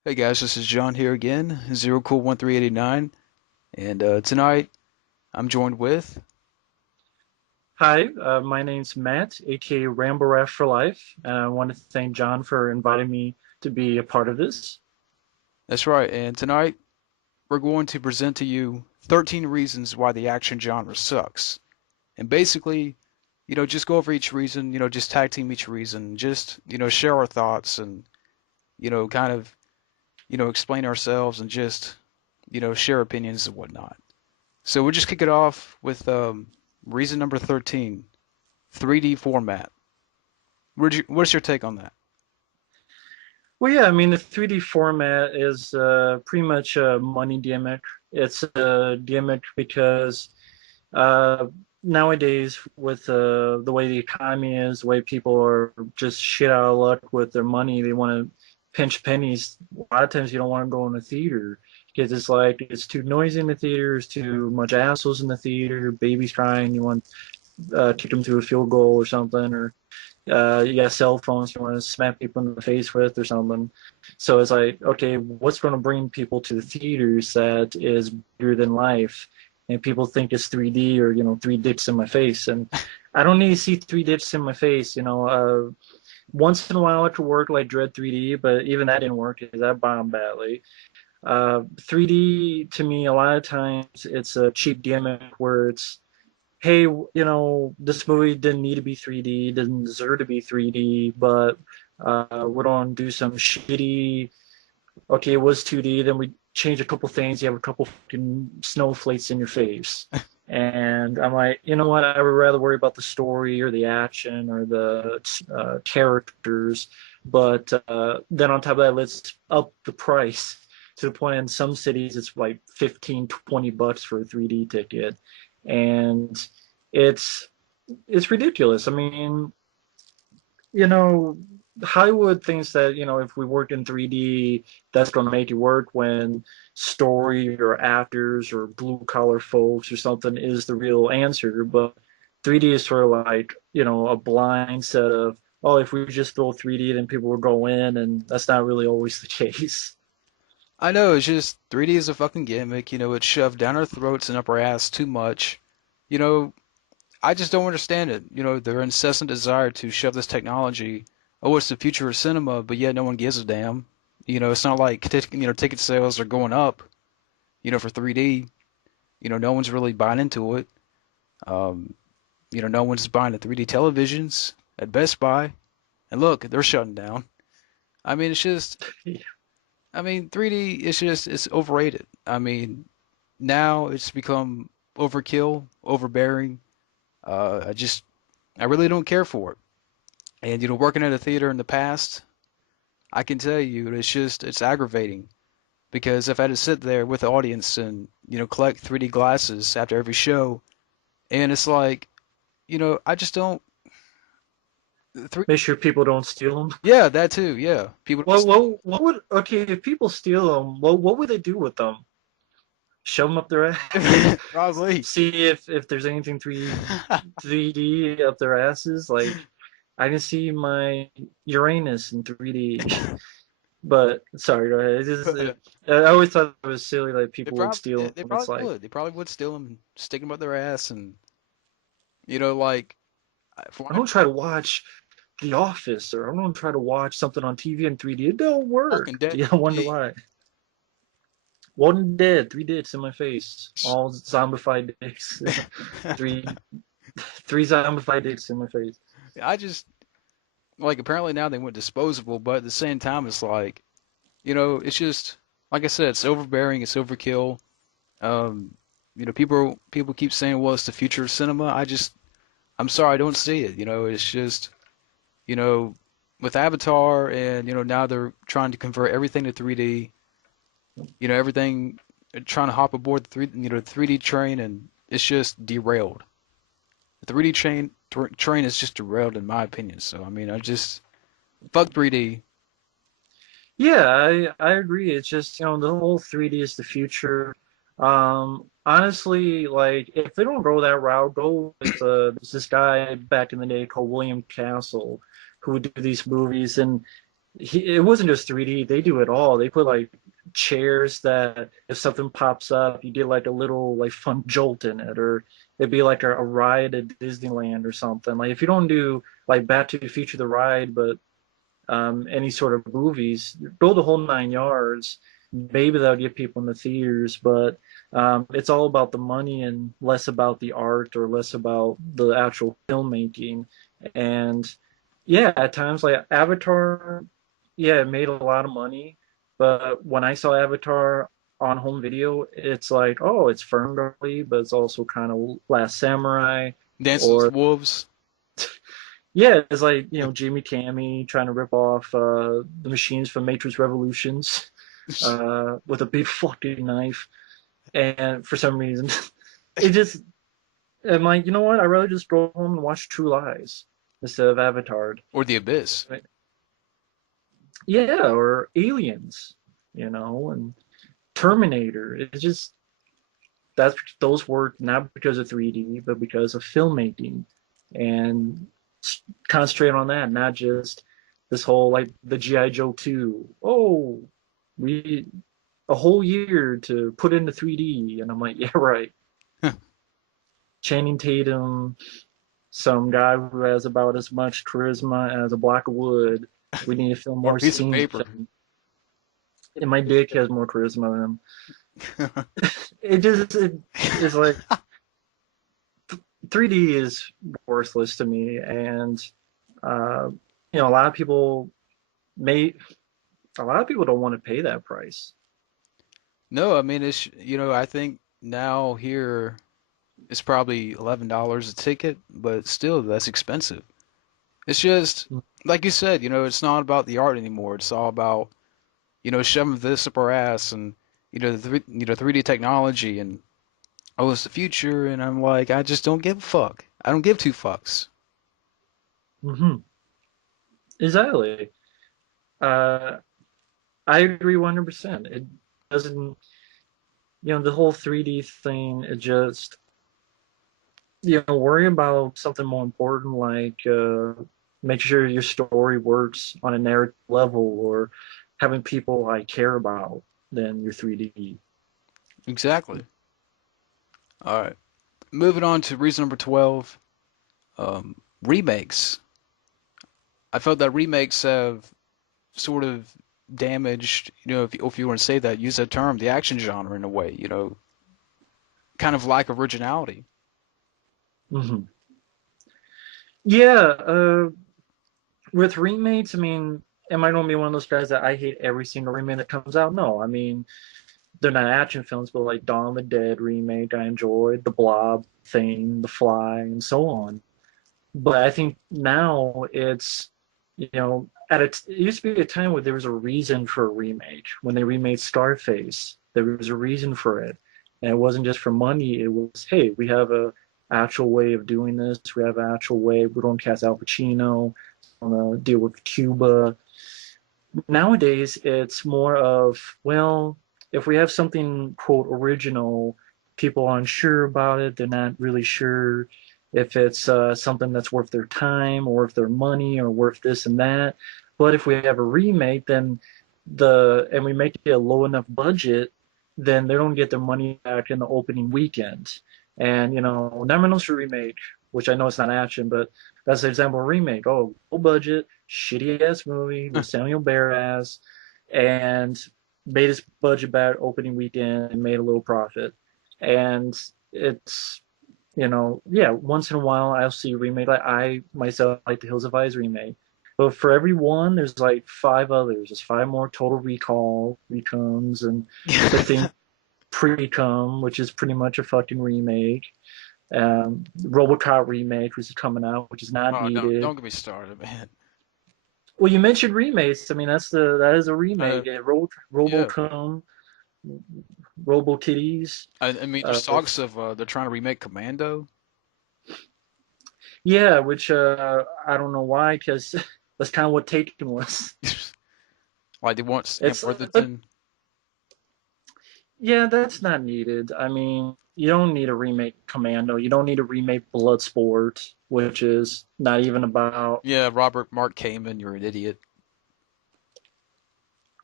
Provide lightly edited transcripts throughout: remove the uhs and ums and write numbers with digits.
Hey guys, this is John here again, Zero Cool 1389, and tonight I'm joined with. Hi, my name's Matt, aka Rambo Rat for Life, and I want to thank John for inviting me to be a part of this. That's right, and tonight we're going to present to you 13 reasons why the action genre sucks, and basically, just go over each reason, just tag team each reason, just share our thoughts and kind of explain ourselves and just share opinions and whatnot. So we'll just kick it off with reason number 13, 3D format. What's your take on that? Well, yeah, I mean, the 3D format is pretty much a money gimmick. It's a gimmick because uh, nowadays, with the way the economy is, the way people are just shit out of luck with their money, they want to pinch pennies. A lot of times, you don't want to go in the theater because it's like it's too noisy in the theater, it's too much assholes in the theater, babies crying, you want kick them through a field goal or something, or you got cell phones you want to smack people in the face with or something. So it's like, okay, what's going to bring people to the theaters that is bigger than life? And people think it's 3D or, three dicks in my face. And I don't need to see three dicks in my face. Once in a while it could work like Dread 3D, but even that didn't work because that bombed badly. 3D to me, a lot of times it's a cheap gimmick where it's, hey, this movie didn't need to be 3D, didn't deserve to be 3D, but we're going to do some shitty. Okay, it was 2D, then we change a couple things. You have a couple fucking snowflakes in your face. And I'm like, you know what? I would rather worry about the story or the action or the characters. But then on top of that, let's up the price to the point in some cities it's like 15, $20 for a 3D ticket. And it's it's ridiculous. I mean, you know, Hollywood thinks that, if we work in 3D, that's going to make it work when story or actors or blue collar folks or something is the real answer. But 3D is sort of like, a blind set of, oh, if we just throw 3D, then people will go in, and that's not really always the case. I know, it's just 3D is a fucking gimmick, it's shoved down our throats and up our ass too much. You know, I just don't understand it. Their incessant desire to shove this technology, oh, it's the future of cinema, but yet no one gives a damn. It's not like ticket sales are going up, for 3D. No one's really buying into it. Um, no one's buying the 3D televisions at Best Buy. And look, they're shutting down. I mean, it's just, 3D is just, it's overrated. I mean, now it's become overkill, overbearing. I just, I really don't care for it. And, working at a theater in the past, I can tell you it's aggravating because if I had to sit there with the audience and, collect 3D glasses after every show, and it's like, I just don't, three, Make sure people don't steal them. yeah, that too, yeah. People don't Well, what would okay if people steal them? What would they do with them? Shove them up their ass? probably. See if there's anything 3D up their asses. Like I can see my Uranus in 3D. But sorry, go ahead. I always thought it was silly like They people would probably steal they them. It's probably like would. They probably would steal them and stick them up their ass and like for I one don't try to watch The Office or I don't try to watch something on TV in 3D. It don't Walking work. Dead Yeah, I wonder 3D. why. Walking Dead, three dicks in my face. All zombified dicks. three three zombified dicks in my face. I just like apparently now they went disposable, but at the same time it's like, it's just like I said, it's overbearing, it's overkill. Um, people keep saying, well, it's the future of cinema. I'm sorry, I don't see it. It's just, you know, with Avatar and now they're trying to convert everything to 3D. Everything trying to hop aboard the 3D train and it's just derailed. The 3D train is just derailed in my opinion. So I mean, I just fuck 3D. Yeah, I agree. It's just, the whole 3D is the future. Honestly, like if they don't go that route, go with there's this guy back in the day called William Castle who would do these movies, and it wasn't just 3D. They do it all. They put like chairs that if something pops up, you get like a little like fun jolt in it, or it'd be like a ride at Disneyland or something. Like if you don't do like Back to the Future the ride, but any sort of movies, build a whole 9 yards. Maybe that'll get people in the theaters, but it's all about the money and less about the art or less about the actual filmmaking. And yeah, at times like Avatar, yeah, it made a lot of money, but when I saw Avatar on home video, it's like, oh, it's Ferngully, but it's also kind of Last Samurai, Dances with or Wolves. yeah, it's like, Jimmy Cammy trying to rip off the machines from Matrix Revolutions with a big fucking knife. And for some reason, it just, I'm like, you know what? I'd rather just go home and watch True Lies instead of Avatar. Or The Abyss. Right? Yeah, or Aliens, and Terminator. It's just, those work not because of 3D, but because of filmmaking. And concentrate on that, not just this whole like the GI Joe 2. Oh, we a whole year to put into 3D, and I'm like, yeah, right. Channing Tatum, some guy who has about as much charisma as a block of wood. We need to film Or a more piece of scenes paper. with him. And my dick has more charisma than him. It just it's like 3D is worthless to me, and uh, a lot of people may a lot of people don't want to pay that price. No, I mean I think now here it's probably $11 a ticket, but still that's expensive. It's just like you said, it's not about the art anymore. It's all about, shoving this up our ass and the 3D technology and oh, it's the future and I'm like, I just don't give a fuck. I don't give two fucks. Mm-hmm. Exactly. Uh, I agree 100%. It doesn't, the whole 3D thing, it just, worry about something more important like make sure your story works on a narrative level or having people I care about than your 3D. Exactly. All right. Moving on to reason number 12, remakes. I felt that remakes have sort of damaged, if you want to say that, use that term, the action genre in a way, kind of like originality. Hmm. Yeah, with remakes, I mean, am I going to be one of those guys that I hate every single remake that comes out? No, I mean, they're not action films, but like Dawn of the Dead remake, I enjoyed The Blob thing, The Fly, and so on. But I think now it's, it used to be a time where there was a reason for a remake. When they remade Scarface, there was a reason for it, and it wasn't just for money. It was, hey, we have a actual way of doing this. We have an actual way. We don't cast Al Pacino. Want to deal with Cuba. Nowadays, it's more of, well, if we have something quote original, people aren't sure about it. They're not really sure if it's something that's worth their time or worth their money or worth this and that. But if we have a remake, then and we make it a low enough budget, then they don't get their money back in the opening weekend. And Never Knows remake, which I know it's not action, but that's an example of remake. Oh, low budget, shitty ass movie with Samuel Baraz, and made his budget back opening weekend and made a little profit. And it's yeah, once in a while I'll see a remake. Like I myself like the Hills of Eyes remake. But for every one, there's like five others. There's five more Total Recall recomes, and the thing Precum, which is pretty much a fucking remake. RoboCop remake, which is coming out, which is not Oh, don't needed. don't get me started, man. Well, you mentioned remakes. I mean, that is a Uh, remake. yeah. RoboCom, RoboKitties. I mean, there's talks of they're trying to remake Commando. Yeah, which I don't know why, because that's kind of what Taken was. Like they want Sam But Worthington. yeah, that's not needed. I mean, you don't need a remake Commando. You don't need a remake Bloodsport, which is not even about. Yeah, Robert Mark Kamen, you're an idiot.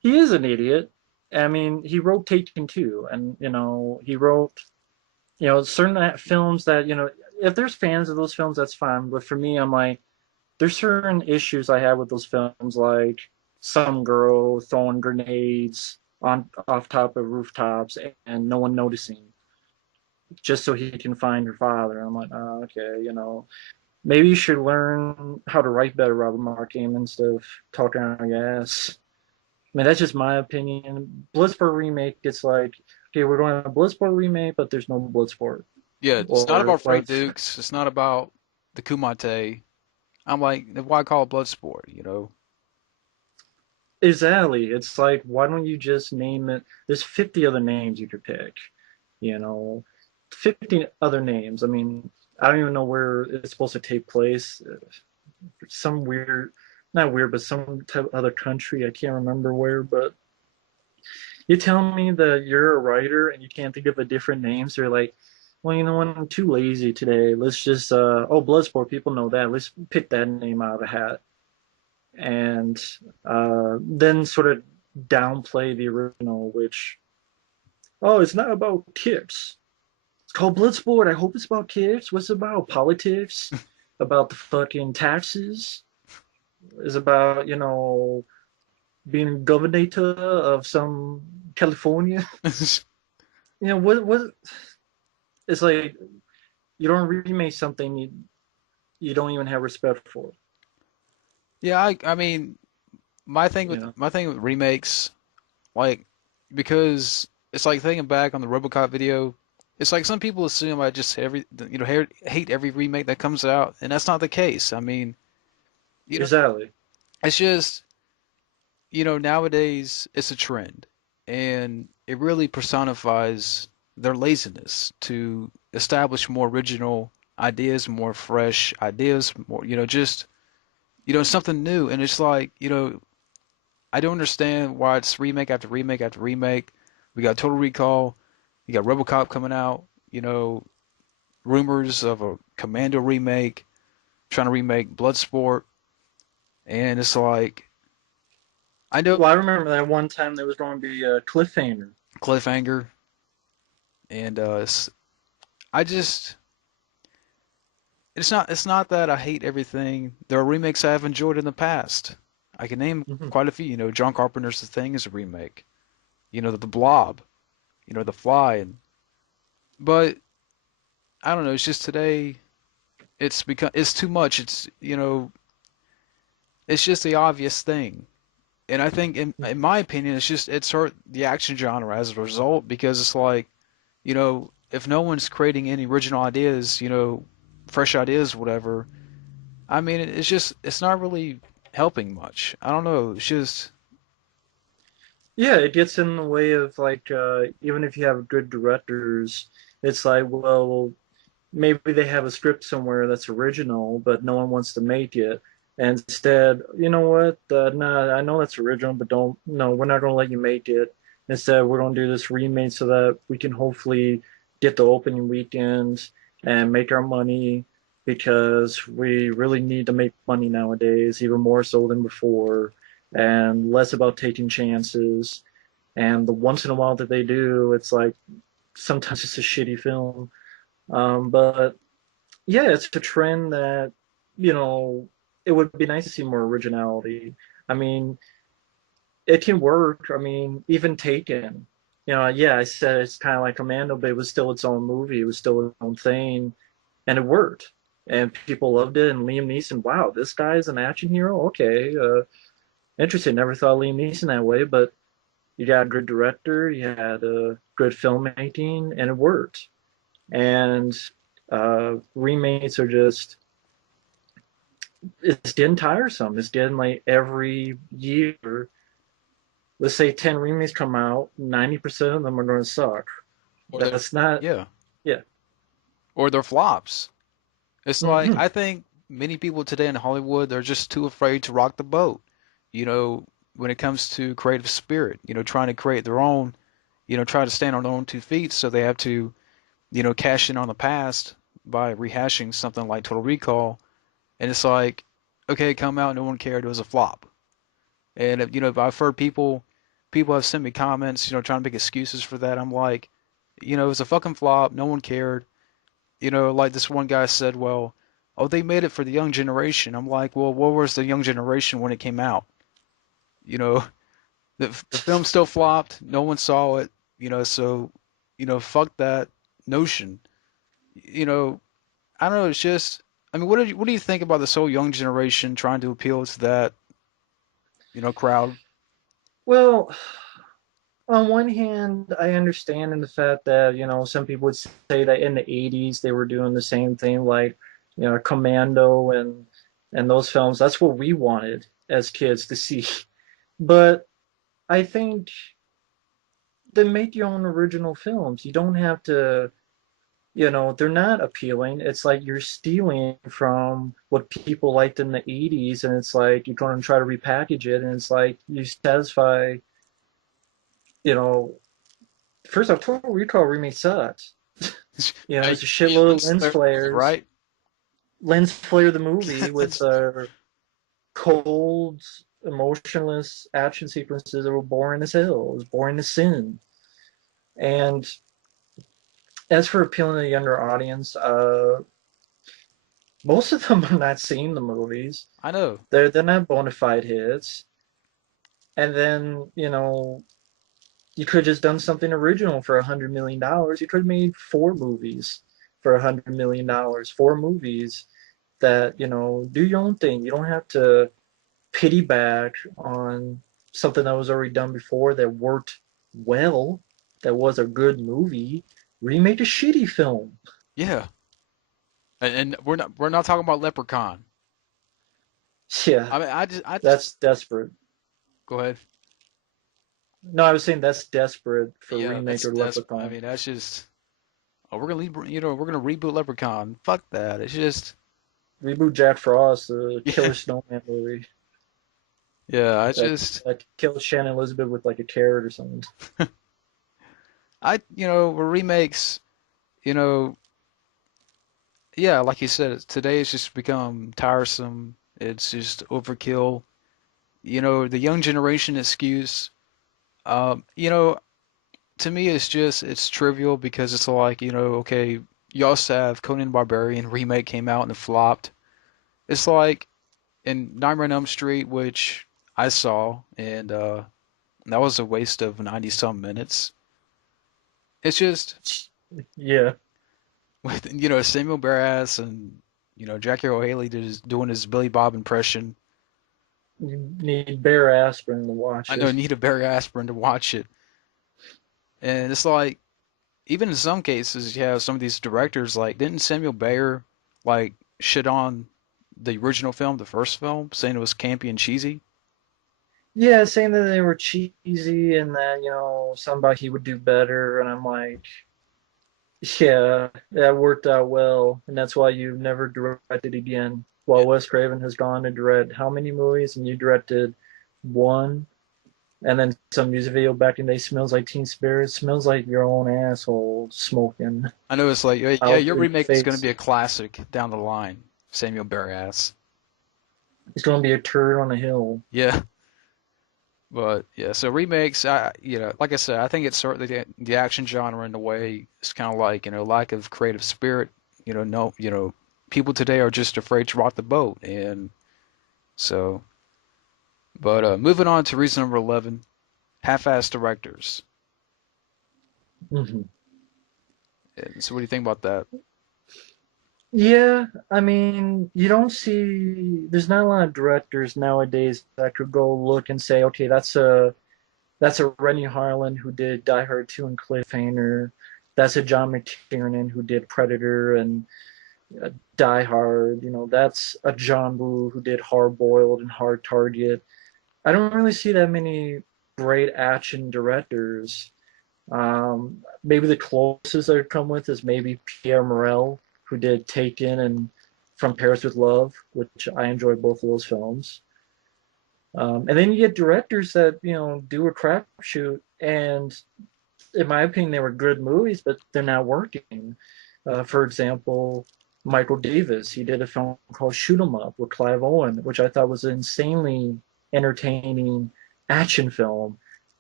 he is an idiot. I mean, he wrote Taken 2, and he wrote certain films that if there's fans of those films, that's fine. But for me, I'm like, there's certain issues I have with those films, like some girl throwing grenades on off top of rooftops and no one noticing, just so he can find her father. I'm like, oh, okay, maybe you should learn how to write better, Robert Marking, instead of talking out your ass. I mean, that's just my opinion. Bloodsport remake, it's like, okay, we're doing a Bloodsport remake, but there's no Bloodsport. Yeah, it's not Or about Frank let's Dukes. It's not about the Kumite. I'm like, why call it Bloodsport? You know? exactly. It's like, why don't you just name it? There's 50 other names you could pick, you know, 50 other names. I mean, I don't even know where it's supposed to take place. Some weird, not weird, but some type of other country. I can't remember where, but you tell me that you're a writer and you can't think of a different name, so you're like, well, you know what? I'm too lazy today. Let's just, oh, Bloodsport, people know that. Let's pick that name out of a hat. And then sort of downplay the original, which, oh, it's not about kids. It's called Bloodsport. I hope it's about kids. What's it about? Politics? About the fucking taxes? Is about, being governor of some California? What it's like you don't remake something you don't even have respect for. Yeah, I mean, You know, my thing with remakes, like, because it's like thinking back on the RoboCop video. It's like some people assume I just hate every remake that comes out, and that's not the case. I mean, you know, exactly. it's just nowadays it's a trend, and it really personifies their laziness to establish more original ideas, more fresh ideas, more just something new. And it's like I don't understand why it's remake after remake after remake. We got Total Recall, you got RoboCop coming out, rumors of a Commando remake, trying to remake Bloodsport, and it's like I know Well, I remember that one time there was going to be a cliffhanger. cliffhanger, and I just it's not that I hate everything. There are remakes I have enjoyed in the past. I can name Hmm. quite a few. John Carpenter's The Thing is a remake. The Blob, The Fly, and but I don't know. It's just today. It's too much. It's just the obvious thing. And I think in my opinion it's hurt the action genre as a result because it's like, if no one's creating any original ideas, fresh ideas, whatever, I mean it's not really helping much. I don't know. It's just Yeah, it gets in the way of like even if you have good directors, it's like, well, maybe they have a script somewhere that's original, but no one wants to make it. And instead, you know what? Nah, I know that's original, but don't. No, we're not going to let you make it. Instead, we're going to do this remake so that we can hopefully get the opening weekend and make our money because we really need to make money nowadays, even more so than before, and less about taking chances. And the once in a while that they do, it's like sometimes it's a shitty film. But yeah, it's a trend that, you know, it would be nice to see more originality. I mean, it can work. I mean, even Taken, yeah, I said it's kind of like Commando, but it was still its own movie. It was still its own thing, and it worked. And people loved it. And Liam Neeson, wow, this guy's an action hero. Okay, interesting. Never thought Liam Neeson that way, but you got a good director, you had good filmmaking, and it worked. And remakes are just it's getting tiresome. It's getting like every year, let's say 10 remakes come out, 90% of them are going to suck. or they're That's not, yeah, yeah. or they're flops. It's like Mm-hmm. I think many people today in Hollywood they're just too afraid to rock the boat. You know, when it comes to creative spirit, trying to create their own, try to stand on their own 2 feet, so they have to, cash in on the past by rehashing something like Total Recall, and it's like, okay, come out, no one cared, it was a flop. And if I've heard people, people have sent me comments, trying to make excuses for that. I'm like, it was a fucking flop. No one cared. Like this one guy said, well, oh, they made it for the young generation. I'm like, well, what was the young generation when it came out? You know, the film still flopped. No one saw it. So, fuck that notion. You know, I don't know. It's just, I mean, what do you think about this whole young generation trying to appeal to that, crowd? Well, on one hand, I understand in the fact that, some people would say that in the 80s they were doing the same thing, like, Commando and those films. That's what we wanted as kids to see. But I think then make your own original films. You don't have to, they're not appealing. It's like you're stealing from what people liked in the 80s, and it's like you're going to try to repackage it, and it's like you satisfy, you know, first off, Total Recall remake sucks. Hey, It's a yeah, shitload of Lynch lens Slayer movie, flares. right? Lens flare the movie with That's cold, emotionless action sequences that were boring as hell. It was boring as sin. And as for appealing to a younger audience, most of them are not seeing the movies. I know. They're not bona fide hits. And then, you could have just done something original for $100 million. You could have made four movies for $100 million. Four movies that, do your own thing. You don't have to piggyback on something that was already done before that worked well, that was a good movie. Remake a shitty film. Yeah, and we're not talking about Leprechaun. Yeah, I mean, I just that's desperate. go ahead. No, I was saying that's desperate for Yeah, remake that's or I Leprechaun. mean, that's just. Oh, we're gonna reboot Leprechaun. Fuck that. It's just. Reboot Jack Frost, the Yeah, Killer Snowman movie. yeah. I That just. killed Shannon Elizabeth with like a carrot or something. Remakes. You know, yeah, like you said, today it's just become tiresome. It's just overkill. The young generation excuse. Um, you know, to me, it's trivial because it's like, okay, you also have Conan Barbarian remake came out and it flopped. It's like in Nightmare on Elm Street, which I saw, and that was a waste of 90 some minutes. It's just Yeah, with Samuel Barras and Jackie Earle Haley doing his Billy Bob impression. you need bare aspirin to I watch know it. need a Barry Aspirin to watch it, and it's like even in some cases you have some of these directors like didn't Samuel Bayer like shit on the original film, the first film, saying it was campy and cheesy? Yeah, saying that they were cheesy and that, somebody he would do better. And I'm like, yeah, that worked out well. And that's why you never directed again. Yeah, While Wes Craven has gone to direct how many movies? And you directed one. And then some music video back in the day, Smells Like Teen Spirit. Smells like your own asshole smoking I know it's like yeah, out your through your remake is going to face. be a classic down the line, Samuel Barras. It's going to be a turd on a hill. Yeah. But yeah, so remakes, like I said, I think it's sort of the action genre in a way. It's kind of like lack of creative spirit. No, people today are just afraid to rock the boat, and so. But moving on to reason number 11, half-assed directors. Mm-hmm. And so, what do you think about that? Yeah, I mean, you don't see, there's not a lot of directors nowadays that could go look and say, okay, that's a Rennie Harlan who did Die Hard 2 and Cliffhanger. That's a John McTiernan who did Predator and Die Hard. That's a John Woo who did Hard Boiled and Hard Target. I don't really see that many great action directors. Maybe the closest I've come with is maybe Pierre Morel, who did Taken and From Paris with Love, which I enjoyed both of those films. And then you get directors that do a crapshoot, and in my opinion, they were good movies, but they're not working. For example, Michael Davis, he did a film called Shoot 'Em Up with Clive Owen, which I thought was an insanely entertaining action film,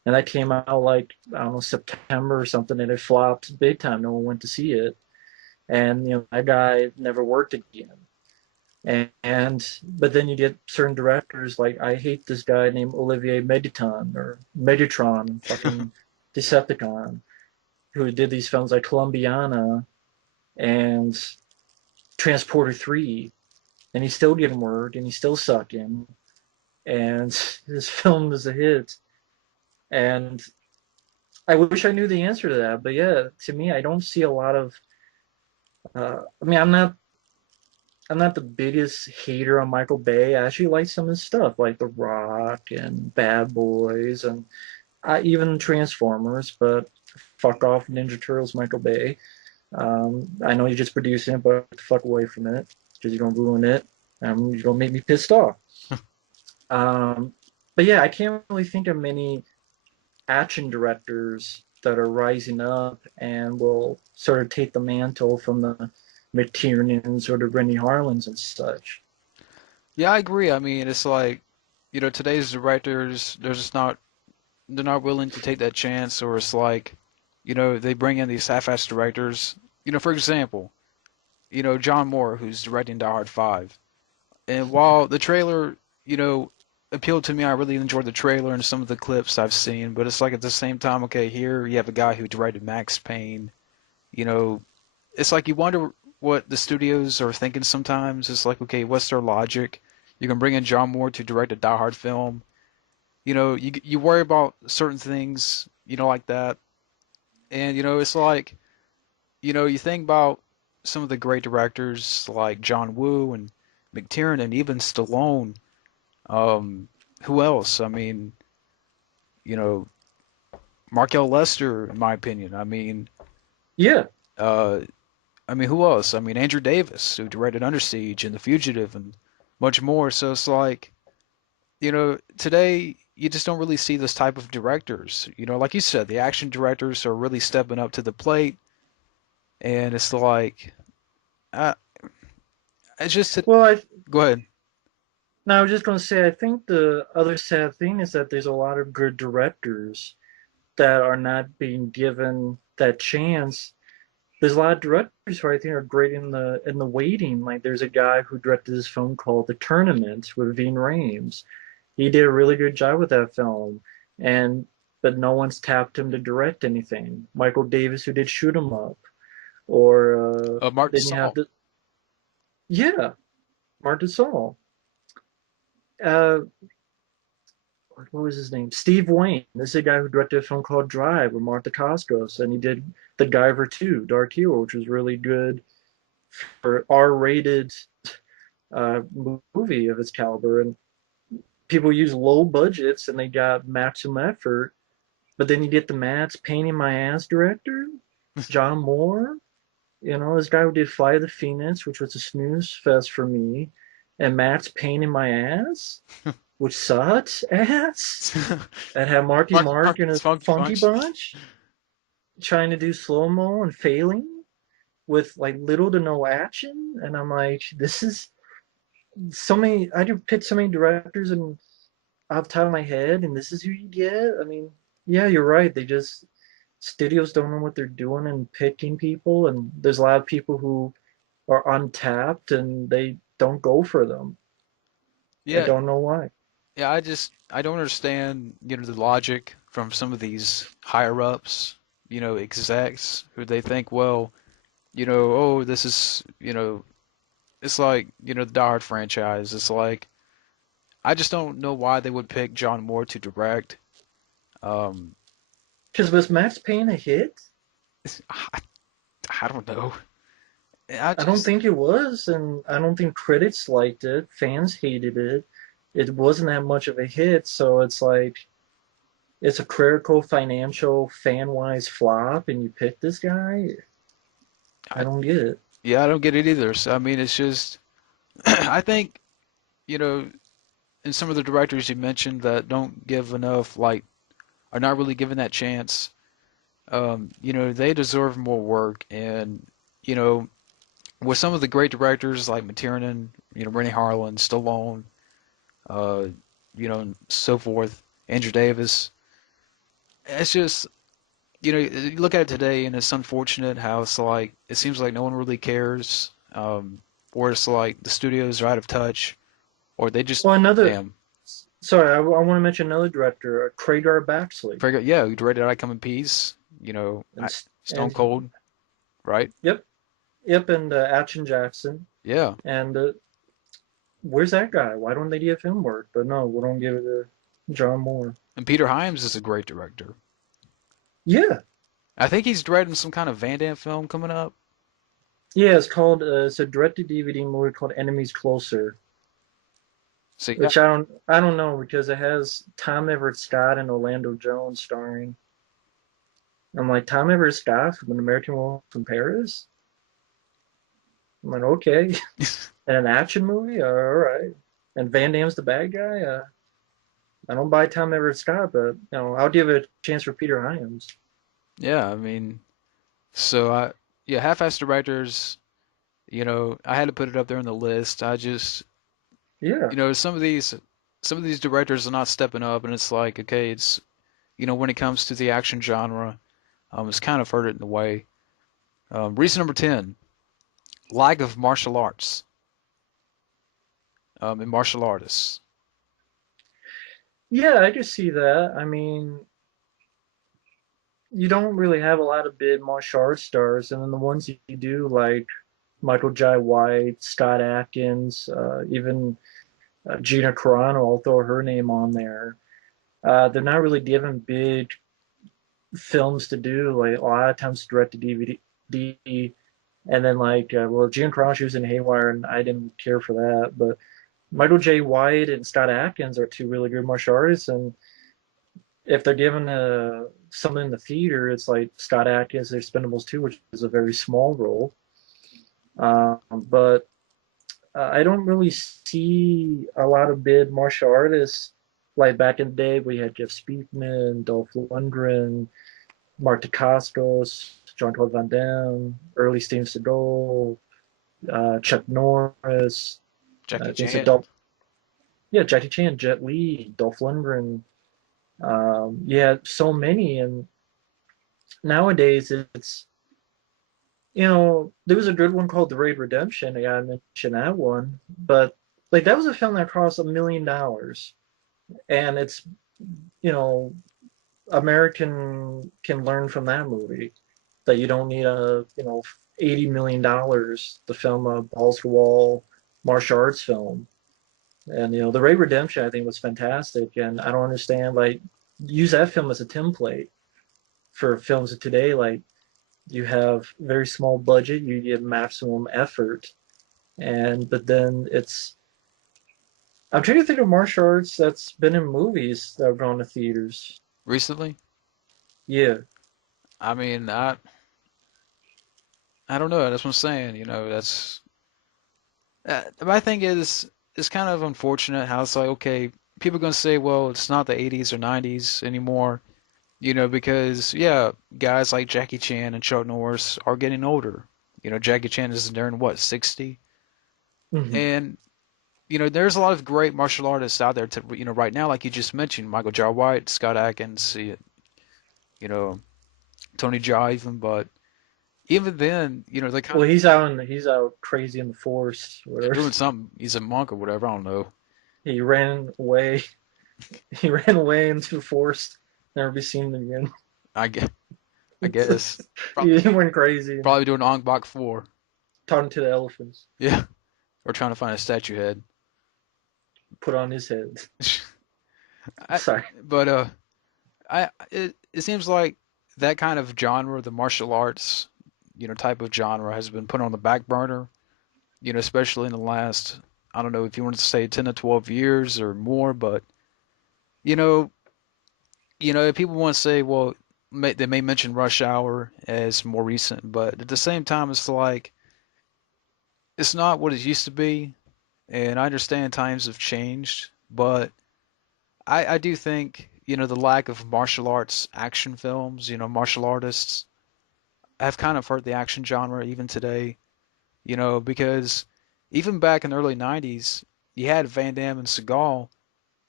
and that came out like I don't know September or something, and it flopped big time. No one went to see it, and that guy never worked again. And but then you get certain directors like I hate this guy named Olivier Mediton or Megatron, fucking Decepticon, who did these films like Columbiana and Transporter 3, and he's still getting work and he's still sucking, and his film is a hit. And I wish I knew the answer to that, but yeah, to me, I don't see a lot of. I mean, I'm not the biggest hater on Michael Bay. I actually like some of his stuff, like The Rock and Bad Boys and even Transformers. But fuck off, Ninja Turtles, Michael Bay. I know you're just producing it, but get the fuck away from it because you're gonna ruin it. You're gonna make me pissed off. Um, but yeah, I can't really think of many action directors that are rising up and will sort of take the mantle from the McTiernans or the Rennie Harlins and such. Yeah, I agree. I mean, it's like, today's directors, they're not willing to take that chance, or it's like, they bring in these half-ass directors. For example, John Moore, who's directing Die Hard 5. And while the trailer, you know, appealed to me, I really enjoyed the trailer and some of the clips I've seen, but it's like at the same time, okay, here you have a guy who directed Max Payne. You know, it's like you wonder what the studios are thinking sometimes. It's like, okay, what's their logic? You can bring in John Moore to direct a Die Hard film. You worry about certain things, like that. And it's like, you think about some of the great directors like John Woo and McTiernan and even Stallone. Um, who else? I mean, you know, Markel Lester, in my opinion. Yeah. Uh, who else? Andrew Davis, who directed Under Siege and The Fugitive and much more. So it's like, today you just don't really see this type of directors. Like you said, the action directors are really stepping up to the plate, and it's like, uh, it's just, Well, go ahead. now I was just going to say, I think the other sad thing is that there's a lot of good directors that are not being given that chance. There's a lot of directors who I think are great in the waiting. Like there's a guy who directed this film called The Tournament with Ving Rhames. He did a really good job with that film, and but no one's tapped him to direct anything. Michael Davis, who did Shoot 'Em Up, or Mark then you have Saul. the yeah, Mark Gasol. Uh, what was his name? Steve Wayne. This is a guy who directed a film called Drive with Martha Cosgros, and he did The Guyver 2, Dark Hero, which was really good for R-rated uh, movie of its caliber. And people use low budgets and they got maximum effort. But then you get the Matt's pain in my ass director, John Moore. This guy who did Fly of the Phoenix, which was a snooze fest for me, and Matt's pain in my ass, which sucks ass. That had Marky Mark and Marcus his Funky Funky Bunch. Bunch trying to do slow mo and failing with like little to no action. And I'm like, this is so many. I do pick so many directors and off the top of my head, and this is who you get. I mean, yeah, you're right. They just studios don't know what they're doing and picking people, and there's a lot of people who are untapped and they don't go for them. I Yeah, don't know why. yeah, I don't understand, the logic from some of these higher ups, execs who they think, well, oh, this is, it's like, the Die Hard franchise. It's like I just don't know why they would pick John Moore to direct. Um, Because was Max Payne a hit? I, I don't know. I I don't just think it was, and I don't think critics liked it. Fans hated it. It wasn't that much of a hit, so it's like it's a critical, financial, fan-wise flop, and you pick this guy. I I don't get it. yeah, I don't get it either. So it's just I think, you know, and some of the directors you mentioned that don't give enough, like, are not really given that chance. They deserve more work. And, you know, with some of the great directors like McTiernan, Rennie Harlan, Stallone, uh, and so forth, Andrew Davis. it's just, you look at it today and it's unfortunate how it's like, it seems like no one really cares, or it's like the studios are out of touch, or they just, Well, another, damn, sorry, I want to mention another director, Kragar Baxley, forget, yeah, who directed I Come in Peace, and Stone Cold, right? yep, yep, and Action Jackson, Yeah. and where's that guy? Why don't they give him work? But no, we don't give it to John Moore. And Peter Hyams is a great director. Yeah, I think he's directing some kind of Van Damme film coming up. yeah, it's a directed DVD movie called Enemies Closer, So yeah, which I don't know because it has Tom Everett Scott and Orlando Jones starring. I'm like, Tom Everett Scott from An American Woman from Paris? I'm like, okay. And an action movie? All right. And Van Damme's the bad guy? I don't buy Tom Everett Scott, but I'll give it a chance for Peter Hyams. yeah, I mean, so yeah, half-assed directors, I had to put it up there on the list. I just, Yeah. some of these directors are not stepping up, and it's like, okay, it's, when it comes to the action genre, it's kind of hurt it in a way. Reason number 10, lack of martial arts, and martial artists. Yeah, I just see that. I mean, you don't really have a lot of big martial arts stars, and then the ones you do, like Michael Jai White, Scott Atkins, even Gina Carano, I'll throw her name on there. They're not really given big films to do. Like a lot of times, direct to DVD, and then well, Gina Carano she was in Haywire, and I didn't care for that. But Michael J. White and Scott Atkins are two really good martial artists, and if they're given something in the theater, it's like Scott Atkins' Expendables 2, which is a very small role. But I don't really see a lot of big martial artists. Like back in the day, we had Jeff Speakman, Dolph Lundgren, Mark Dacascos, Jean-Claude Van Damme, early Steven Seagal, Chuck Norris, Jackie things like Chan. yeah, Jackie Chan, Jet Li, Dolph Lundgren. Yeah, so many. And nowadays, there was a good one called The Raid Redemption. I gotta mention that one. But like that was a film that cost $1 million, and it's you know American can learn from that movie that you don't need a $80 million to film a balls to wall martial arts film. And The Raid Redemption I think was fantastic, and I don't understand like use that film as a template for films of today. Like you have very small budget, you get maximum effort, and but then I'm trying to think of martial arts that's been in movies that have gone to theaters. Recently, Yeah. I mean, I don't know. That's what I'm saying. My thing is, it's kind of unfortunate how it's like, okay, people are gonna say, well, it's not the 80s or 90s anymore, because yeah, guys like Jackie Chan and Chuck Norris are getting older. Jackie Chan is in what, 60? Hmm. And there's a lot of great martial artists out there to, right now, like you just mentioned, Michael Jai White, Scott Adkins, you know, Tony Jaa even, but even then, they kind Well, of, he's out crazy in the forest. they're Whatever. doing something. He's a monk or whatever. I don't know. He ran away. He ran away into the forest. Never be seen again. I guess, I guess. He Probably, went crazy and probably doing Ong Bak 4. talking to the elephants. Yeah. Or trying to find a statue head. Put on his head. I, Sorry. but it seems like that kind of genre, the martial arts, type of genre, has been put on the back burner. Especially in the last, I don't know if you want to say 10 to 12 years or more, but you know, if people want to say, well, they may mention Rush Hour as more recent, but at the same time, it's like it's not what it used to be. And I understand times have changed, but I do think, the lack of martial arts action films, martial artists have kind of hurt the action genre even today, because even back in the early 90s, you had Van Damme and Seagal,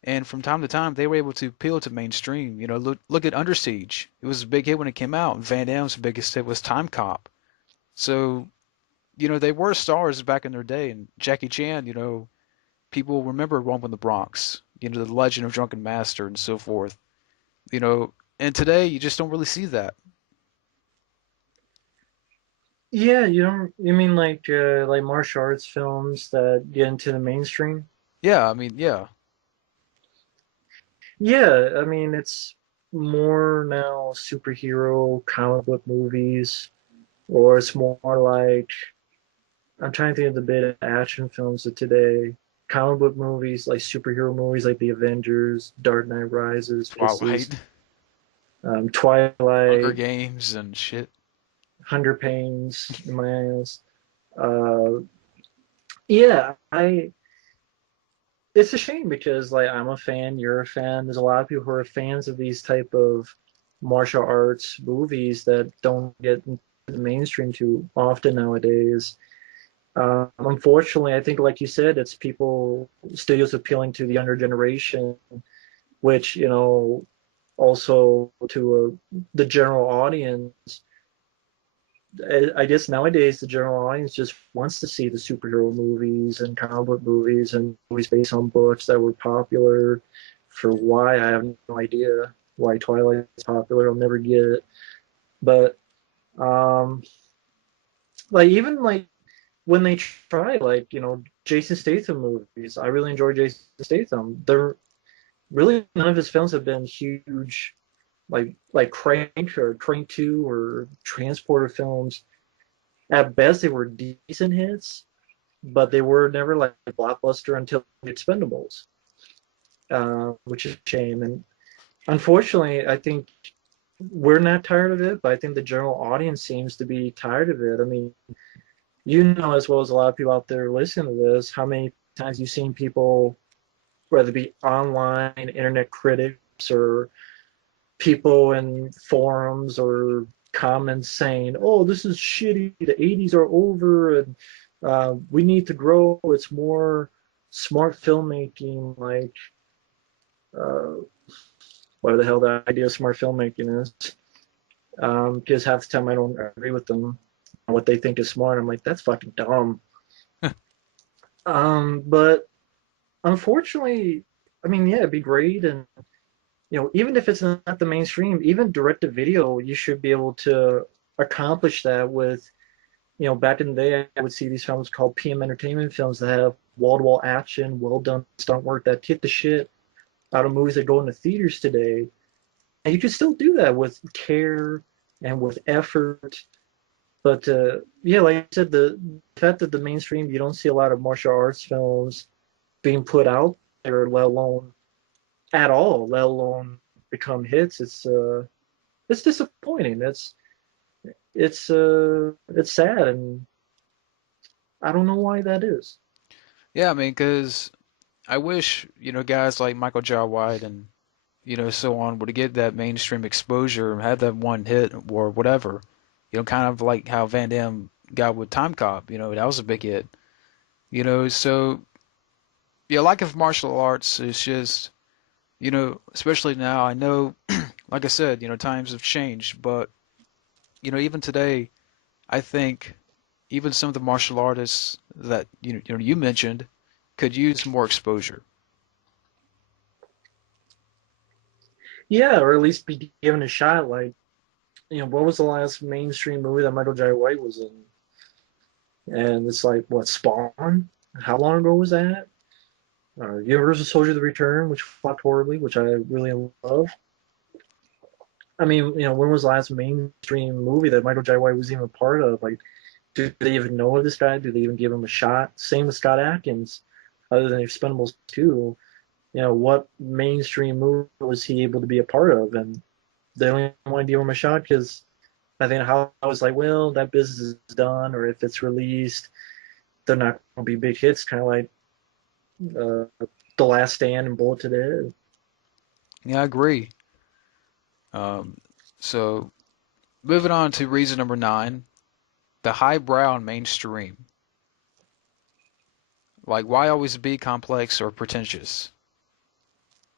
And from time to time, they were able to appeal to mainstream. Look at Under Siege. It was a big hit when it came out. And Van Damme's biggest hit was Time Cop. So, they were stars back in their day. And Jackie Chan, people remember Rumble in the Bronx, the Legend of Drunken Master and so forth. You know, and today you just don't really see that. Yeah, you mean like martial arts films that get into the mainstream? Yeah, I mean, yeah. Yeah, I mean it's more now superhero comic book movies, or it's more like I'm trying to think of the bit of action films of today. Comic book movies, like superhero movies, like The Avengers, Dark Knight Rises, Misses, Twilight, Hunger Twilight, Games and shit. Hunger Pains in my ass. Uh, yeah, I. It's a shame because like I'm a fan, you're a fan. There's a lot of people who are fans of these type of martial arts movies that don't get into the mainstream too often nowadays. Unfortunately, I think, like you said, it's people studios appealing to the younger generation, which also to the general audience. I guess nowadays the general audience just wants to see the superhero movies and comic book movies and movies based on books that were popular. For why, I have no idea why Twilight is popular. I'll never get it. But um, like even like when they try Jason Statham movies, I really enjoy Jason Statham. They're really none of his films have been huge, like Crank or Crank 2 or Transporter films. At best, they were decent hits, but they were never like a blockbuster until the Expendables, which is a shame. And unfortunately, I think we're not tired of it, but I think the general audience seems to be tired of it. I mean, you know as well as a lot of people out there listening to this, how many times you've seen people, whether it be online, internet critics, or people in forums or comments saying, "Oh, this is shitty. The '80s are over, and we need to grow. It's more smart filmmaking." Like, uh, what the hell the idea of smart filmmaking is? Because half the time I don't agree with them on what they think is smart. I'm like, that's fucking dumb. But unfortunately, I mean, yeah, it'd be great, and even if it's not the mainstream, even direct to video, you should be able to accomplish that with, back in the day, I would see these films called PM Entertainment films that have wall to wall action, well done stunt work that hit the shit out of movies that go into theaters today. And you can still do that with care and with effort. But yeah, like I said, the fact that the mainstream, you don't see a lot of martial arts films being put out there, let alone at all, let alone become hits. It's disappointing. It's sad, and I don't know why that is. Yeah, I mean, because I wish, guys like Michael Jai White and, so on would get that mainstream exposure and have that one hit or whatever. Kind of like how Van Damme got with Time Cop, that was a big hit. So, yeah, like if martial arts is just, especially now, I know, like I said, times have changed, but, even today, I think even some of the martial artists that, you mentioned could use more exposure. Yeah, or at least be given a shot. Like, what was the last mainstream movie that Michael Jai White was in? And it's like, what, Spawn? How long ago was that? Universal Soldier: The Return, which flopped horribly, which I really love. I mean, when was the last mainstream movie that Michael Jai White was even a part of? Like, do they even know of this guy? Do they even give him a shot? Same with Scott Adkins, other than Expendables 2. What mainstream movie was he able to be a part of? And they don't want to give him a shot because I think how I was like, well, that business is done, or if it's released, they're not going to be big hits, kind of like uh, The Last Stand and Bullet to the Head. Yeah, I agree. Um, so moving on to reason number 9, the highbrow and mainstream. Like, why always be complex or pretentious?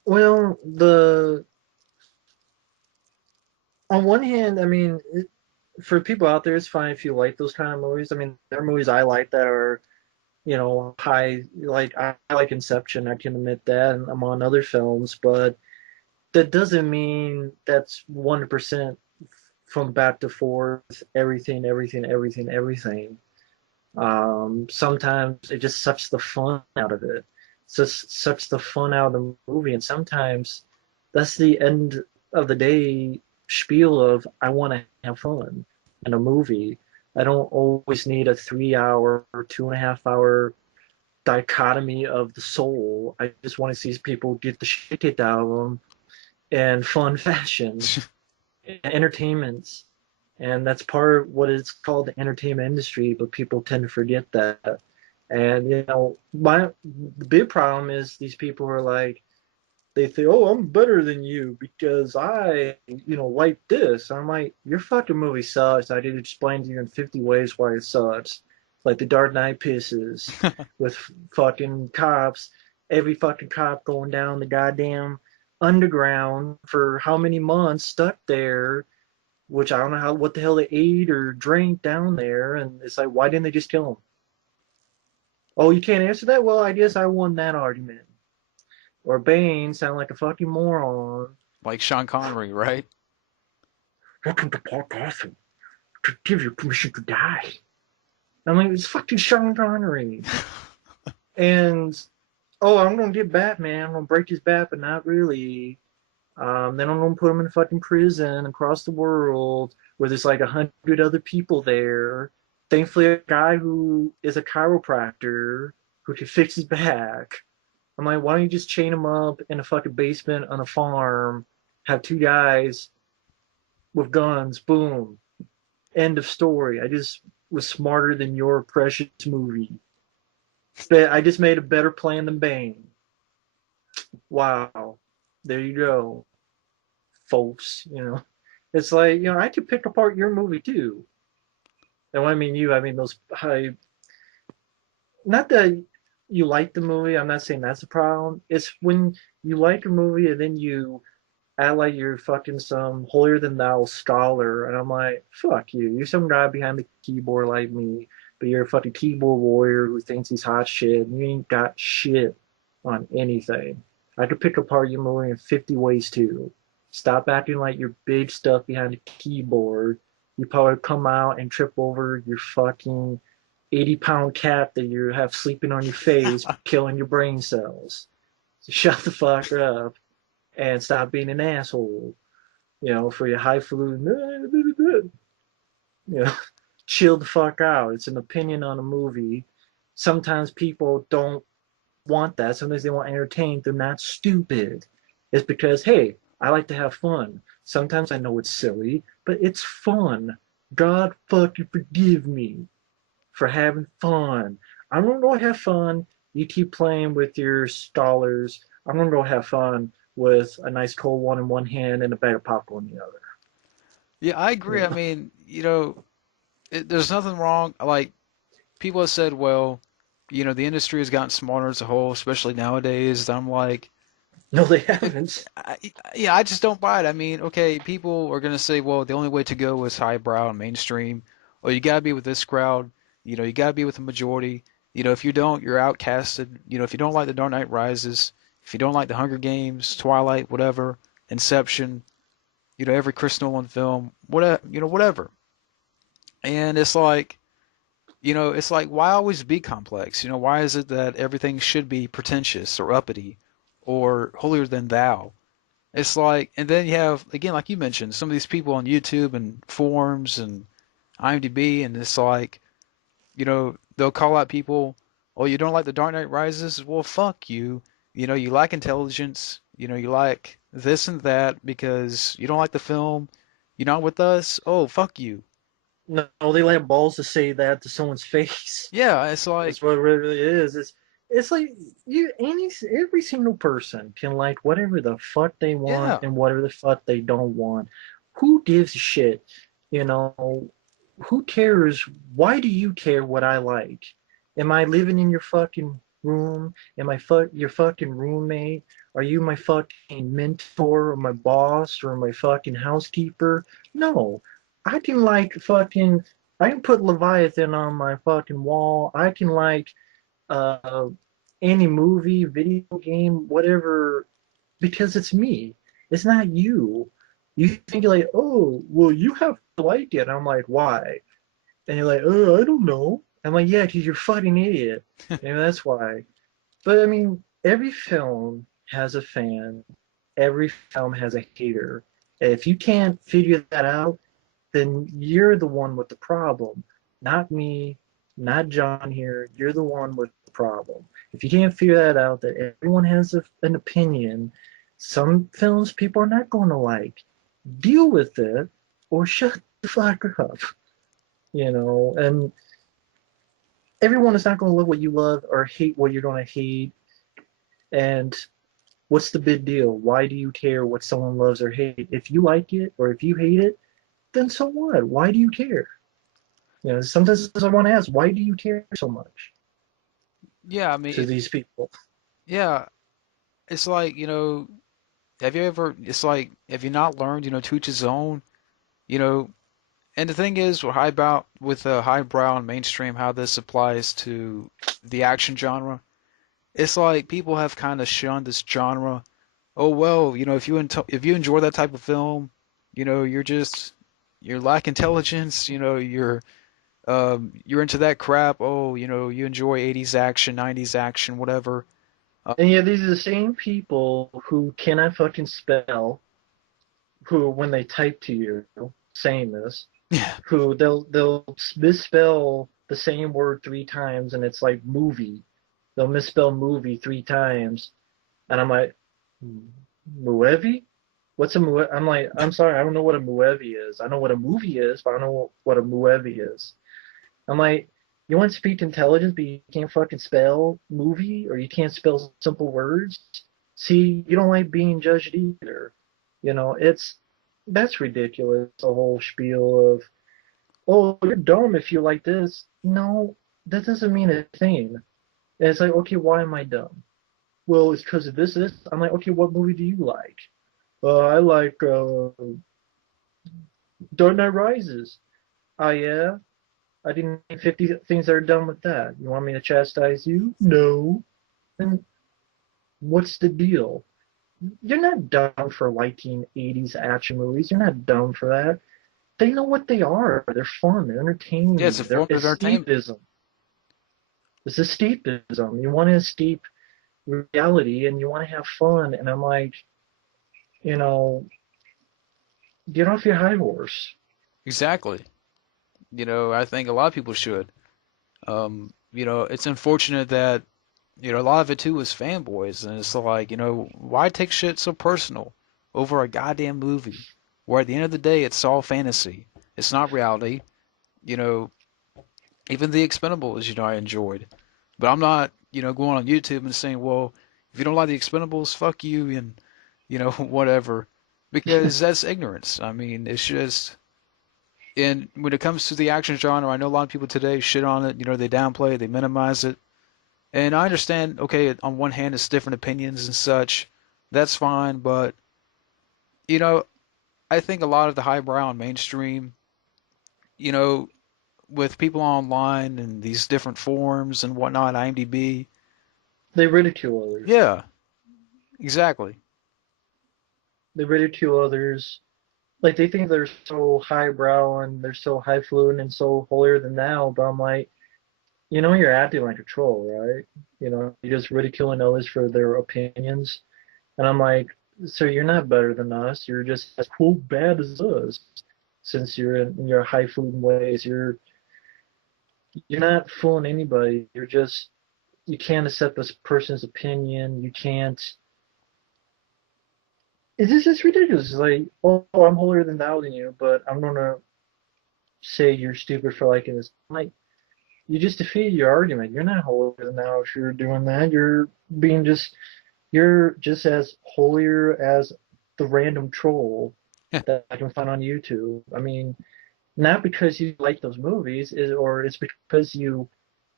Well, the on one hand, I mean, for people out there, it's fine if you like those kind of movies. I mean, there are movies I like that are, high. Like I like Inception. I can admit that, and I'm on other films, but that doesn't mean that's 100% from back to forth, everything, everything, everything, everything. Sometimes it just sucks the fun out of it. It just sucks the fun out of the movie, and sometimes that's the end of the day spiel of I want to have fun in a movie. I don't always need a 3 hour or 2.5 hour dichotomy of the soul. I just want to see people get the shit kicked out of them in fun fashion, entertainment. And that's part of what is called the entertainment industry, but people tend to forget that. And the big problem is these people are like, they think, oh, I'm better than you because I, like this. I'm like, your fucking movie sucks. I did explain to you in 50 ways why it sucks. Like the Dark Knight pisses with fucking cops, every fucking cop going down the goddamn underground for how many months stuck there, which I don't know what the hell they ate or drank down there. And it's like, why didn't they just kill him? Oh, you can't answer that? Well, I guess I won that argument. Or Bane sound like a fucking moron. Like Sean Connery, right? Welcome to Park Gotham to give you permission to die. I mean, it's fucking Sean Connery. And, oh, I'm gonna get Batman. I'm gonna break his bat, but not really. Then I'm gonna put him in a fucking prison across the world where there's like 100 other people there. Thankfully, a guy who is a chiropractor who can fix his back. I'm like, why don't you just chain him up in a fucking basement on a farm? Have two guys with guns, boom, end of story. I just was smarter than your precious movie. But I just made a better plan than Bane. Wow. There you go, folks. It's like, I could pick apart your movie too. And when I mean you, I mean those high. Not that you like the movie. I'm not saying that's a problem. It's when you like a movie and then you act like you're fucking some holier than thou scholar, and I'm like, fuck you. You're some guy behind the keyboard like me, but you're a fucking keyboard warrior who thinks he's hot shit, and you ain't got shit on anything. I could pick apart your movie in 50 ways too. Stop acting like you're big stuff behind the keyboard. You probably come out and trip over your fucking 80-pound cat that you have sleeping on your face, killing your brain cells. So shut the fuck up and stop being an asshole. For your highfalutin, you know, chill the fuck out. It's an opinion on a movie. Sometimes people don't want that. Sometimes they want entertained. They're not stupid. It's because, hey, I like to have fun. Sometimes I know it's silly, but it's fun. God fucking forgive me for having fun. I'm gonna go have fun. You keep playing with your scholars. I'm gonna go have fun with a nice cold one in one hand and a bag of popcorn in the other. Yeah, I agree. I Yeah. mean, there's nothing wrong. Like people have said, well, the industry has gotten smarter as a whole, especially nowadays. I'm like, No, they it, haven't. yeah, I just don't buy it. I mean, okay, people are gonna say, well, the only way to go is highbrow and mainstream, or you gotta be with this crowd. You gotta be with the majority. If you don't, you're outcasted. If you don't like The Dark Knight Rises, if you don't like The Hunger Games, Twilight, whatever, Inception, every Chris Nolan film, whatever. And it's like, why always be complex? Why is it that everything should be pretentious or uppity or holier than thou? It's like, and then you have, again, like you mentioned, some of these people on YouTube and forums and IMDb, and it's like, they'll call out people, oh, you don't like The Dark Knight Rises? Well, fuck you. You lack intelligence. You like this and that because you don't like the film. You're not with us? Oh, fuck you. No, they have balls to say that to someone's face. Yeah, it's like, That's what it really is. It's like every single person can like whatever the fuck they want yeah. and whatever the fuck they don't want. Who gives a shit? You know, who cares? Why do you care what I like? Am I living in your fucking? room? Am I your fucking roommate? Are you my fucking mentor or my boss or my fucking housekeeper? No. I can like fucking I can put Leviathan on my fucking wall. I can like uh any movie, video game, whatever because it's me. It's not you. You think like, oh, well, you have to like it. I'm like, why? And you're like, oh, I don't know. I'm like, yeah, because you're a fucking idiot. And that's why. But I mean, every film has a fan. Every film has a hater. If you can't figure that out, then you're the one with the problem. Not me, not John here. You're the one with the problem. If you can't figure that out, that everyone has an opinion, some films people are not going to like. Deal with it or shut the fuck up, and everyone is not going to love what you love or hate what you're going to hate. And what's the big deal? Why do you care what someone loves or hates? If you like it or if you hate it, then so what? Why do you care? Sometimes I want to ask, why do you care so much Yeah, I mean, to these people? yeah, it's like, have you ever, it's like, have you not learned, to each his own, you know, and the thing is, with highbrow and mainstream, how this applies to the action genre, it's like people have kind of shunned this genre. Oh well, if you enjoy that type of film, you lack intelligence. You're into that crap. Oh, you enjoy 80s action, 90s action, whatever. And yet these are the same people who cannot fucking spell, who when they type to you saying this, Yeah, who they'll misspell the same word three times and it's like movie. They'll misspell movie three times, and I'm like, Muevi? What's a Muevi? I'm like, I'm sorry, I don't know what a Muevi is. I know what a movie is, but I don't know what a Muevi is. I'm like, you want to speak intelligence, but you can't fucking spell movie, or you can't spell simple words. See, you don't like being judged either. It's that's ridiculous. The whole spiel of, oh, you're dumb if you like this. No, that doesn't mean a thing. And it's like, okay, why am I dumb? Well, it's because of this. I'm like, okay, what movie do you like? I like Dark Knight Rises. Oh yeah, I didn't name 50 things that are done with that. You want me to chastise you? No. Then what's the deal? You're not dumb for liking 80s action movies. You're not dumb for that. They know what they are. They're fun. They're yeah, it's a entertaining. They're form of entertainment. escapism. It's escapism. You want to escape reality and you want to have fun. And I'm like, you know, get off your high horse. Exactly. I think a lot of people should. It's unfortunate that a lot of it too is fanboys, and it's like, why take shit so personal over a goddamn movie where at the end of the day it's all fantasy. It's not reality. You know, even the Expendables, I enjoyed. But I'm not, going on YouTube and saying, well, if you don't like the Expendables, fuck you and, whatever. Because that's ignorance. I mean, it's just, and when it comes to the action genre, I know a lot of people today shit on it. They downplay it, they minimize it. And I understand, okay, on one hand, it's different opinions and such. That's fine, but you know, I think a lot of the highbrow and mainstream, you know, with people online and these different forums and whatnot, IMDb, They ridicule others. yeah, exactly. They ridicule others. Like they think they're so highbrow and they're so highfalutin and so holier than thou. But I'm like, you're acting like a troll, right? You're just ridiculing others for their opinions. And I'm like, so you're not better than us. You're just as cool bad as us. Since you're in your highfalutin ways, you're not fooling anybody. You can't accept this person's opinion. You can't. It's just ridiculous. It's like, oh, I'm holier than thou than you, but I'm gonna say you're stupid for liking this. I'm like, you just defeated your argument. You're not holier than thou if you're doing that. Being just you're just as holier as the random troll that I can find on YouTube. I mean, not because you like those movies, or it's because you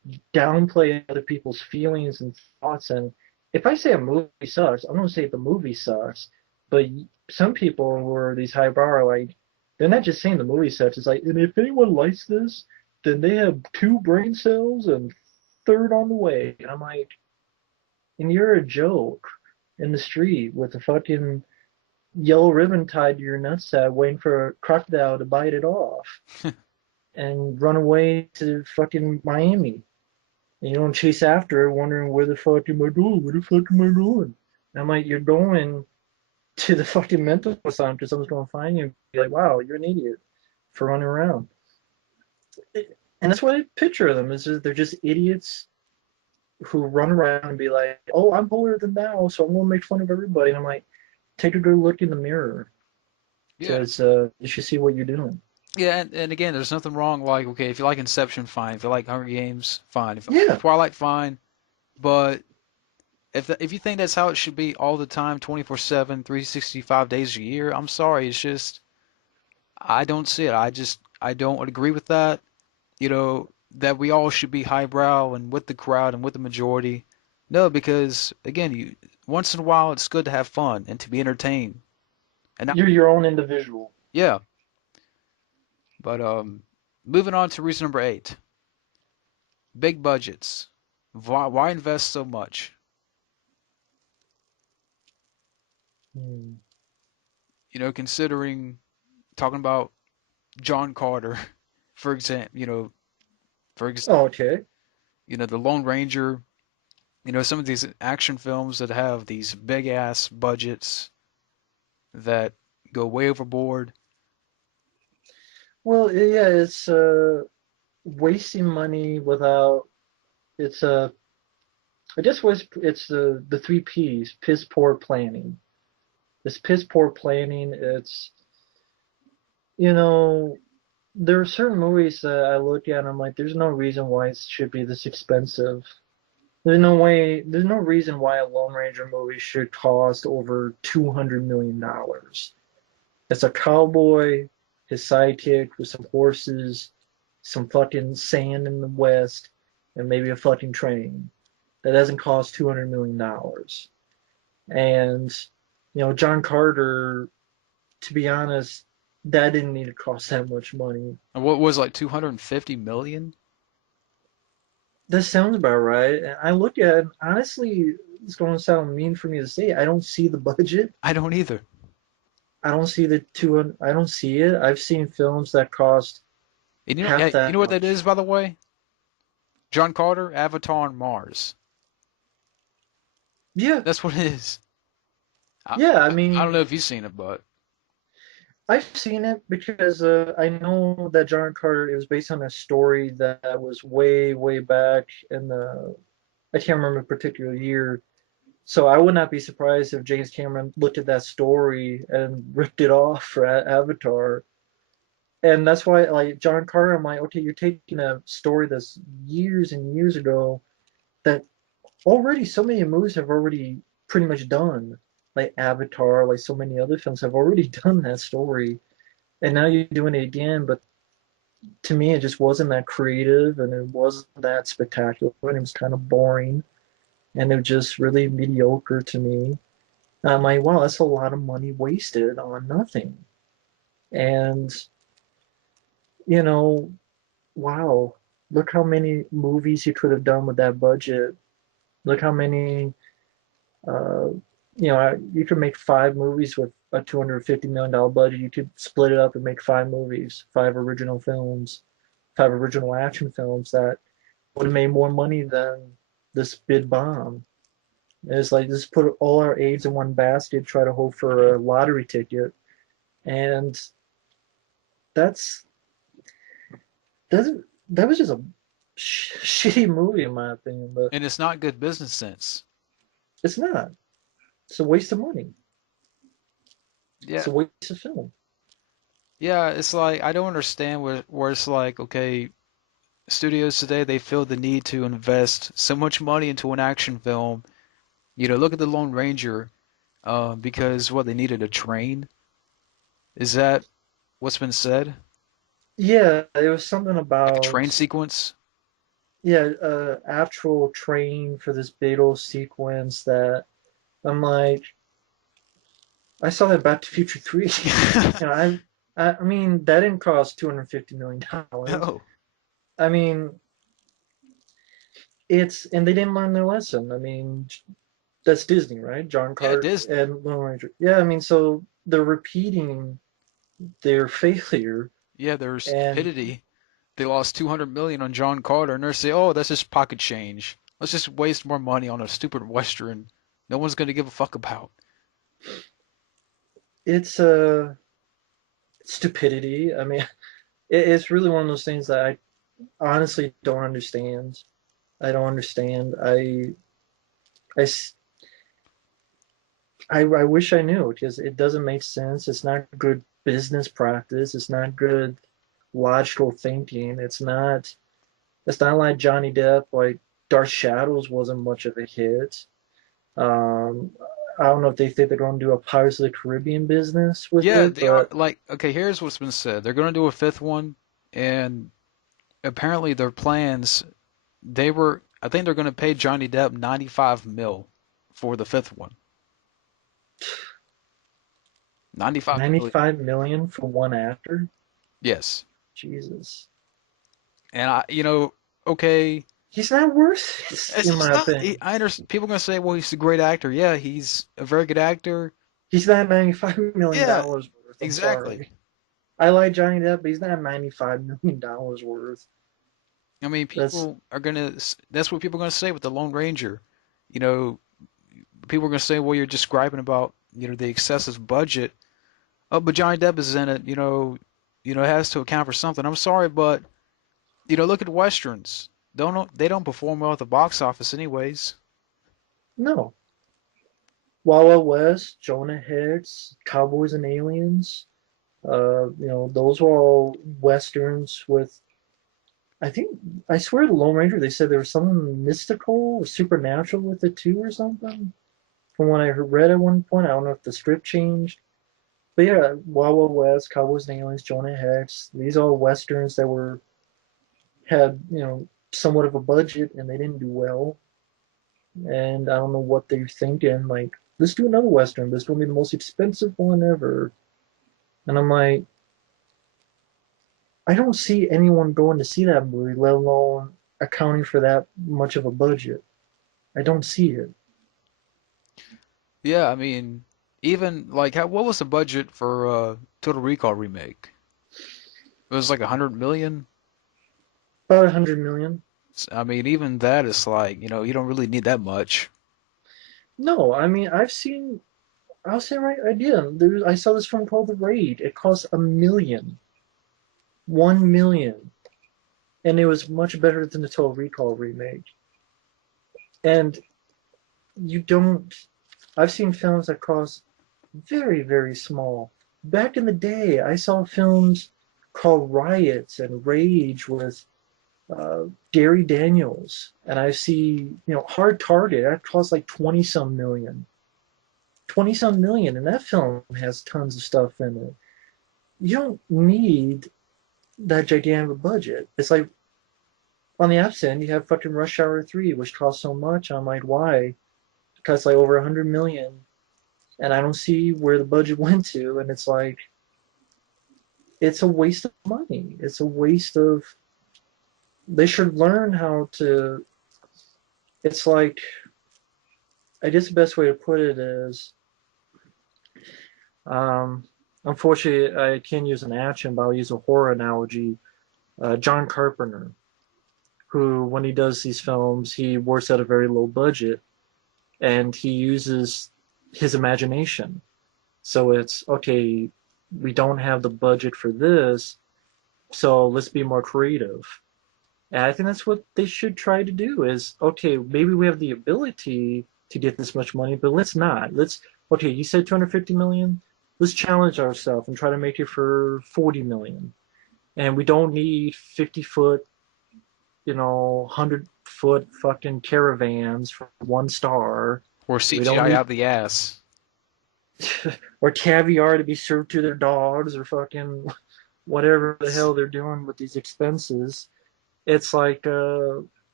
downplay other people's feelings and thoughts. And if I say a movie sucks, I'm gonna say the movie sucks. But some people who are these highbrow are like, they're not just saying the movie sucks. It's like, and if anyone likes this, then they have two brain cells and third on the way. And I'm like, and you're a joke in the street with a fucking yellow ribbon tied to your nutsack, waiting for a crocodile to bite it off and run away to fucking Miami. And you don't chase after it, wondering where the fuck am I going? Where the fuck am I going? And I'm like, you're going to the fucking mental asylum because someone's going to find you and be like, wow, you're an idiot for running around. And that's what I picture them is they're just idiots who run around and be like, oh, I'm holier than thou, so I'm going to make fun of everybody. And I'm like, take a good look in the mirror Yeah. because you should see what you're doing. Yeah, and again, there's nothing wrong. Like, okay, if you like Inception, fine. If you like Hunger Games, fine. If Yeah, Twilight, fine. But if you think that's how it should be all the time, 24/7, 365 days a year, I'm sorry. It's just I don't see it. I don't agree with that. You know, that we all should be highbrow and with the crowd and with the majority. No, because again, you once in a while it's good to have fun and to be entertained. And you're your own individual. yeah, but moving on to reason number 8. Big budgets. Why invest so much? Hmm. You know, considering talking about John Carter, for example, for ex Oh, okay. the Lone Ranger, some of these action films that have these big ass budgets that go way overboard. Well, yeah, it's wasting money without it's I guess was it's the three P's, piss poor planning. This piss poor planning, it's you know, there are certain movies that I look at and I'm like, there's no reason why it should be this expensive. There's no reason why a Lone Ranger movie should cost over $200 million. It's a cowboy, his sidekick with some horses, some fucking sand in the west, and maybe a fucking train. That doesn't cost $200 million. And John Carter, to be honest, that didn't need to cost that much money. And what was like 250 million? That sounds about right. And I look at it, honestly, it's going to sound mean for me to say. I don't see the budget. I don't either. I don't see the two. I don't see it. I've seen films that cost And half you know that what that is, much. by the way? John Carter, Avatar on Mars. Yeah, That's what it is. I, yeah. I I don't mean, know if you've seen it, but I've seen it because I know that John Carter it was based on a story that was way, way back in the I can't remember a particular year. So I would not be surprised if James Cameron looked at that story and ripped it off for Avatar. And that's why, like John Carter, I'm like, okay, you're taking a story that's years and years ago that already so many movies have already pretty much done, like Avatar, like so many other films have already done that story, and now you're doing it again. But to me, it just wasn't that creative, and it wasn't that spectacular, and it was kind of boring, and it was just really mediocre to me. And I'm like, wow, that's a lot of money wasted on nothing. And you know, wow, look how many movies you could have done with that budget. Look how many, uh, you could make 5 movies with a $250 million budget. You could split it up and make 5 movies, 5 original films, 5 original action films that would have made more money than this big bomb. It's like just put all our eggs in one basket, try to hope for a lottery ticket, and that's that was just a shitty movie in my opinion. But and it's not good business sense. it's not. It's a waste of money. It's Yeah, a waste of film. yeah. It's like I don't understand where it's like, okay, studios today they feel the need to invest so much money into an action film. Look at the Lone Ranger, because what they needed a train. Is that what's been said? Yeah, there was something Like a train about sequence? yeah, actual train for this battle sequence that I'm like, I saw that Back to Future 3. You know, I mean, that didn't cost $250 million. Oh, I mean, and they didn't learn their lesson. I mean, that's Disney, right? John yeah, Cart Disney. and Lone Ranger. Yeah, I mean, so they're repeating their failure, Yeah, their and stupidity. They lost 200 million on John Carter, and they're saying, "Oh, that's just pocket change. Let's just waste more money on a stupid western. No one's gonna give a fuck about." it's stupidity. I mean, it's really one of those things that I honestly don't understand. I don't understand. I, I wish I knew because it doesn't make sense. It's not good business practice. It's not good logical thinking. It's not like Johnny Depp, like Dark Shadows wasn't much of a hit. Um, I don't know if they think they're going to do a Pirates of the Caribbean business with Yeah, it, they are but like, okay, here's what's been said. They're gonna do a fifth one, and apparently their plans, I think they're gonna pay Johnny Depp 95 mil for the fifth one. 95 million. 95 million for one actor? Yes. Jesus. And okay, He's not worth it, it's in just my not. opinion. I understand. People are gonna say, "Well, he's a great actor." Yeah, he's a very good actor. He's not $95 million Yeah, dollars worth. I'm exactly. sorry. I like Johnny Depp, but he's not $95 million dollars worth. I mean, That's people are gonna. That's what people are gonna say with the Lone Ranger. You know, people are gonna say, "Well, you're describing about the excessive budget." Oh, but Johnny Depp is in it. It has to account for something. I'm sorry, but look at westerns. They don't perform well at the box office, anyways. no. Wild Wild West, Jonah Hex, Cowboys and Aliens. Those were all westerns with. I think I swear the Lone Ranger. They said there was something mystical or supernatural with it too, or something. From what I read at one point, I don't know if the script changed. But yeah, Wild Wild West, Cowboys and Aliens, Jonah Hex. These are all westerns that were had somewhat of a budget and they didn't do well. And I don't know what they're thinking. Like, let's do another western. This is gonna be the most expensive one ever. And I'm like, I don't see anyone going to see that movie, let alone accounting for that much of a budget. I don't see it. Yeah, I mean, even like, what was the budget for Total Recall remake? It was like 100 million. About 100 million. I mean, even that is like, you don't really need that much. No, I mean I'll say right idea. I saw this film called The Raid. It cost 1 million. 1 million. And it was much better than the Total Recall remake. And you don't I've seen films that cost very, very small. Back in the day, I saw films called Riots and Rage with uh, Gary Daniels, and I see Hard Target that costs like 20 some million, 20 some million, and that film has tons of stuff in it. You don't need that gigantic budget. It's like on the opposite end, you have fucking Rush Hour 3, which costs so much. I'm like, why? It costs like over 100 million, and I don't see where the budget went to, and it's like it's a waste of money. It's a waste of. They should learn how to. It's like I guess the best way to put it is, um, unfortunately, I can't use an action, but I'll use a horror analogy. John Carpenter, who when he does these films, he works at a very low budget, and he uses his imagination. So it's okay. We don't have the budget for this, so let's be more creative. And I think that's what they should try to do is, okay, maybe we have the ability to get this much money, but let's not. Okay, you said 250 million. Let's challenge ourselves and try to make it for 40 million. And we don't need 50-foot, 100-foot fucking caravans for one star. Or We don't CGI need out the ass. or caviar to be served to their dogs or fucking whatever the hell they're doing with these expenses. It's like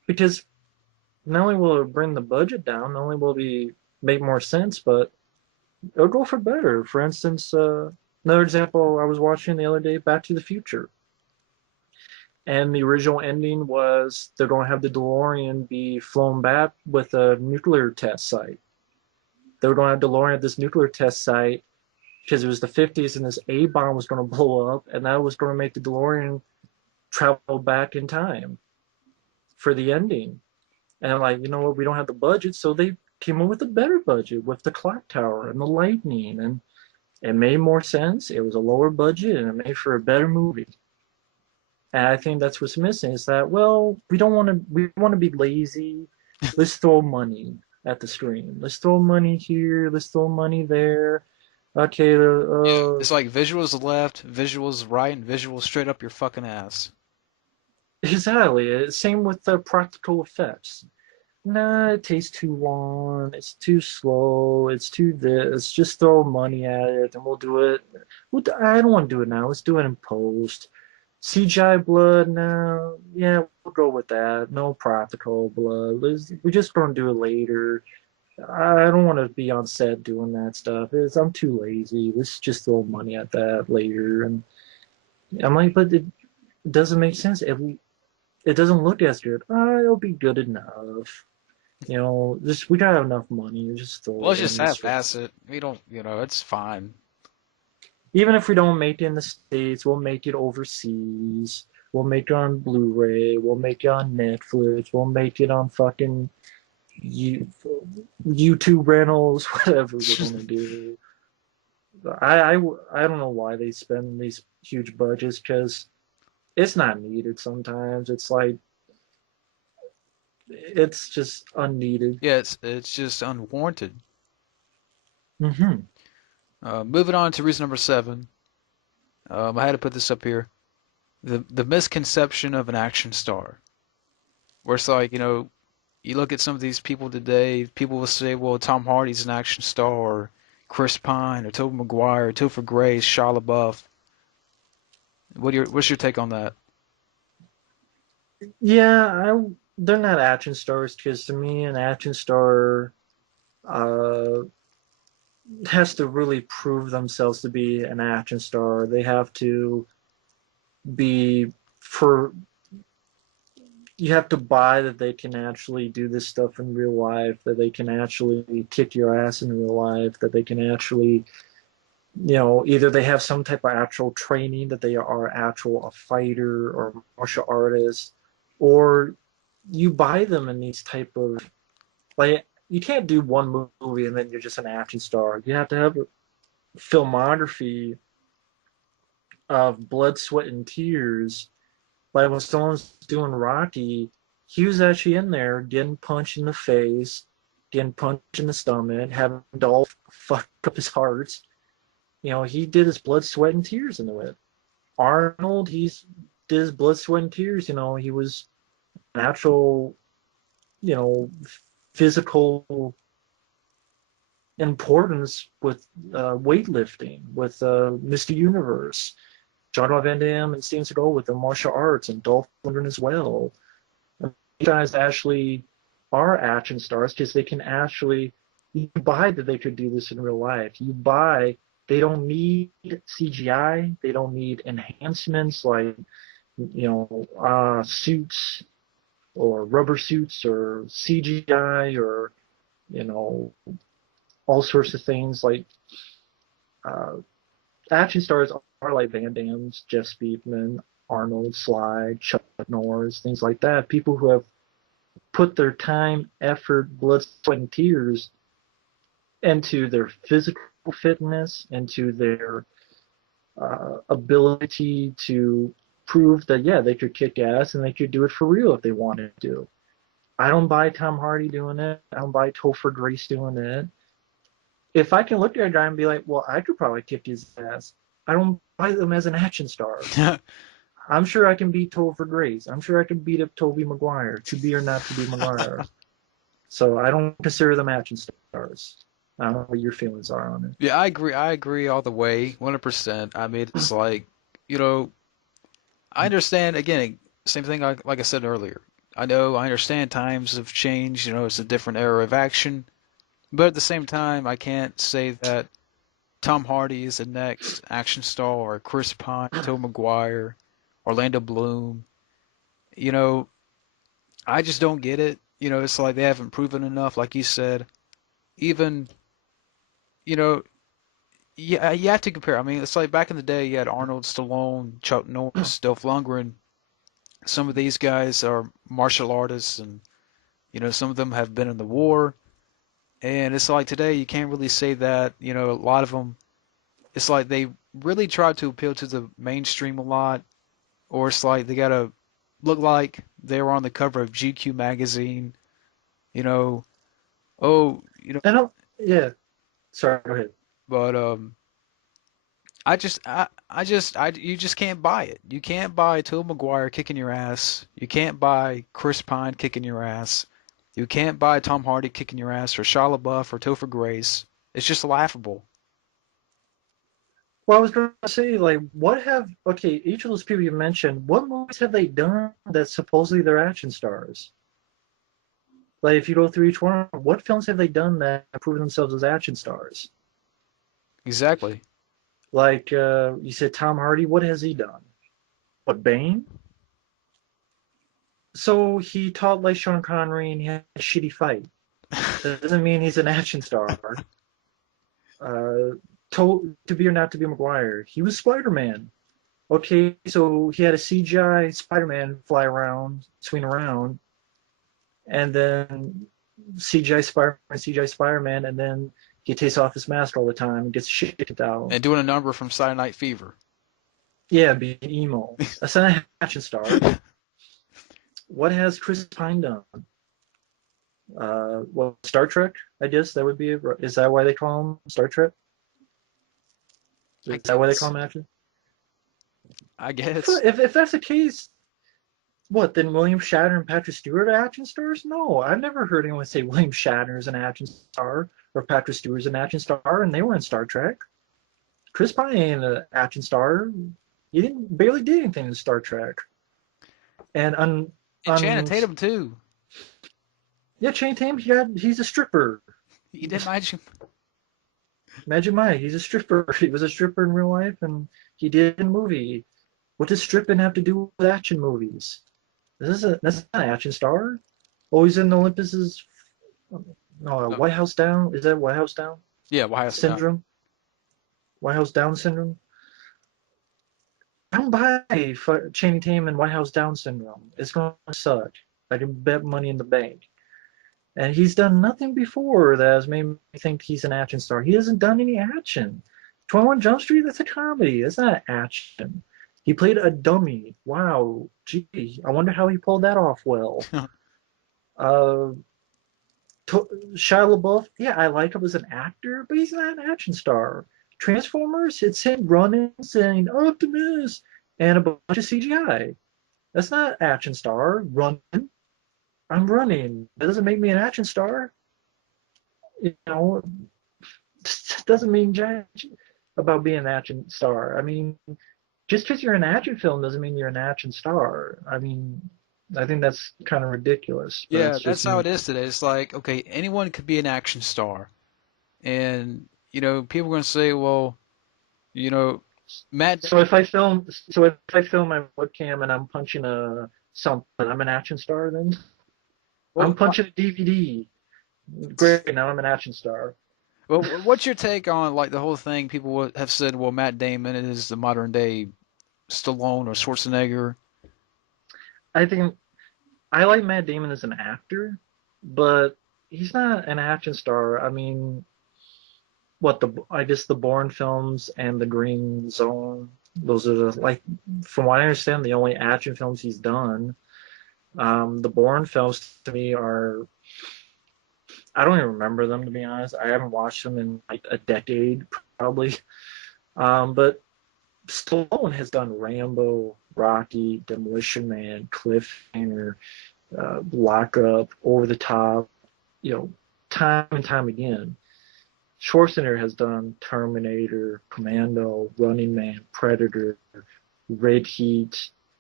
because not only will it bring the budget down, not only will it be make more sense, but it'll go for better. For instance, another example I was watching the other day, Back to the Future. And the original ending was they're going to have the DeLorean be flown back with a nuclear test site. They were going to have DeLorean at this nuclear test site because it was the 50s and this A bomb was going to blow up, and that was going to make the DeLorean travel back in time for the ending. And I'm like, you know what, we don't have the budget, so they came up with a better budget with the clock tower and the lightning, and it made more sense. It was a lower budget, and it made for a better movie. And I think that's what's missing is that, well, we want to be lazy. Let's throw money at the screen. Let's throw money here. Let's throw money there. Okay, Yeah, it's like visuals left, visuals right, and visuals straight up your fucking ass. exactly. Same with the practical effects. Nah, it takes too long. It's too slow. It's too this. Just throw money at it, and we'll do it. I don't want to do it now. Let's do it in post. CGI blood now, yeah, we'll go with that. No practical blood. We're just gonna do it later. I don't want to be on set doing that stuff. I'm too lazy. Let's just throw money at that later. And I'm like, but it doesn't make sense. It doesn't look as good. It'll be good enough. Just we got enough money. Just Well, throw let's it just in the half-ass script. it. We don't, it's fine. Even if we don't make it in the States, we'll make it overseas. We'll make it on Blu-ray. We'll make it on Netflix. We'll make it on fucking YouTube rentals, whatever we're gonna do. I don't know why they spend these huge budgets because it's not needed sometimes. It's like it's just unneeded. Yeah, it's just unwarranted. Hmm. Moving on to reason number seven. I had to put this up here. The misconception of an action star, where it's like, you look at some of these people today, people will say, well, Tom Hardy's an action star, or Chris Pine, or Tobey Maguire, or Topher Grace, Shia LaBeouf. What's your take on that? Yeah, they're not action stars because to me, an action star uh, has to really prove themselves to be an action star. They have to be for you have to buy that they can actually do this stuff in real life, that they can actually kick your ass in real life, that they can actually, either they have some type of actual training, that they are actual a fighter or martial artist, or you buy them in these type of like you can't do one movie and then you're just an action star. You have to have a filmography of blood, sweat, and tears. Like when someone's doing Rocky, he was actually in there getting punched in the face, getting punched in the stomach, having Dolph fuck up his heart. He did his blood, sweat, and tears into it. Arnold, he's did his blood, sweat, and tears. He was natural, you know, physical importance with weightlifting, with Mr. Universe, John Van Damme and Steven Seagal with the martial arts, and Dolph Lundgren as well. And these guys actually are action stars because they can actually you buy that they could do this in real life. You buy they don't need CGI, they don't need enhancements like suits or rubber suits or CGI or you know all sorts of things like uh, action stars are like Van Damme's, Jeff Speedman, Arnold, Sly, Chuck Norris, things like that. People who have put their time, effort, blood, sweat, and tears into their physical fitness, into their ability to prove that, yeah, they could kick ass and they could do it for real if they wanted to. I don't buy Tom Hardy doing it. I don't buy Topher Grace doing it. If I can look at a guy and be like, well, I could probably kick his ass, I don't buy them as an action star. I'm sure I can beat Topher Grace. I'm sure I can beat up Tobey Maguire, to be or not to be Maguire. So I don't consider them action stars. I don't know what your feelings are on it. Yeah, I agree. I agree all the way, 100%. I mean, it's like, you know, I understand, again, same thing like I said earlier. I know, I understand times have changed, it's a different era of action, but at the same time, I can't say that Tom Hardy is the next action star or Chris Pine, Tobey Maguire, Orlando Bloom. You know, I just don't get it. It's like they haven't proven enough, like you said. Even, you know, yeah, you have to compare. I mean, it's like back in the day, you had Arnold Stallone, Chuck Norris, Dolph Lundgren. Some of these guys are martial artists, and some of them have been in the war. And it's like today, you can't really say that. A lot of them, it's like they really try to appeal to the mainstream a lot, or it's like they gotta look like they were on the cover of GQ magazine. You know, oh, I don't. Yeah. Sorry. Go ahead. but you just can't buy it. You can't buy Tobey Maguire kicking your ass. You can't buy Chris Pine kicking your ass. You can't buy Tom Hardy kicking your ass or Shia LaBeouf or Topher Grace. It's just laughable. Well, I was going to say, like, what have okay? Each of those people you mentioned, what movies have they done that supposedly they're action stars? Like, if you go through each one, what films have they done that have proven themselves as action stars? Exactly. Like, you said Tom Hardy, what has he done? What, Bane? So he taught like Sean Connery and he had a shitty fight. That doesn't mean he's an action star. Uh, to be or not to be Maguire, he was Spider-Man. Okay, so he had a CGI Spider-Man fly around, swing around, and then CGI Spider-Man, CGI Spider-Man, and then he takes off his mask all the time and gets shit kicked out. And doing a number from Saturday Night Fever. Yeah, being emo. That's not an action star. What has Chris Pine done? Well, Star Trek, I guess that would be it. Is that why they call him Star Trek? I Is that why they call guess. him action? I guess. If that's the case, what, then William Shatner and Patrick Stewart are action stars? No, I've never heard anyone say William Shatner is an action star or Patrick Stewart is an action star, and they were in Star Trek. Chris Pine ain't an action star. He didn't barely did anything in Star Trek. And And Channing on Tatum too. yeah, Channing Tatum, he's a stripper. You didn't imagine. Magic Mike, he's a stripper. He was a stripper in real life, and he did in a movie. What does stripping have to do with action movies? That's not an action star. Oh, he's in Olympus's no Oh, White House Down. Is that White House Down yeah, White House Down. syndrome? White House Down syndrome. I don't buy Channing Tatum and White House Down syndrome. It's gonna suck. I can bet money in the bank. And he's done nothing before that has made me think he's an action star. He hasn't done any action. 21 Jump Street, that's a comedy. That's not action. He played a dummy. Wow. Gee, I wonder how he pulled that off well. Uh, Shia LaBeouf, yeah, I like him as an actor, but he's not an action star. Transformers, it's him running, saying Optimus, and a bunch of CGI. That's not action star. Running. I'm running. That doesn't make me an action star. You know, doesn't mean jack about being an action star. I mean, just because you're in an action film doesn't mean you're an action star. I mean, I think that's kind of ridiculous, but Yeah, it's that's just how me. it is today. It's like, okay, anyone could be an action star. And, people are going to say, well, you know, Matt So Damon. if I film my webcam and I'm punching a something, I'm an action star then. I'm Well, punching a DVD. Great, now I'm an action star. what's your take on like the whole thing? People have said, well, Matt Damon is the modern day Stallone or Schwarzenegger. I think I like Matt Damon as an actor, but he's not an action star. I mean, what the I guess the Bourne films and the Green Zone. Those are the like, from what I understand, the only action films he's done. The Bourne films to me are I don't even remember them to be honest. I haven't watched them in like a decade probably. But Stallone has done Rambo, Rocky, Demolition Man, Cliffhanger, Lock Up, Over the Top, you know, time and time again. Schwarzenegger has done Terminator, Commando, Running Man, Predator, Red Heat.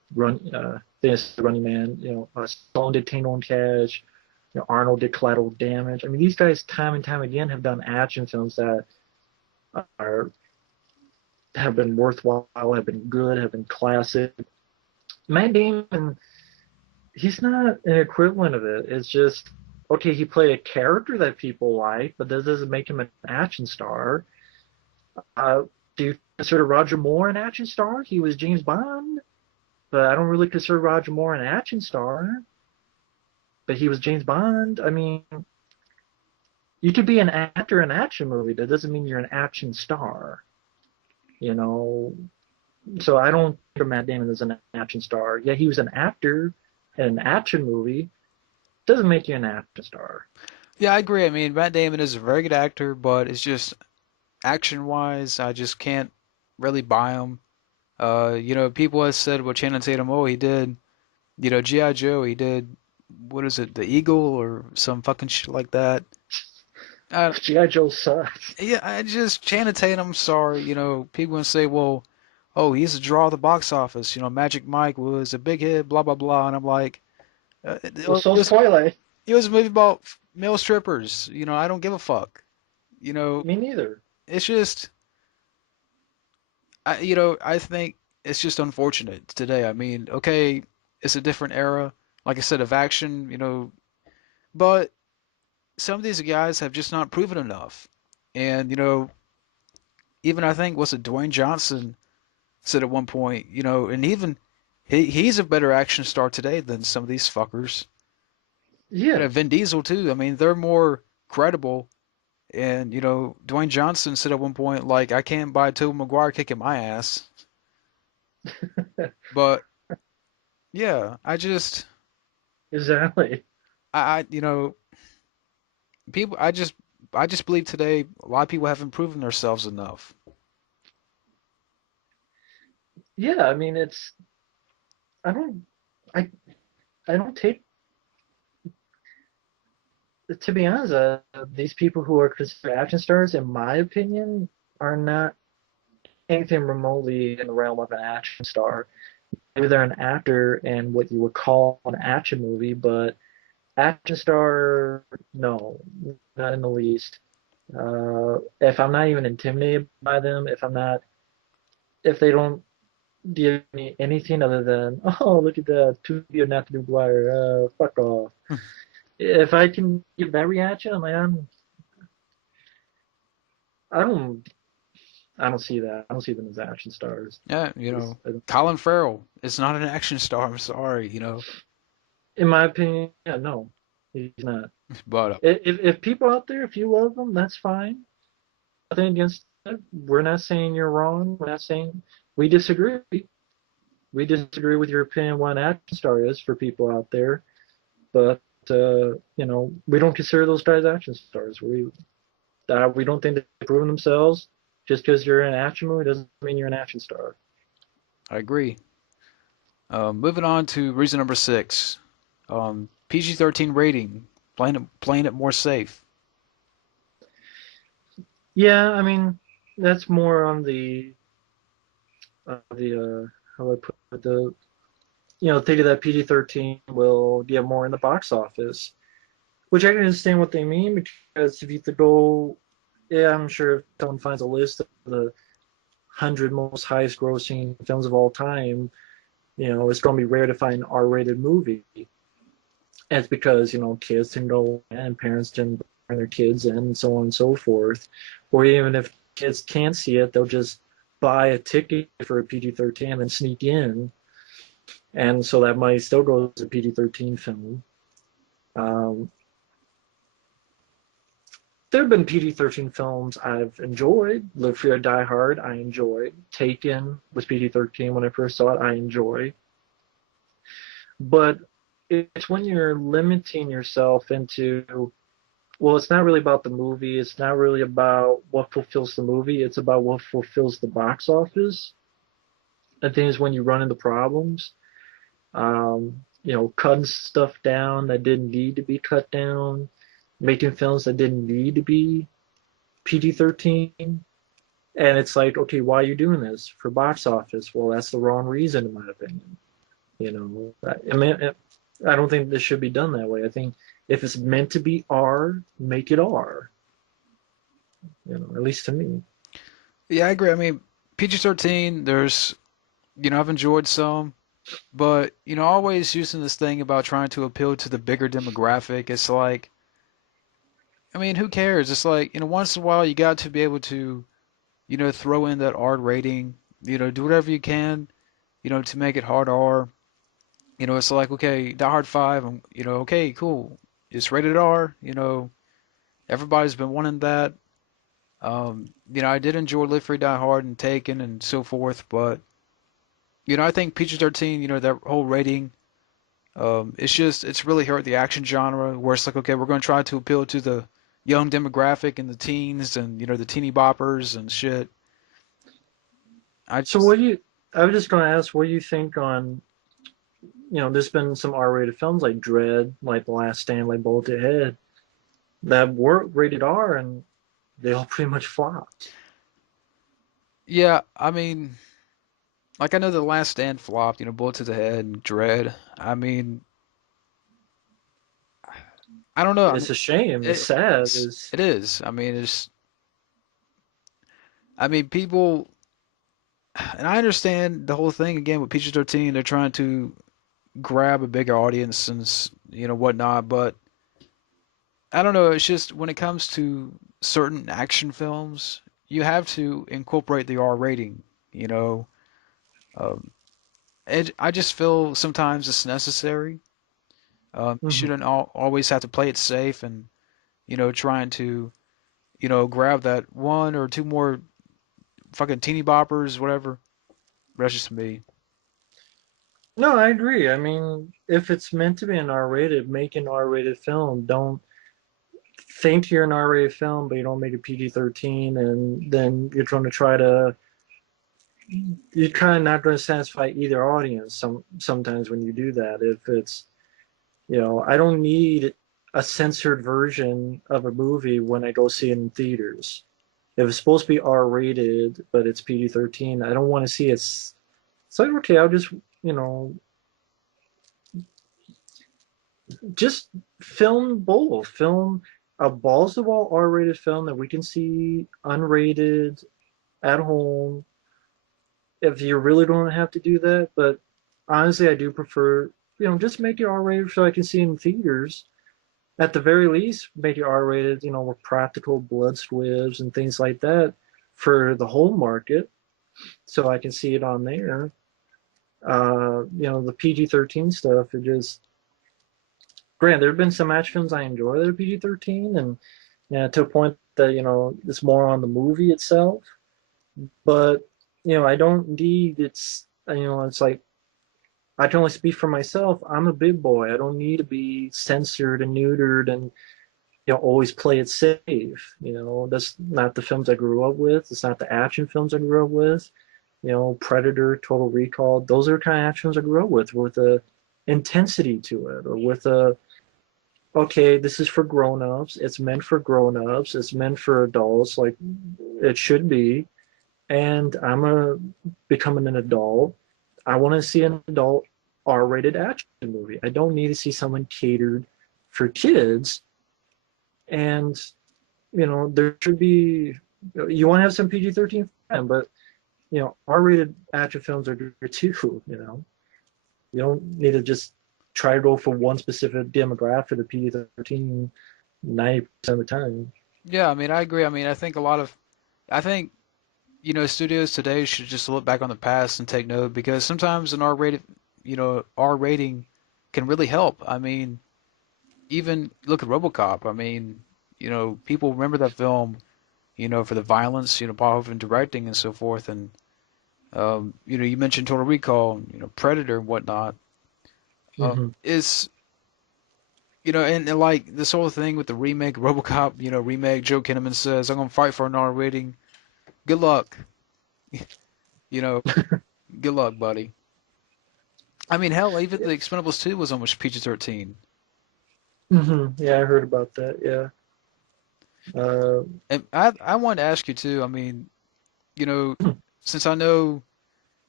Famous Running Man, Stallone did Tango and Cash, Arnold did Collateral Damage. I mean, these guys time and time again have done action films that are have been worthwhile, have been good, have been classic. Matt Damon, he's not an equivalent of it. It's just okay, he played a character that people like, but that doesn't make him an action star. Uh, do you consider Roger Moore an action star? He was James Bond, but I don't really consider Roger Moore an action star. But he was James Bond. I mean, you could be an actor in an action movie. That doesn't mean you're an action star. You know, so I don't think of Matt Damon as an action star. Yeah, he was an actor in an action movie. Doesn't make you an action star. Yeah, I agree. I mean, Matt Damon is a very good actor, but it's just action-wise, I just can't really buy him. People have said, well, Channing Tatum, oh, he did, G.I. Joe, he did, what is it, The Eagle or some fucking shit like that. Uh, G.I. Joe sucks. yeah, Channing Tatum, sorry, people gonna say, well, oh, he's a draw at the box office, Magic Mike was a big hit, blah, blah, blah, and I'm like, it Well, so's was, Twilight. it was a movie about male strippers, I don't give a fuck, you know, Me neither. it's just, I think it's just unfortunate today. I mean, okay, it's a different era, like I said, of action, but some of these guys have just not proven enough. And, even I think, was it Dwayne Johnson said at one point, and even he's a better action star today than some of these fuckers. Yeah. Vin Diesel too. I mean, they're more credible. And, Dwayne Johnson said at one point, like, I can't buy Tobey Maguire kicking my ass. But yeah, Exactly. people, I just believe today a lot of people haven't proven themselves enough. Yeah, I mean it's I don't I I don't take to be honest, these people who are considered action stars, in my opinion, are not anything remotely in the realm of an action star. Maybe they're an actor in what you would call an action movie, but action star, no, not in the least. If I'm not even intimidated by them, if they don't give me anything other than, oh, look at that, to be or not to be Dwyer, fuck off. If I can give that reaction, I'm like, I don't, I don't see that. I don't see them as action stars. Yeah, Colin Farrell is not an action star. I'm sorry, In my opinion, yeah, no, he's not. but If people out there, if you love them, that's fine. Nothing against it. We're not saying you're wrong. We're not saying we disagree. We disagree with your opinion what an action star is for people out there, but we don't consider those guys action stars. We don't think they've proven themselves. Just because you're in an action movie doesn't mean you're an action star. I agree. Moving on to reason number six. PG-13 rating, playing it more safe. Yeah, I mean that's more on the how do I put it, the thinking that PG-13 will get more in the box office, which I can understand what they mean because if you go, yeah, I'm sure if someone finds a list of the 100 most highest grossing films of all time, it's going to be rare to find an R-rated movie. And it's because, kids can go and parents can bring their kids in and so on and so forth. Or even if kids can't see it, they'll just buy a ticket for a PG-13 and sneak in. And so that money still goes to a PG-13 film. Um, there have been PG-13 films I've enjoyed. Live Free or Die Hard, I enjoyed. Taken was PG-13 when I first saw it, I enjoyed. But it's when you're limiting yourself into, well, it's not really about the movie. It's not really about what fulfills the movie. It's about what fulfills the box office. I think is when you run into problems. Cutting stuff down that didn't need to be cut down, making films that didn't need to be PG-13. And it's like, okay, why are you doing this? For box office? Well, that's the wrong reason, in my opinion. I mean, I don't think this should be done that way. I think if it's meant to be R, make it R. At least to me. Yeah, I agree. I mean, PG-13, I've enjoyed some, but, always using this thing about trying to appeal to the bigger demographic. It's like, I mean, who cares? It's like, once in a while you got to be able to, throw in that R rating, do whatever you can, to make it hard R. It's like, okay, Die Hard 5, okay, cool. It's rated R, everybody's been wanting that. I did enjoy Live Free Die Hard and Taken and so forth, but I think PG-13, that whole rating, it's really hurt the action genre where it's like, okay, we're going to try to appeal to the young demographic and the teens and the teeny boppers and shit. I So just what do you? I was just going to ask, what do you think on? There's been some R-rated films like Dread, like The Last Stand, like Bullet to Head, that were rated R, and they all pretty much flopped. Yeah, I mean, like I know The Last Stand flopped, Bullet to the Head and Dread. I mean, I don't know. I It's mean, a shame. It's sad. It's it is. I mean, people, and I understand the whole thing again with PG-13. They're trying to grab a bigger audience and whatnot, but I don't know. It's just when it comes to certain action films, you have to incorporate the R rating. You know, um, I just feel sometimes it's necessary. You mhm. shouldn't always have to play it safe and trying to grab that one or two more fucking teeny boppers, whatever. But that's just me. No, I agree. I mean, if it's meant to be an R-rated, make an R-rated film. Don't think you're an R-rated film, but you don't make it PG-13, and then you're kind of not going to satisfy either audience. Sometimes when you do that, if it's I don't need a censored version of a movie when I go see it in theaters. If it's supposed to be R-rated, but it's PG-13, I don't want to see it. It's like, okay, I'll just film both. Film a balls to wall R-rated film that we can see unrated at home if you really don't have to do that. But honestly, I do prefer, just make it R-rated so I can see it in theaters. At the very least, make it R-rated, with practical blood squibs and things like that for the whole market, so I can see it on there. The PG-13 stuff, it just, granted, there have been some action films I enjoy that are PG-13, and to a point that it's more on the movie itself. But I don't need it's like I can only speak for myself. I'm a big boy. I don't need to be censored and neutered and always play it safe. That's not the films I grew up with. It's not the action films I grew up with. Predator, Total Recall. Those are the kind of actions I grew up with a intensity to it, or with a okay, this is for grown-ups. It's meant for grown-ups. It's meant for adults, like it should be. And becoming an adult. I want to see an adult R-rated action movie. I don't need to see someone catered for kids. And there should be. You want to have some PG-13 fun, but R-rated action films are good too. You don't need to just try to go for one specific demographic of PG-13 90% of the time. Yeah, I mean, I agree. I mean, I think studios today should just look back on the past and take note because sometimes an R rating can really help. I mean, even look at RoboCop. I mean, people remember that film, for the violence, Paul Verhoeven directing and so forth. And, you mentioned Total Recall, Predator and whatnot. Mm-hmm. Is, and like this whole thing with the remake, RoboCop, remake, Joe Kinnaman says, I'm going to fight for an R rating. Good luck. You know, good luck, buddy. I mean, hell, even the Expendables 2 was almost PG-13. Mm-hmm. Yeah, I heard about that. Yeah. Uh, And I wanted to ask you too. I mean, you know, since I know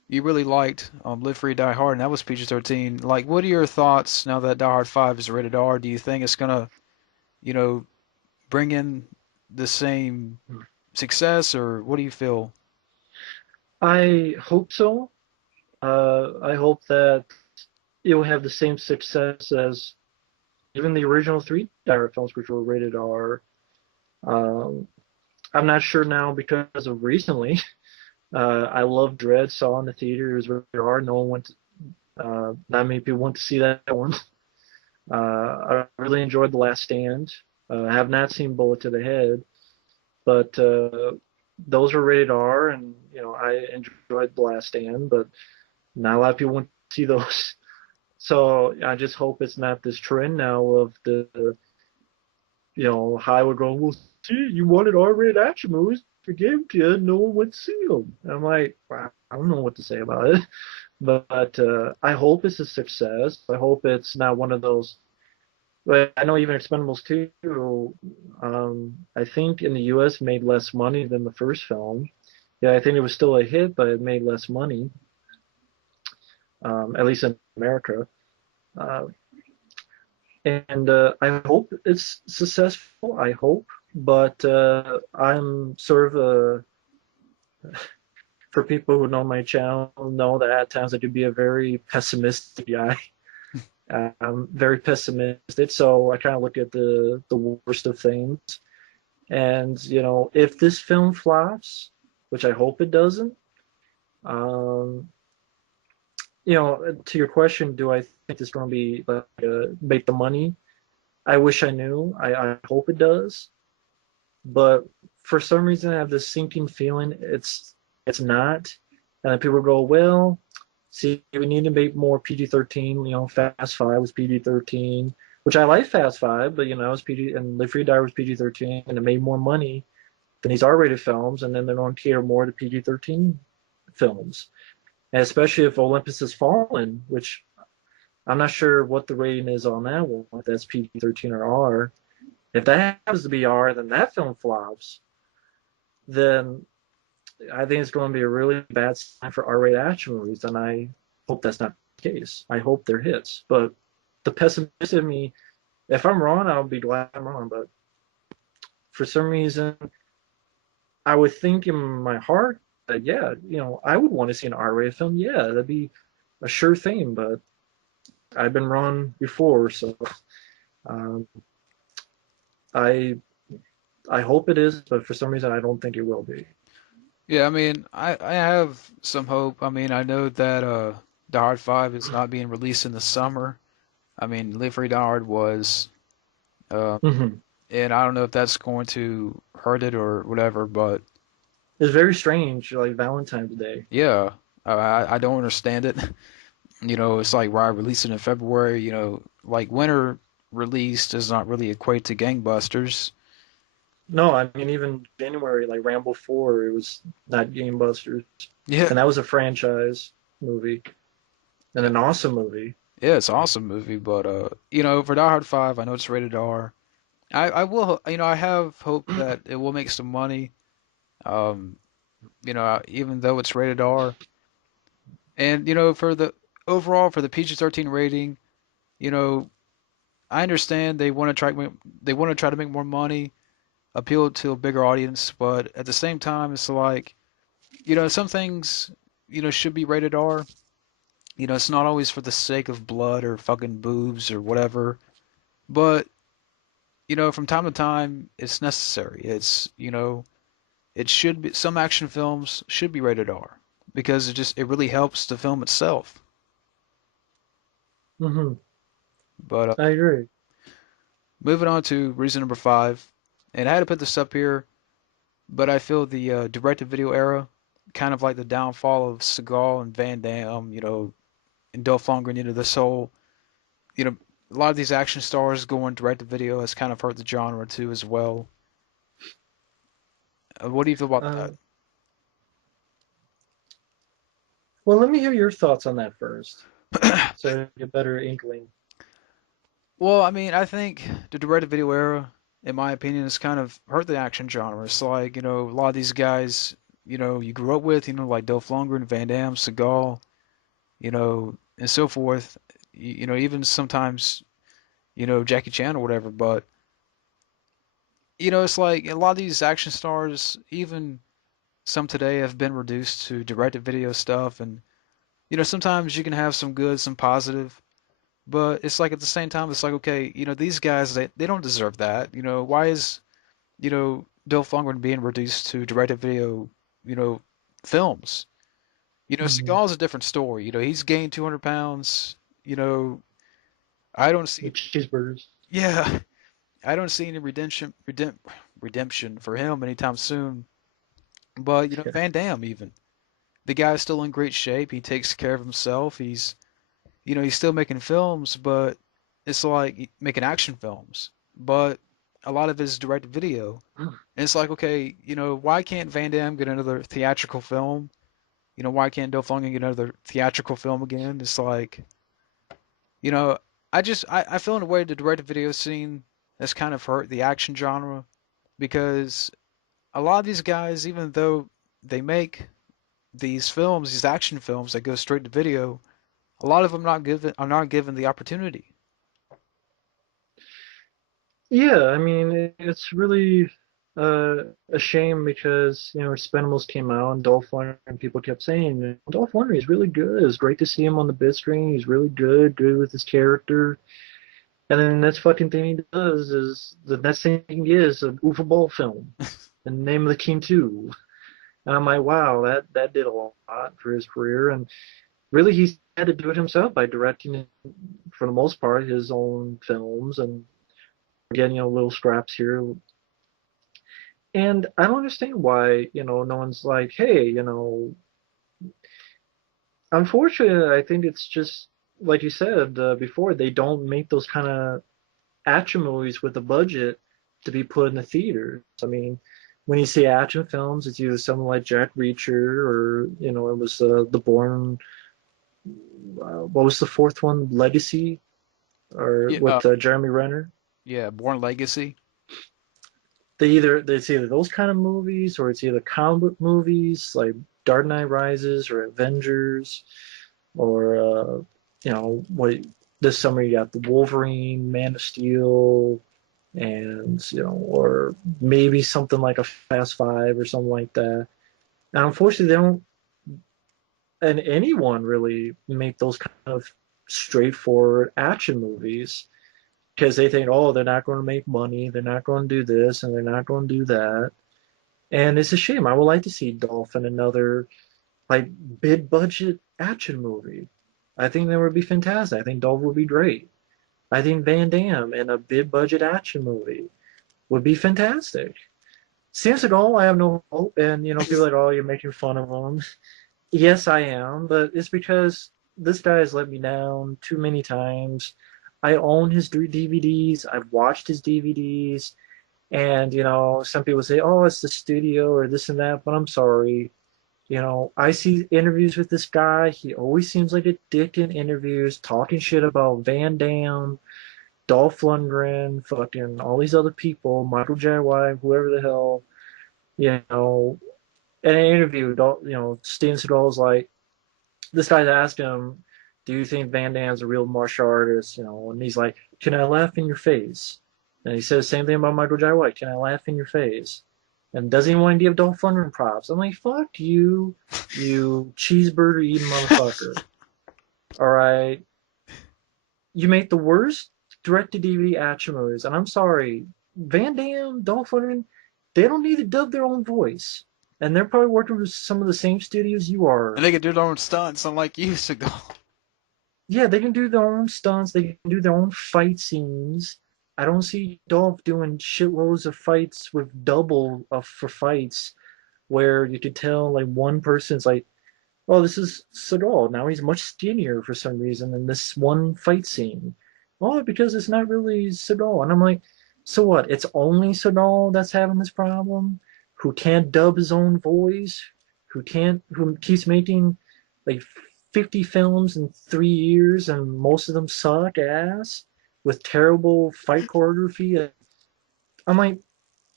you really liked Live Free Die Hard, and that was PG-13. Like, what are your thoughts now that Die Hard 5 is rated R? Do you think it's gonna, you know, bring in the same success, or what do you feel? I hope so. I hope that it will have the same success as even the original three Dire films, which were rated R. Um, I'm not sure now because of recently. I love Dread, saw in the theater. It was rated R. No one went. Not many people went to see that one. I really enjoyed The Last Stand. I have not seen Bullet to the Head, but those are rated R, and I enjoyed The Last Stand, but not a lot of people went to see those. So I just hope it's not this trend now of the Hollywood going, well, see, you wanted R-rated action movies, we gave them to you, no one went to see them. And I'm like, wow, I don't know what to say about it, but I hope it's a success. I hope it's not one of those. But I know even Expendables 2, I think in the U.S. made less money than the first film. Yeah, I think it was still a hit, but it made less money, at least in America. Uh, and I hope it's successful. I hope, but I'm sort of for people who know my channel know that at times I could be a very pessimistic guy. I'm very pessimistic, so I kind of look at the worst of things. And if this film flops, which I hope it doesn't, um, to your question, do I think it's going to be like make the money? I wish I knew. I hope it does. But for some reason I have this sinking feeling it's not. And then people go, well, see, we need to make more PG-13. Fast Five was PG-13, which I like Fast Five, but it was PG, and Live Free Die was PG-13, and it made more money than these R-rated films, and then they're going to cater more to PG-13 films, and especially if Olympus Has Fallen, which I'm not sure what the rating is on that one, if that's PG-13 or R. If that happens to be R, then that film flops. Then I think it's going to be a really bad sign for R-rated action movies, and I hope that's not the case. I hope they're hits. But the pessimist in me, if I'm wrong, I'll be glad I'm wrong. But for some reason, I would think in my heart that yeah, I would want to see an R-rated film. Yeah, that'd be a sure thing. But I've been wrong before, so um, I I hope it is, but for some reason, I don't think it will be. Yeah, I mean, I have some hope. I mean, I know that Die Hard 5 is not being released in the summer. I mean, Live Free Die Hard was, uh, Mm-hmm. and I don't know if that's going to hurt it or whatever, but It's very strange, like Valentine's Day. yeah, I don't understand it. It's like why release it in February, like winter release does not really equate to gangbusters. No, I mean even January, like Rambo 4, it was not Gamebusters, Yeah, and that was a franchise movie and an awesome movie. yeah, it's an awesome movie, but for Die Hard 5, I know it's rated R. I will, I have hope that it will make some money. Um, even though it's rated R. And for the overall for the PG-13 rating, you know, I understand they want to try to make more money, appeal to a bigger audience, but at the same time, it's like, some things, should be rated R. It's not always for the sake of blood or fucking boobs or whatever, but from time to time, it's necessary. It should be some action films should be rated R because it really helps the film itself. Hmm. But I agree. moving on to reason number 5, and I had to put this up here, but I feel the direct-to-video era, kind of like the downfall of Seagal and Van Damme, and Dolph Lundgren into this whole, you know, a lot of these action stars going direct-to-video has kind of hurt the genre too as well. What do you feel about that? Um, well, let me hear your thoughts on that first, so I get a better inkling. Well, I mean, I think the direct-to-video era, in my opinion, has kind of hurt the action genre. It's like, a lot of these guys, you grew up with, like Dolph Lundgren, Van Damme, Seagal, and so forth. Even sometimes, Jackie Chan or whatever. But, it's like a lot of these action stars, even some today, have been reduced to direct-to-video stuff. And, sometimes you can have some good, some positive. But it's like at the same time, it's like, okay, these guys, they don't deserve that. Why is, Dolph Lundgren being reduced to direct-to-video, you know, films? Mm-hmm. Seagal's a different story. He's gained 200 pounds. You know, I don't see, With cheeseburgers. yeah, I don't see any redemption for him anytime soon. But, Yeah. Van Damme even. The guy's still in great shape. He takes care of himself. He's still making films, but it's like making action films. But a lot of it is direct video. And it's like, okay, why can't Van Damme get another theatrical film? Why can't Dolph Lundgren get another theatrical film again? It's like, you know, I feel in a way the direct video scene has kind of hurt the action genre because a lot of these guys, even though they make these films, these action films that go straight to video, a lot of them are not given the opportunity. Yeah, I mean, it's really a shame because, Expendables came out and Dolph Lundgren, people kept saying, Dolph Lundgren is really good. It's great to see him on the big screen. He's really good with his character. And then the next fucking thing he does is the next thing he is an Uwe Boll film, The Name of the King 2. And I'm like, wow, that did a lot for his career. And really, he had to do it himself by directing, for the most part, his own films and getting, little scraps here. And I don't understand why, no one's like, hey, unfortunately, I think it's just like you said before, they don't make those kind of action movies with a budget to be put in the theaters. I mean, when you see action films, it's either something like Jack Reacher or, it was The Bourne, what was the fourth one? Legacy, or Yeah, with Jeremy Renner. yeah, Born Legacy. It's either those kind of movies or it's either comic book movies like Dark Knight Rises or Avengers or what this summer you got the Wolverine, Man of Steel, and or maybe something like a Fast Five or something like that. And unfortunately, they don't, and anyone really make those kind of straightforward action movies because they think, oh, they're not going to make money, they're not going to do this, and they're not going to do that. And it's a shame. I would like to see Dolph in another like big budget action movie. I think that would be fantastic. I think Dolph would be great. I think Van Damme in a big budget action movie would be fantastic. Steven Seagal, I have no hope. And people are like, oh, you're making fun of him. Yes, I am, but it's because this guy has let me down too many times. I own his DVDs. I've watched his DVDs. And, some people say, oh, it's the studio or this and that, but I'm sorry. I see interviews with this guy. He always seems like a dick in interviews, talking shit about Van Damme, Dolph Lundgren, fucking all these other people, Michael J. White, whoever the hell, you know. In an interview, Steven Seagal's like, this guy's asked him, do you think Van Damme's a real martial artist? And he's like, can I laugh in your face? And he says the same thing about Michael J. White, can I laugh in your face? And doesn't even want to give Dolph Lundgren props. I'm like, fuck you, you cheeseburger eating motherfucker. All right, you make the worst direct-to-DVD action movies, and I'm sorry, Van Damme, Dolph Lundgren, they don't need to dub their own voice, and they're probably working with some of the same studios you And are. they can do their own stunts, unlike you, Seagal. Yeah, they can do their own stunts, they can do their own fight scenes. I don't see Dolph doing shitloads of fights with double for fights where you could tell like one person's like, oh, this is Seagal. Now he's much skinnier for some reason in this one fight scene. Oh, because it's not really Seagal. And I'm like, so what? It's only Seagal that's having this problem? Who can't dub his own voice? Who keeps making like 50 films in 3 years and most of them suck ass with terrible fight choreography? I'm like,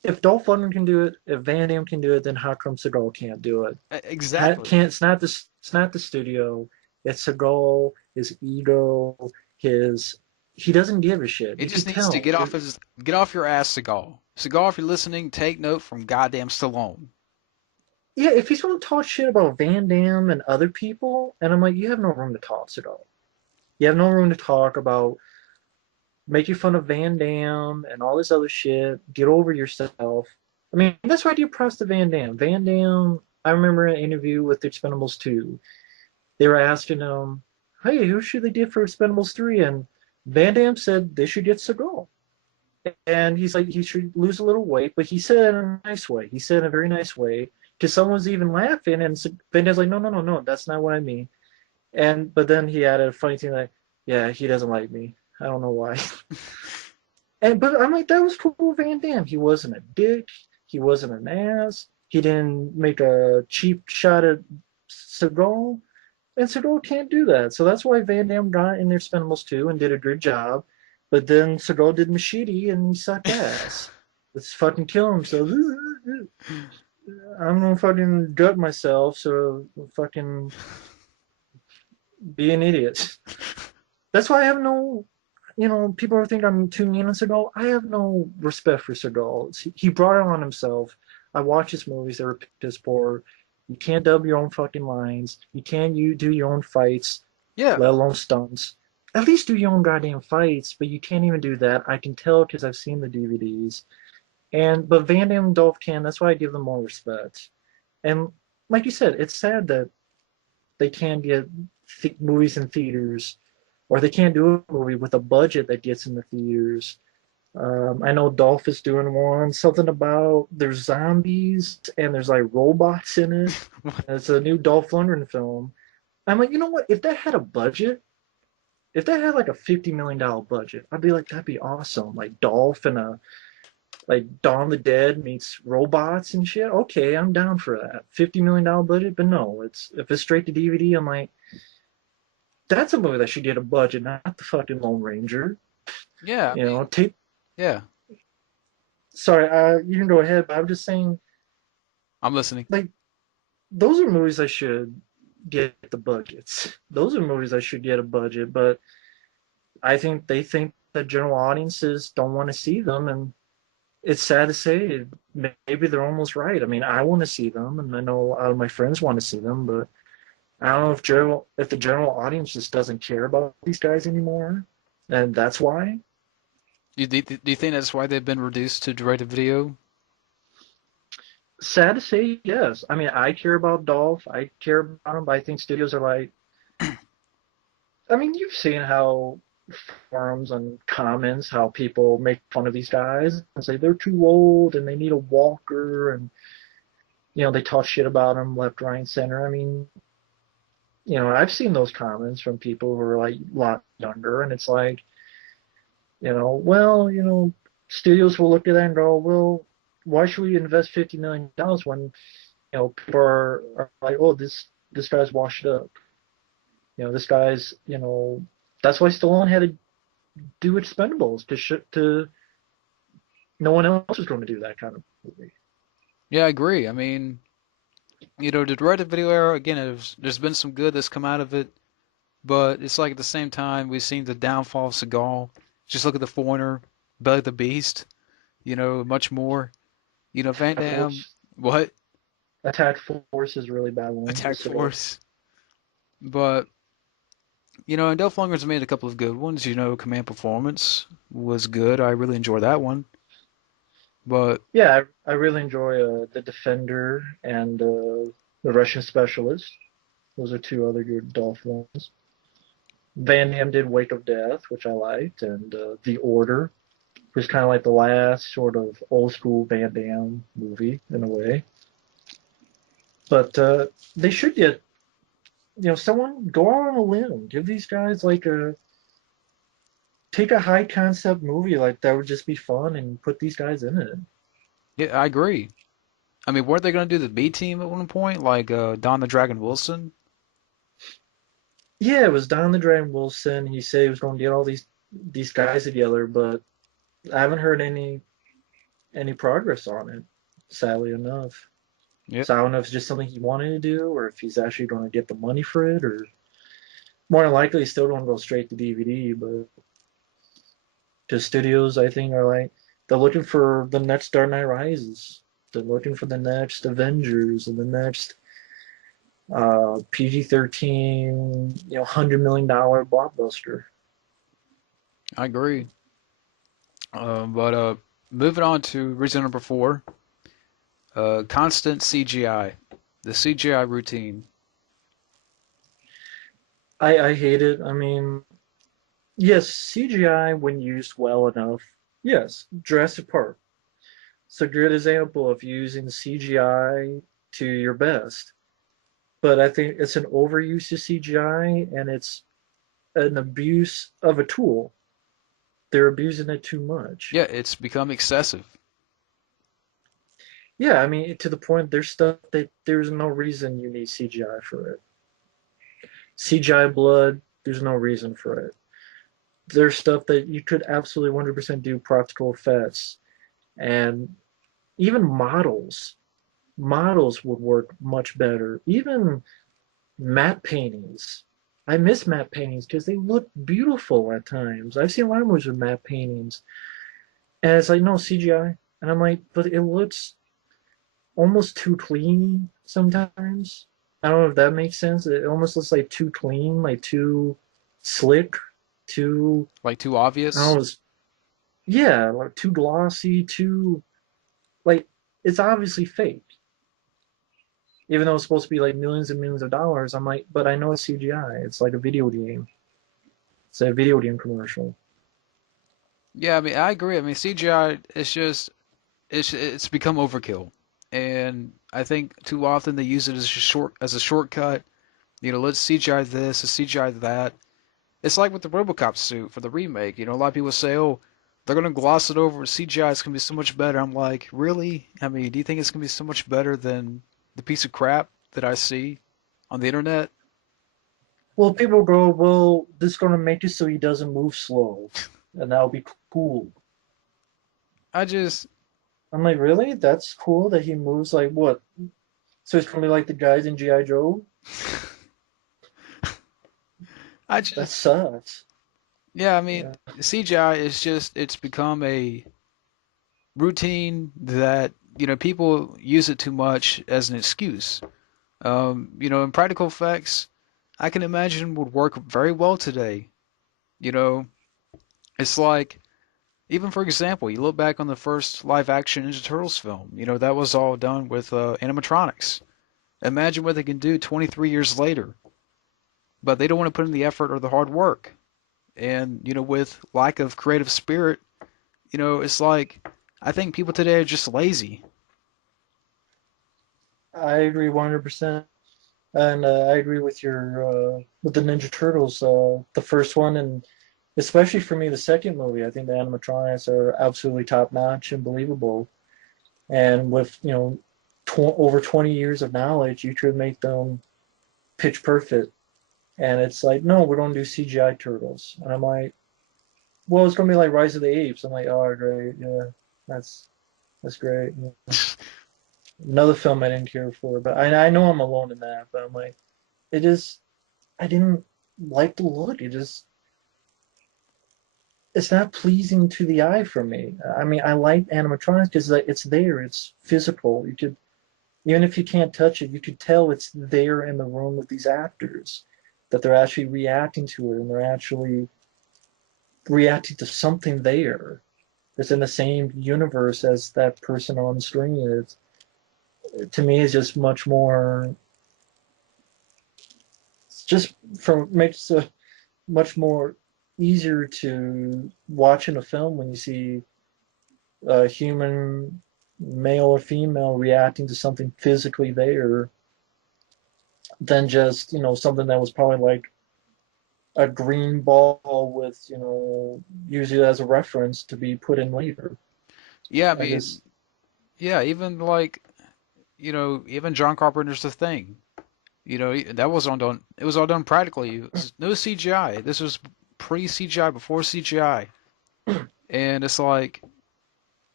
if Dolph Lundgren can do it, if Van Damme can do it, then how come Seagal can't do it? Exactly. Can't it's not the studio. It's Seagal, his ego, his he doesn't give a shit. It You can just needs to tell. get off your ass, Seagal. Seagal, if you're listening, take note from goddamn Stallone. Yeah, if he's going to talk shit about Van Damme and other people, and I'm like, you have no room to talk, Seagal. You have no room to talk about making fun of Van Damme and all this other shit. Get over yourself. I mean, that's why I do props to Van Damme. Van Damme, I remember an interview with Expendables 2. They were asking him, hey, who should they get for Expendables 3? And Van Damme said they should get Seagal. And he's like, he should lose a little weight, but he said it in a nice way. He said it in a very nice way. Because someone was even laughing, and Van Damme's like, no, no, no, no, that's not what I mean. And but then he added a funny thing like, yeah, he doesn't like me. I don't know why. And but I'm like, that was cool, Van Damme. He wasn't a dick. He wasn't an ass. He didn't make a cheap shot at Seagal. And Seagal can't do that. So that's why Van Damme got in their Expendables 2 and did a good job. But then Seagal did Machete and he sucked ass. Let's fucking kill him. So I'm gonna fucking gut myself. So fucking be an idiot. That's why I have no, people are thinking I'm too mean on Seagal. I have no respect for Seagal. He brought it on himself. I watch his movies; they were piss poor. You can't dub your own fucking lines. You do your own fights, Yeah, let alone stunts. At least do your own goddamn fights, but you can't even do that. I can tell because I've seen the DVDs. But Van Damme and Dolph can. That's why I give them more respect. And like you said, it's sad that they can't get movies in theaters, or they can't do a movie with a budget that gets in the theaters. I know Dolph is doing one, something about there's zombies and there's like robots in it. And it's a new Dolph Lundgren film. I'm like, you know what? If that had a budget, if that had like a $50 million budget, I'd be like, that'd be awesome. Like Dolph and a like Dawn of the Dead meets robots and shit. Okay, I'm down for that. $50 million budget, but no, it's if it's straight to DVD, I'm like, that's a movie that should get a budget, not the fucking Lone Ranger. yeah. I mean, Take. yeah. Sorry, you can go ahead, but I'm just saying, I'm listening. like, those are movies I should get the budgets. Those are movies I should get a budget, but I think they think that general audiences don't want to see them, and it's sad to say, maybe they're almost right. I mean, I want to see them, and I know a lot of my friends want to see them, but I don't know if the general audience just doesn't care about these guys anymore, and that's why. Do you think that's why they've been reduced to direct video? Sad to say, yes. I mean, I care about Dolph. I care about him, but I think studios are like, I mean, you've seen how forums and comments, how people make fun of these guys and say they're too old and they need a walker, and they talk shit about them left, right, and center. I mean, I've seen those comments from people who are like a lot younger, and it's like, well, studios will look at that and go, well, why should we invest $50 million when people are like, oh, this guy's washed up. This guy's, that's why Stallone had to do Expendables to no one else was going to do that kind of movie. Yeah, I agree. I mean, the direct video era again. There's been some good that's come out of it, but it's like at the same time we've seen the downfall of Seagal. Just look at the Foreigner, Belly the Beast. Much more. Van Attack Damme. Force, What? Attack Force is a really bad one Attack with Seagal. Force. But and Dolph Lundgren's made a couple of good ones. Command Performance was good. I really enjoyed that one. But Yeah, I really enjoy the Defender and the Russian Specialist. Those are two other good Dolph ones. Van Damme did Wake of Death, which I liked, and The Order was kind of like the last sort of old school Van Damme movie in a way. But they should get, someone go out on a limb, give these guys like take a high concept movie like that would just be fun and put these guys in it. yeah, I agree. I mean, weren't they going to do the B team at one point, like Don the Dragon Wilson? Yeah, it was Don the Dragon Wilson. He said he was going to get all these guys together, but I haven't heard any. any progress on it, sadly enough. Yep, So I don't know if it's just something he wanted to do, or if he's actually going to get the money for it, or more than likely, he's still going to go straight to DVD. But the studios, I think, are like they're looking for the next Dark Knight Rises. They're looking for the next Avengers and the next PG-13, $100 million blockbuster. I agree. But moving on to reason number four, constant CGI, the CGI routine. I hate it. I mean, yes, CGI when used well enough. Yes, Jurassic Park. It's a good example of using CGI to your best. But I think it's an overuse of CGI and it's an abuse of a tool. They're abusing it too much. Yeah, it's become excessive. Yeah, I mean, to the point there's stuff that there's no reason you need CGI for it. CGI blood, there's no reason for it. There's stuff that you could absolutely 100% do practical effects. And even models would work much better. Even matte paintings. I miss matte paintings because they look beautiful at times. I've seen a lot of movies with matte paintings, and it's like no CGI, and I'm like, but it looks almost too clean sometimes. I don't know if that makes sense. It almost looks like too clean, like too slick, too Like too I don't obvious. know, yeah, like too glossy, too like it's obviously fake. Even though it's supposed to be like millions and millions of dollars, I'm like, but I know it's CGI. It's like a video game. It's a video game commercial. Yeah, I mean, I agree. I mean, CGI is just it's become overkill, and I think too often they use it as a shortcut. You know, let's CGI this, let's CGI that. It's like with the RoboCop suit for the remake. You know, a lot of people say, "Oh, they're gonna gloss it over. CGI is gonna be so much better." I'm like, really? I mean, do you think it's gonna be so much better than the piece of crap that I see on the internet? Well, people go, well, this is going to make it so he doesn't move slow, and that'll be cool. I just, I'm like, really? That's cool that he moves like what? So it's going to be like the guys in G.I. Joe? I That just, sucks. yeah. I mean, Yeah. CGI is just, it's become a routine that people use it too much as an excuse. And practical effects, I can imagine would work very well today. You know, it's like even for example, you look back on the first live action Ninja Turtles film. You know, that was all done with animatronics. Imagine what they can do 23 years later, but they don't want to put in the effort or the hard work. And with lack of creative spirit, it's like I think people today are just lazy. I agree 100%. And I agree with the Ninja Turtles, the first one, and especially for me, the second movie. I think the animatronics are absolutely top notch and believable. And with over 20 years of knowledge, you could make them pitch perfect. And it's like, no, we're going to do CGI turtles. And I'm like, well, it's going to be like Rise of the Apes. I'm like, oh, great, yeah, that's that's great. Yeah. Another film I didn't care for, but I know I'm alone in that. But I'm like, it is. I didn't like the look. It's not pleasing to the eye for me. I mean, I like animatronics because like, it's there, it's physical. You could even if you can't touch it, you could tell it's there in the room with these actors, that they're actually reacting to it and they're actually reacting to something there that's in the same universe as that person on screen. To me, it's just much more. It's just from makes it much more easier to watch in a film when you see a human, male or female, reacting to something physically there than just something that was probably like a green ball with use it as a reference to be put in later. Yeah, I I mean, just yeah, even like even John Carpenter's The Thing. That was all done. It was all done practically. It was no CGI. This was pre CGI, before CGI, and it's like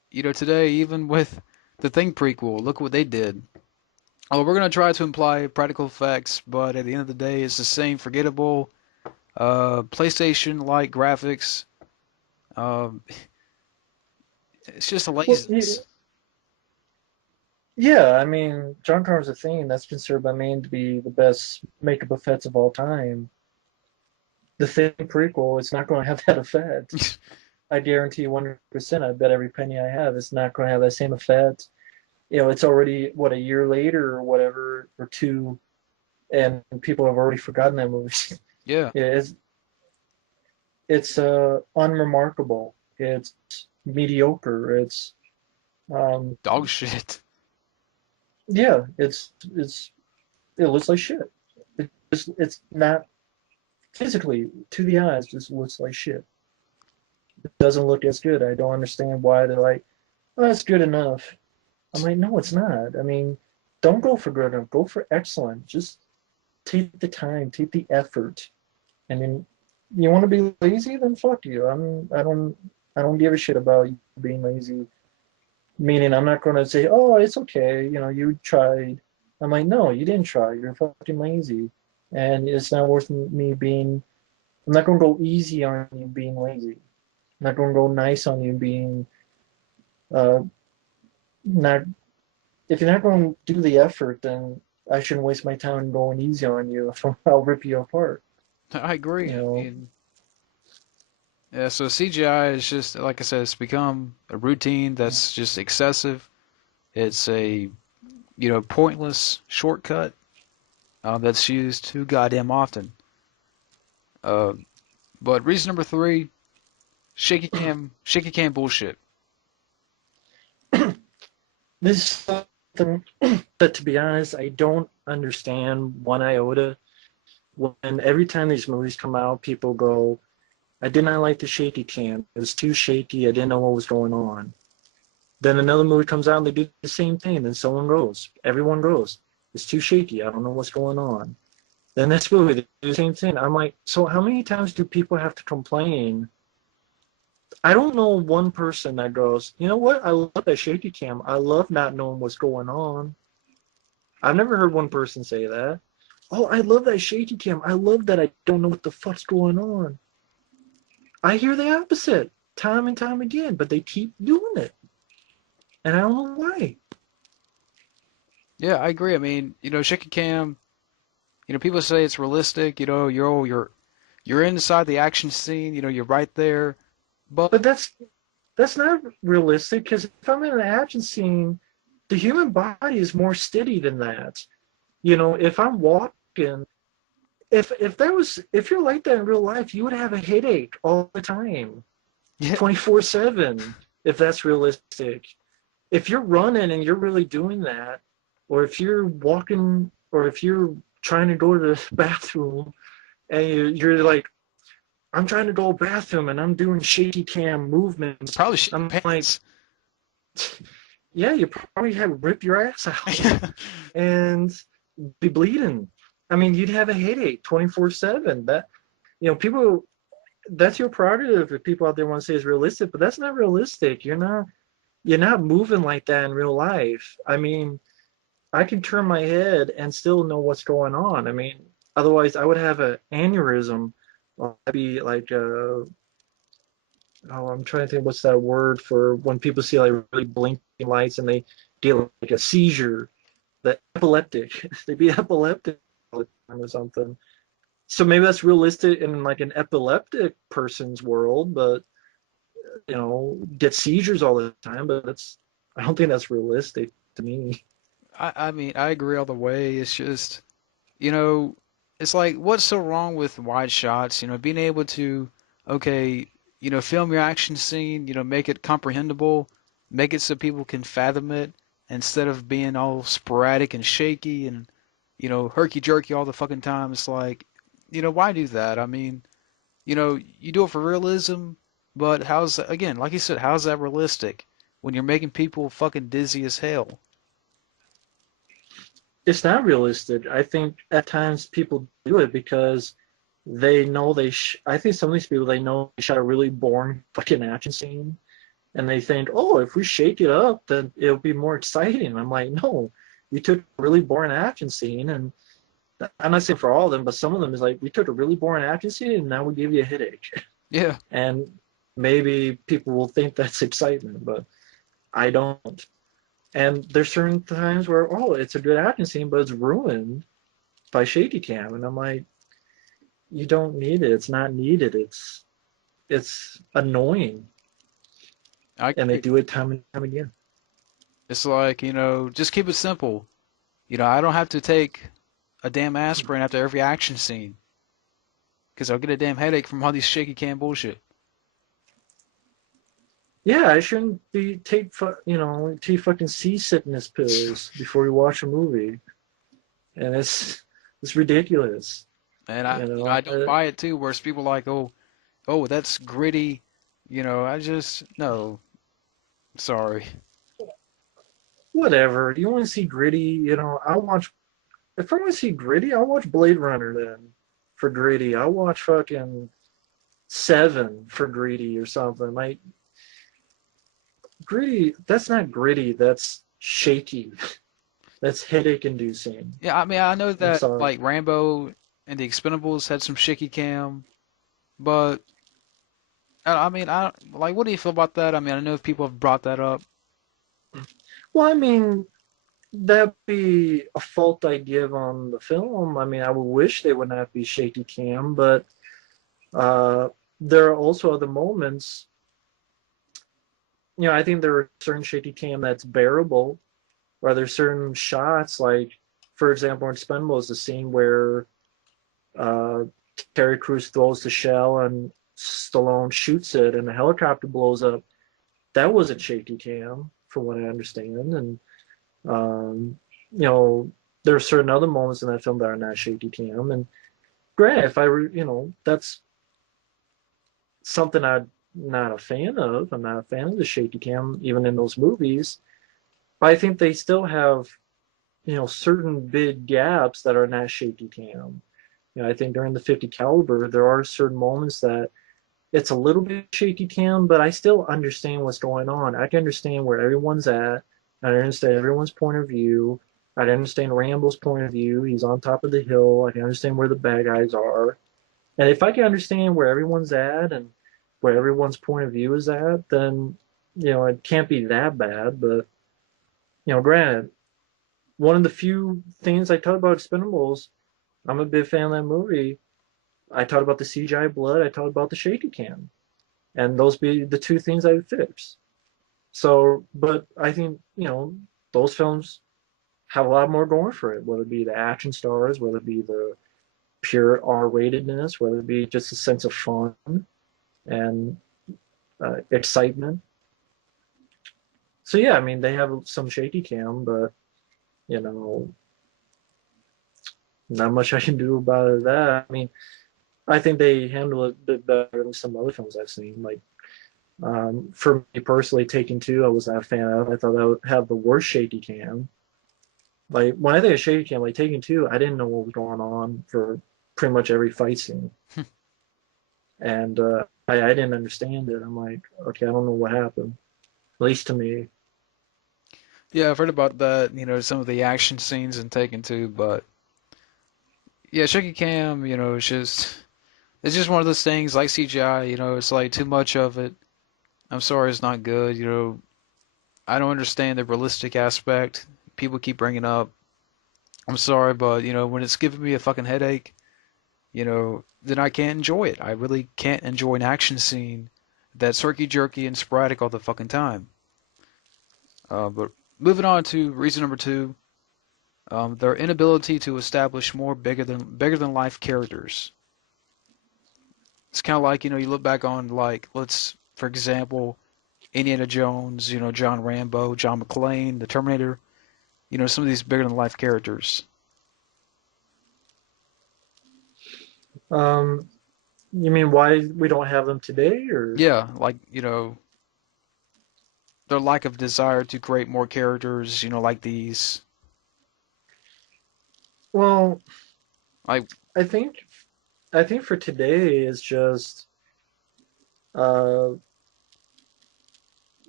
Today, even with the Thing prequel, look what they did. Oh, we're gonna try to imply practical effects, but at the end of the day, it's the same forgettable PlayStation-like graphics. Um, it's just a Well, laziness. yeah, I mean, John Connor's a thing that's considered by many to be the best makeup effects of all time. The Thing prequel, it's not going to have that effect. I guarantee you 100%. I bet every penny I have, it's not going to have that same effect. It's already, what, a year later or whatever, or two, and people have already forgotten that movie. Yeah, It's unremarkable. It's mediocre. Um, dog shit. yeah, it looks like shit. It's not physically to the eyes, just looks like shit. It doesn't look as good. I don't understand why they're like, oh, that's good enough. I'm like, no, it's not. I mean, don't go for good enough. Go for excellent. Just take the time, take the effort. And then you want to be lazy, then fuck you. I don't give a shit about you being lazy. Meaning I'm not gonna say, oh, it's okay, you tried. I'm like, no, you didn't try. You're fucking lazy. And it's not worth me being I'm not gonna go easy on you being lazy. I'm not gonna go nice on you being uh not if you're not gonna do the effort, then I shouldn't waste my time going easy on you. I'll rip you apart. I agree. You I know, mean, yeah. So CGI is just like I said, it's become a routine that's just excessive. It's a pointless shortcut that's used too goddamn often. Uh, but reason number three, shaky cam bullshit. this is something that, to be honest, I don't understand one iota. When every time these movies come out, people go, I did not like the shaky cam. It was too shaky. I didn't know what was going on. Then another movie comes out and they do the same thing. Then someone goes, everyone goes, it's too shaky. I don't know what's going on. Then this movie, they do the same thing. I'm like, so how many times do people have to complain? I don't know one person that goes, you know what? I love that shaky cam. I love not knowing what's going on. I've never heard one person say that. Oh, I love that shaky cam. I love that I don't know what the fuck's going on. I hear the opposite time and time again, but they keep doing it. And I don't know why. Yeah, I agree. I mean, shaky cam. People say it's realistic. You're inside the action scene. You're right there. But But that's not realistic because if I'm in an action scene, the human body is more steady than that. If I'm walking, if you're like that in real life, you would have a headache all the time, yeah, 24/7, if that's realistic. If you're running and you're really doing that, or if you're walking, or if you're trying to go to the bathroom and you're like, I'm trying to go to the bathroom and I'm doing shaky cam you movements. probably shit I'm your like, pants. yeah, you probably have rip your ass out and be bleeding. I mean, you'd have a headache 24/7. People, that's your prerogative if people out there want to say it's realistic, but that's not realistic. You're not moving like that in real life. I mean, I can turn my head and still know what's going on. I mean, otherwise I would have an aneurysm. I'd be like, oh, I'm trying to think what's that word for when people see like really blinking lights and they get like a seizure. The epileptic. They'd be epileptic all the time or something. So maybe that's realistic in like an epileptic person's world, but get seizures all the time. But I don't think that's realistic to me. I mean, I agree all the way. It's just, you know, it's like, what's so wrong with wide shots? Being able to, okay, film your action scene, make it comprehensible, make it so people can fathom it instead of being all sporadic and shaky and, herky jerky all the fucking time. It's like, why do that? I mean, you do it for realism, but again, like you said, how's that realistic when you're making people fucking dizzy as hell? It's not realistic. I think at times people do it because they know I think some of these people, they know they shot a really boring fucking action scene, And they think, oh, if we shake it up, then it'll be more exciting. I'm like, no, we took a really boring action scene, and I'm not saying for all of them, but some of them is like, we took a really boring action scene, and now we give you a headache. Yeah, And maybe people will think that's excitement, but I don't. And there's certain times where, oh, it's a good action scene, but it's ruined by shaky cam, and I'm like, you don't need it. It's not needed. It's annoying, I and they agree. do it time and time again. It's like, just keep it simple. I don't have to take a damn aspirin after every action scene because I'll get a damn headache from all these shaky cam bullshit. Yeah, I shouldn't be take fucking seasickness pills before you watch a movie, and it's ridiculous. And I You know, don't buy it too, whereas people are like, oh, that's gritty. I just, no, sorry. whatever. You want to see gritty? I'll watch. If I want to see gritty, I'll watch Blade Runner then. For gritty, I'll watch fucking Seven for gritty or something. Like gritty, that's not gritty. That's shaky. That's headache inducing. Yeah, I mean, I know I'm that sorry. like Rambo and the Expendables had some shaky cam, but I mean, like, what do you feel about that? I mean, I know if people have brought that up. Well, I mean, that'd be a fault I give on the film. I mean, I would wish they would not be shaky cam, but uh, there are also other moments. I think there are certain shaky cam that's bearable, or there's certain shots, like, for example, in Expendables, the scene where uh, Terry Crews throws the shell and Stallone shoots it and the helicopter blows up. That wasn't shaky cam, from what I understand. And, um, you know, there are certain other moments in that film that are not shaky cam. And granted, if that's something I'm not a fan of. I'm not a fan of the shaky cam, even in those movies. But I think they still have, certain big gaps that are not shaky cam. I think during the 50 caliber, there are certain moments that it's a little bit shaky cam, but I still understand what's going on. I can understand where everyone's at. I understand everyone's point of view. I understand Rambo's point of view. He's on top of the hill. I can understand where the bad guys are. And if I can understand where everyone's at and where everyone's point of view is at, then it can't be that bad. But granted, one of the few things I talk about Expendables, I'm a big fan of that movie. I talked about the CGI blood. I talked about the shaky cam, and those be the two things I would fix. So, but I think those films have a lot more going for it. Whether it be the action stars, whether it be the pure R-ratedness, whether it be just a sense of fun and excitement. So yeah, I mean they have some shaky cam, but you know not much I can do about that. I mean I think they handle it a bit better than some other films I've seen. Like for me personally, Taken Two, I was not a fan of. I thought that would have the worst shaky cam. Like when I think of shaky cam, like Taken Two, I didn't know what was going on for pretty much every fight scene, and I didn't understand it. I'm like, okay, I don't know what happened. At least to me. Yeah, I've heard about that. Some of the action scenes in Taken 2, but yeah, shaky cam. It's just one of those things like CGI. It's like too much of it. I'm sorry, it's not good. I don't understand the realistic aspect people keep bringing up. I'm sorry, but when it's giving me a fucking headache, then I can't enjoy it. I really can't enjoy an action scene that's herky jerky and sporadic all the fucking time. But moving on to reason number two, their inability to establish more bigger than life characters. It's kind of like you look back on like let's for example Indiana Jones, John Rambo, John McClane, the Terminator. Some of these bigger than life characters. Um, you mean why we don't have them today, or Yeah, like their lack of desire to create more characters. Like these. well, Like I think I think for today is just uh,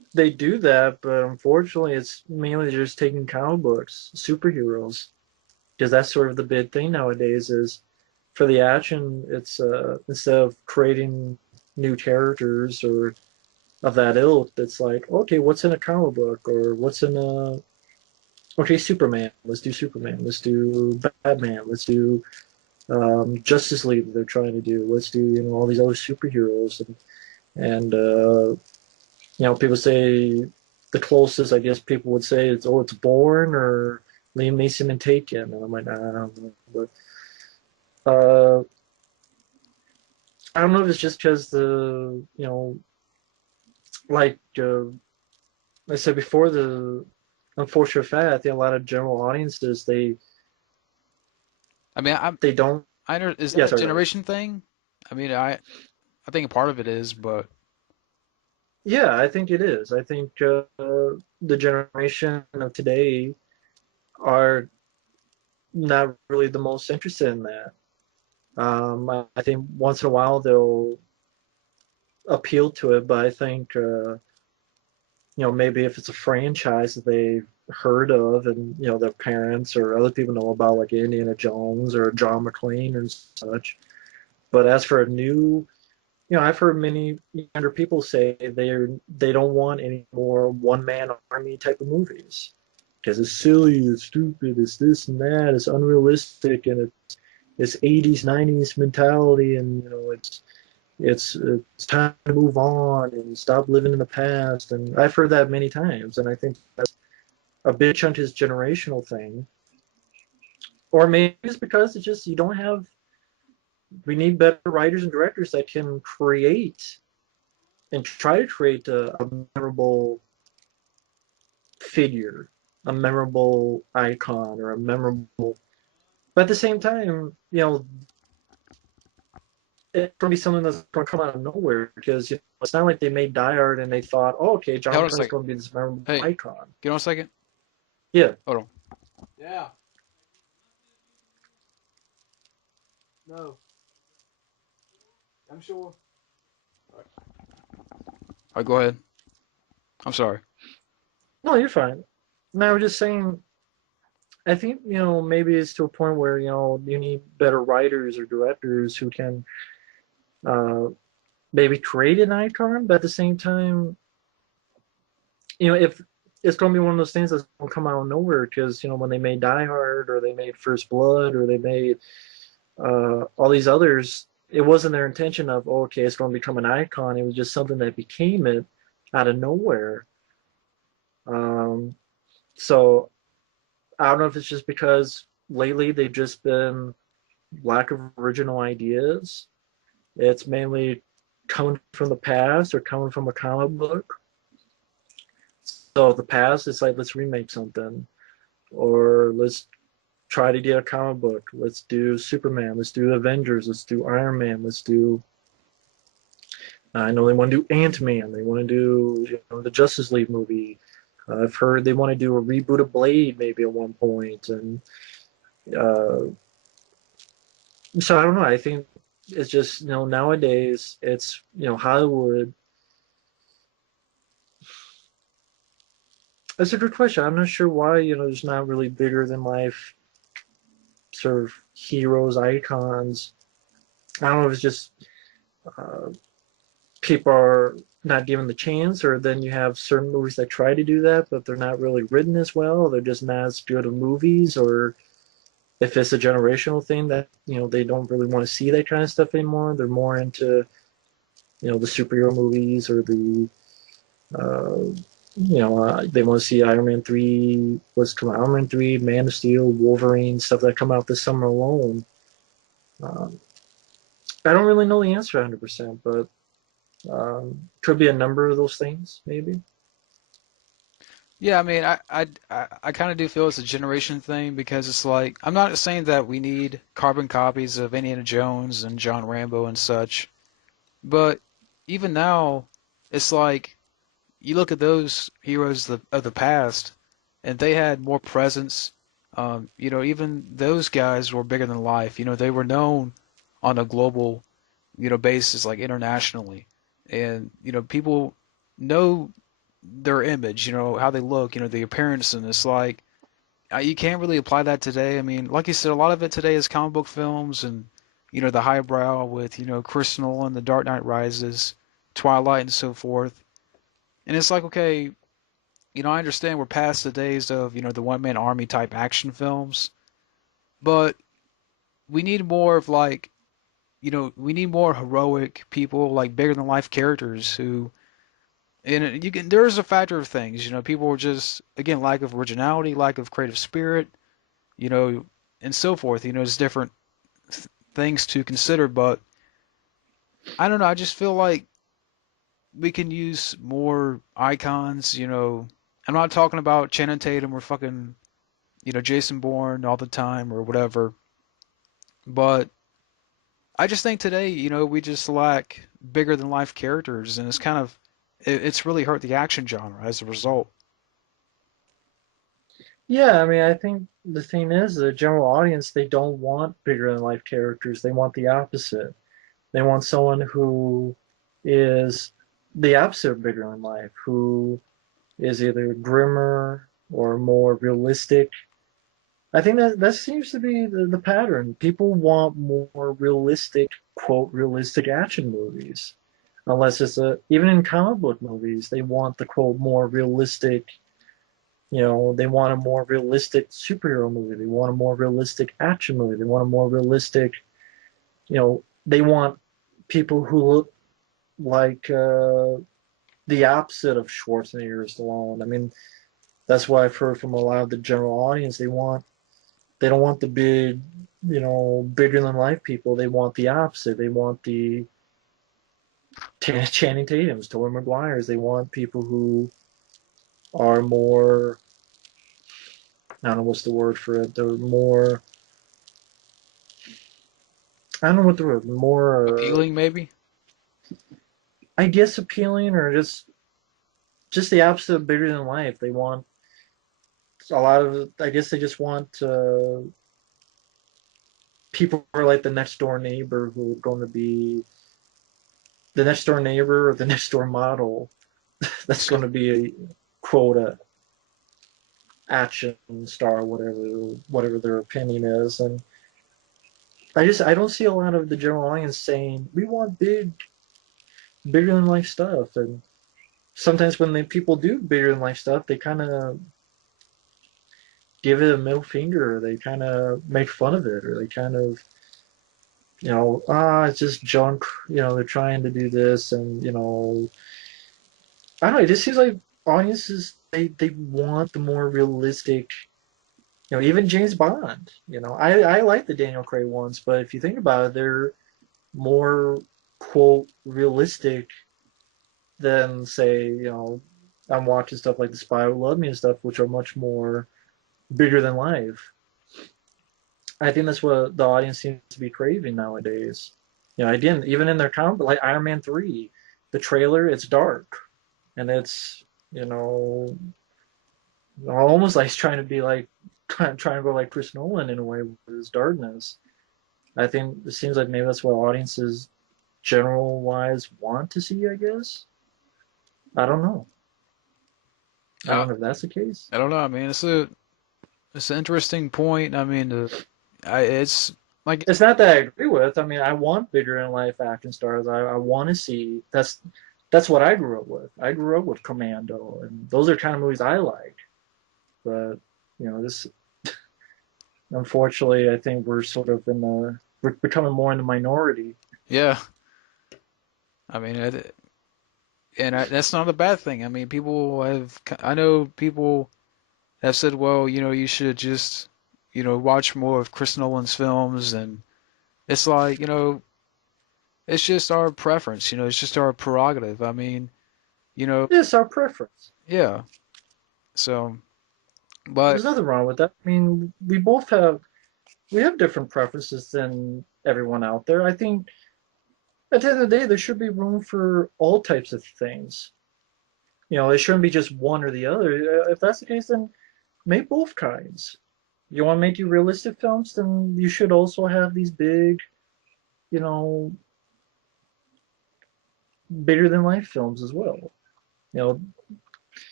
they do that, but unfortunately, it's mainly just taking comic books, superheroes, because that's sort of the big thing nowadays. Is for the action, it's instead of creating new characters or of that ilk, it's like, okay, what's in a comic book or what's in a okay, Superman. Let's do Superman. Let's do Batman. Let's do Justice League. They're trying to do. Let's do all these other superheroes and people say the closest I guess people would say is it's Bourne or Liam Neeson and Taken, and I'm like, nah, I don't know, but uh, I don't know if it's just because the like I said before, the unfortunate fact I think a lot of general audiences I mean, they don't. is that Yeah, a sorry, go ahead. generation thing? I mean, I think a part of it is, but Yeah, I think it is. I think the generation of today are not really the most interested in that. I think once in a while they'll appeal to it, but I think maybe if it's a franchise that they've heard of and their parents or other people know about, like Indiana Jones or John McClane and such. But as for a new, I've heard many younger people say they don't want any more one man army type of movies because it's silly, it's stupid, it's this and that, it's unrealistic, and it's 80s 90s mentality, and it's time to move on and stop living in the past. And I've heard that many times, and I think that's a big chunk is generational thing, or maybe it's because it's just you don't have. We need better writers and directors that can create and try to create a memorable figure, a memorable icon, or a memorable. But at the same time, it's going to be something that's going to come out of nowhere because it's not like they made Die Hard and they thought, oh, okay, hey, John hold on a McClane's second. going to be this memorable Hey, icon. get on a second. Yeah, Hold on. Yeah. No, I'm sure. All right, go ahead. I'm sorry. no, you're fine. No, I was just saying, I think, maybe it's to a point where, you need better writers or directors who can uh, maybe create an icon, but at the same time, if it's going to be one of those things that's going to come out of nowhere because, when they made Die Hard or they made First Blood or they made all these others, it wasn't their intention of, oh, okay, it's going to become an icon. It was just something that became it out of nowhere. Um, so I don't know if it's just because lately they've just been lack of original ideas. It's mainly coming from the past or coming from a comic book. So the past, it's like let's remake something, or let's try to get a comic book. Let's do Superman. Let's do Avengers. Let's do Iron Man. Let's do. I know they want to do Ant Man. They want to do the Justice League movie. I've heard they want to do a reboot of Blade maybe at one point, and uh, so I don't know. I think it's just nowadays it's Hollywood. That's a good question. I'm not sure why there's not really bigger than life sort of heroes icons. I don't know if it's just uh, people are not given the chance, or then you have certain movies that try to do that, but they're not really written as well. They're just not as good of movies, or if it's a generational thing that they don't really want to see that kind of stuff anymore. They're more into the superhero movies or they want to see Iron Man 3, what's coming Iron Man 3, Man of Steel, Wolverine, stuff that come out this summer alone. Um, I don't really know the answer 100%, but could be a number of those things, maybe. Yeah, I mean, I kind of do feel it's a generation thing because it's like I'm not saying that we need carbon copies of Indiana Jones and John Rambo and such, but even now, it's like you look at those heroes of the past, and they had more presence. Even those guys were bigger than life. They were known on a global, basis, like internationally, and people know. their image, how they look, the appearance, and it's like you can't really apply that today. I mean, like you said, a lot of it today is comic book films and the highbrow with Chris Nolan, The Dark Knight Rises, Twilight, and so forth. And it's like, okay, I understand we're past the days of the one man army type action films, but we need more of like we need more heroic people, like bigger than life characters who. And there's a factor of things, people are just, again, lack of originality, lack of creative spirit, you know, and so forth. There's different things to consider, but I don't know. I just feel like we can use more icons. I'm not talking about Channing Tatum or fucking, Jason Bourne all the time or whatever, but I just think today, we just lack bigger than life characters, and it's really hurt the action genre as a result. Yeah, I mean, I think the thing is, the general audience, they don't want bigger than life characters. They want the opposite. They want someone who is the opposite of bigger than life, who is either grimmer or more realistic. I think that seems to be the pattern. People want more realistic, quote, realistic action movies. Unless it's even in comic book movies, they want the quote more realistic, they want a more realistic superhero movie. They want a more realistic action movie. They want a more realistic, they want people who look like the opposite of Schwarzenegger or Stallone. I mean, that's what I've heard from a lot of the general audience. They don't want the big, bigger than life people. They want the opposite. They want the Channing Tatum's, Tobey Maguire's. They want people who are more, I don't know what's the word for it. They're more, I don't know what the word, more, Appealing, maybe? I guess appealing, or just the opposite of bigger than life. They want a lot of, I guess they just want people who are like the next door neighbor who are going to be the next door neighbor or the next door model that's going to be a quota action star, whatever their opinion is. And I don't see a lot of the general audience saying we want bigger than life stuff. And sometimes when people do bigger than life stuff, they kind of give it a middle finger, or they kind of make fun of it, or they kind of it's just junk. They're trying to do this, and I don't know. It just seems like audiences they want the more realistic. Even James Bond. I like the Daniel Craig ones, but if you think about it, they're more quote realistic than say I'm watching stuff like The Spy Who Loved Me and stuff, which are much more bigger than life. I think that's what the audience seems to be craving nowadays. Again, even in their comic, like Iron Man 3, the trailer, it's dark. And it's, you know, almost like he's trying to be like, trying to go like Chris Nolan in a way with his darkness. I think it seems like maybe that's what audiences general wise want to see, I guess. I don't know. I Uh, don't know if that's the case. I don't know. I mean, it's an interesting point. I mean, it's like, It's not that I agree with. I mean, I want bigger in life action stars. I want to see that's what I grew up with. I grew up with Commando, and those are kind of movies I like. But this unfortunately, I think we're sort of we're becoming more in the minority. yeah. I mean, that's not a bad thing. I mean, I know people have said, well, you should just, watch more of Chris Nolan's films, and it's like, it's just our preference, it's just our prerogative. I mean, you know, It's our preference. yeah. So, but There's nothing wrong with that. I mean, we have different preferences than everyone out there. I think at the end of the day, there should be room for all types of things. It shouldn't be just one or the other. If that's the case, then make both kinds. You want to make you realistic films, then you should also have these big, you know, bigger than life films as well. You know,